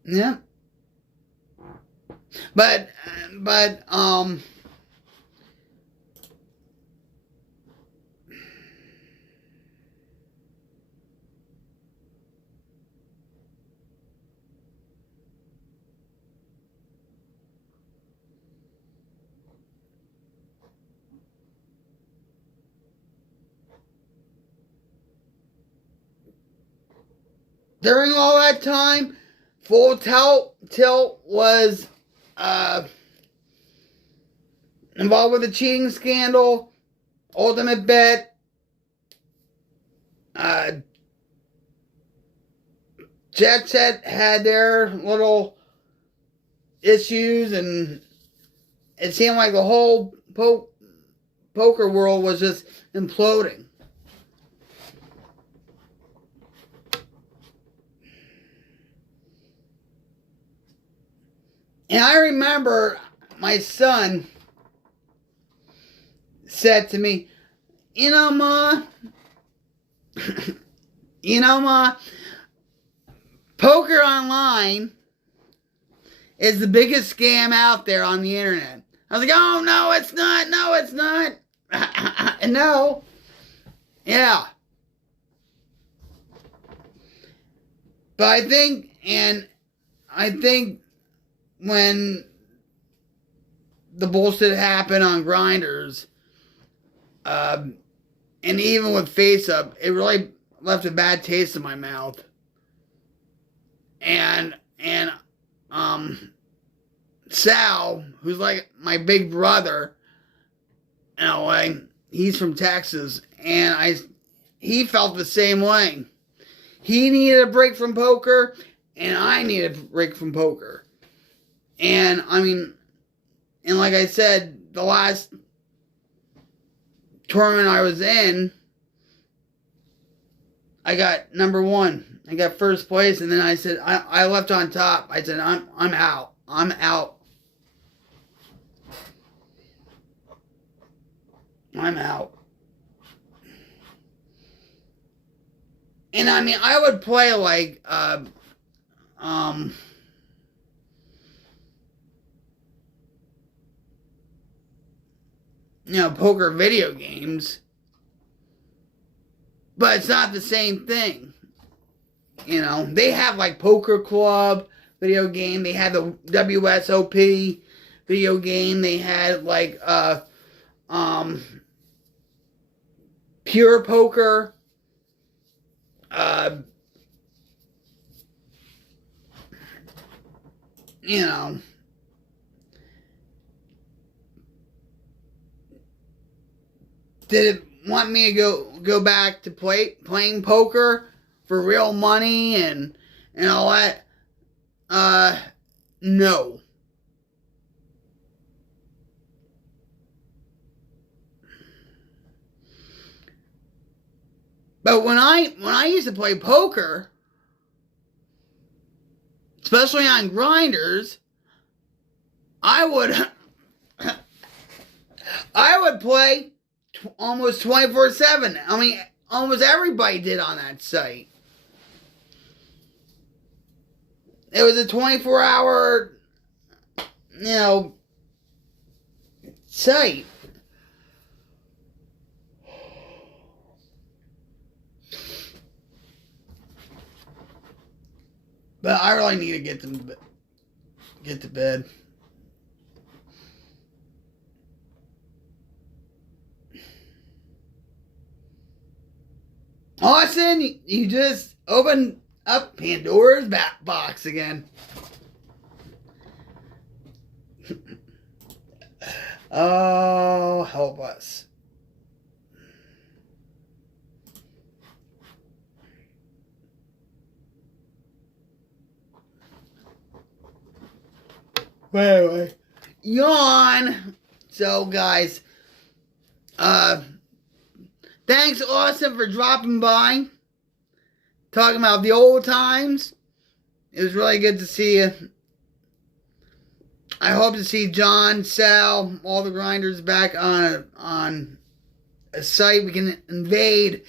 Yeah. But during all that time, Full Tilt was involved with a cheating scandal. Ultimate Bet, Jet Set had their little issues, and it seemed like the whole poker world was just imploding. And I remember my son said to me, you know, Ma, poker online is the biggest scam out there on the internet. I was like, oh, no, it's not. No, it's not. No. Yeah. But I think when the bullshit happened on Grinders, and even with Face Up, it really left a bad taste in my mouth. And Sal, who's like my big brother in a way, he's from Texas, and he felt the same way. He needed a break from poker, and I needed a break from poker. And like I said, the last tournament I was in, I got number 1. I got first place, and then I said, I left on top. I said, I'm out. I'm out. I'm out. And I would play like, poker video games, but it's not the same thing. They have like Poker Club video game. They had the WSOP video game. They had like Pure Poker. Did it want me to go back to playing poker for real money and all that? No. But when I used to play poker, especially on Grinders, I would play almost 24/7. Almost everybody did on that site. It was a 24-hour, site. But I really need to get to bed. Austin, you just opened up Pandora's box again. Oh, help us. Wait. Yawn. So, guys, thanks, Austin, for dropping by, talking about the old times. It was really good to see you. I hope to see John, Sal, all the grinders back on a site we can invade.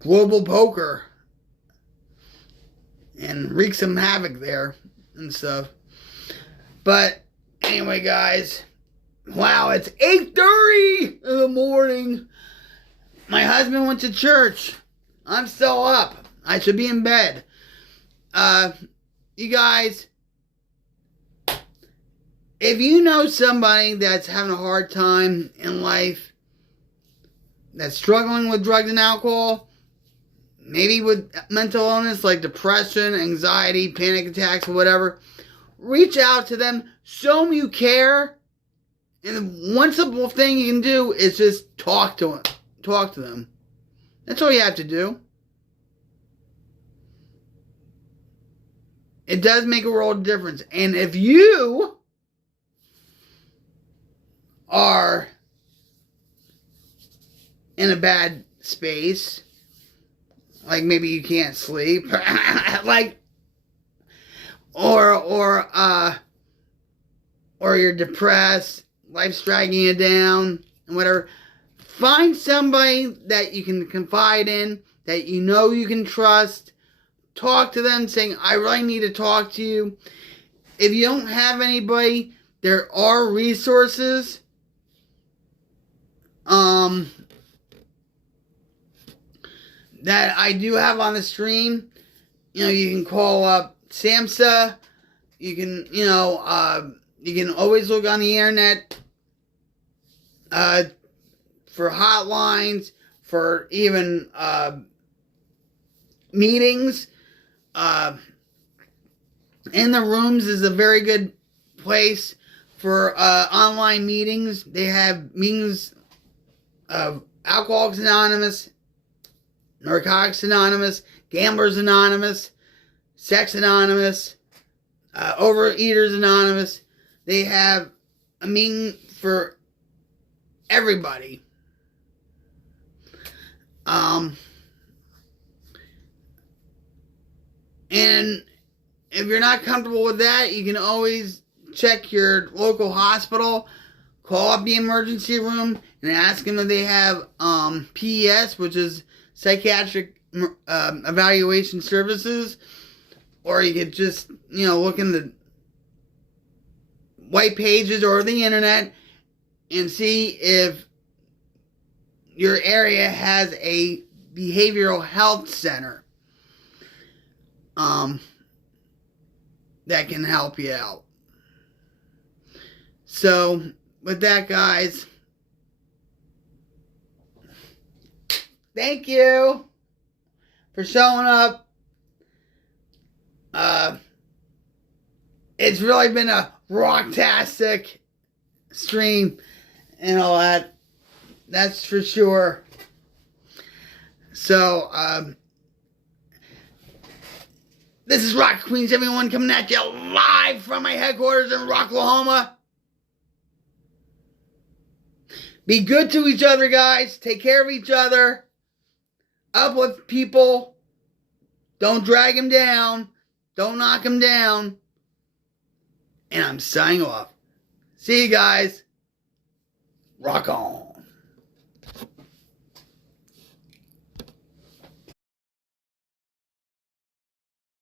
Global poker. And wreak some havoc there and stuff. But anyway, guys. Wow, it's 8:30 in the morning. My husband went to church. I'm still up. I should be in bed. You guys, if you know somebody that's having a hard time in life, that's struggling with drugs and alcohol, maybe with mental illness like depression, anxiety, panic attacks, or whatever, reach out to them, show them you care, and one simple thing you can do is just talk to them. That's all you have to do. It does make a world of difference. And if you are in a bad space, like maybe you can't sleep, like, or you're depressed, life's dragging you down, and whatever, find somebody that you can confide in, that you know you can trust. Talk to them saying, I really need to talk to you. If you don't have anybody, there are resources. That I do have on the stream. You know, you can call up SAMHSA. You can, you can always look on the internet for hotlines, for even meetings. In the Rooms is a very good place for online meetings. They have meetings of Alcoholics Anonymous, Narcotics Anonymous, Gamblers Anonymous, Sex Anonymous, Overeaters Anonymous. They have a meeting for everybody. And if you're not comfortable with that, you can always check your local hospital, call up the emergency room, and ask them if they have PES, which is Psychiatric Evaluation Services. Or you could just, look in the white pages or the internet and see if your area has a behavioral health center that can help you out. So, with that, guys, thank you for showing up. It's really been a rocktastic stream and all that. That's for sure. So, this is Rock Queens, everyone, coming at you live from my headquarters in Rocklahoma. Be good to each other, guys. Take care of each other. Uplift people. Don't drag them down. Don't knock them down. And I'm signing off. See you guys. Rock on.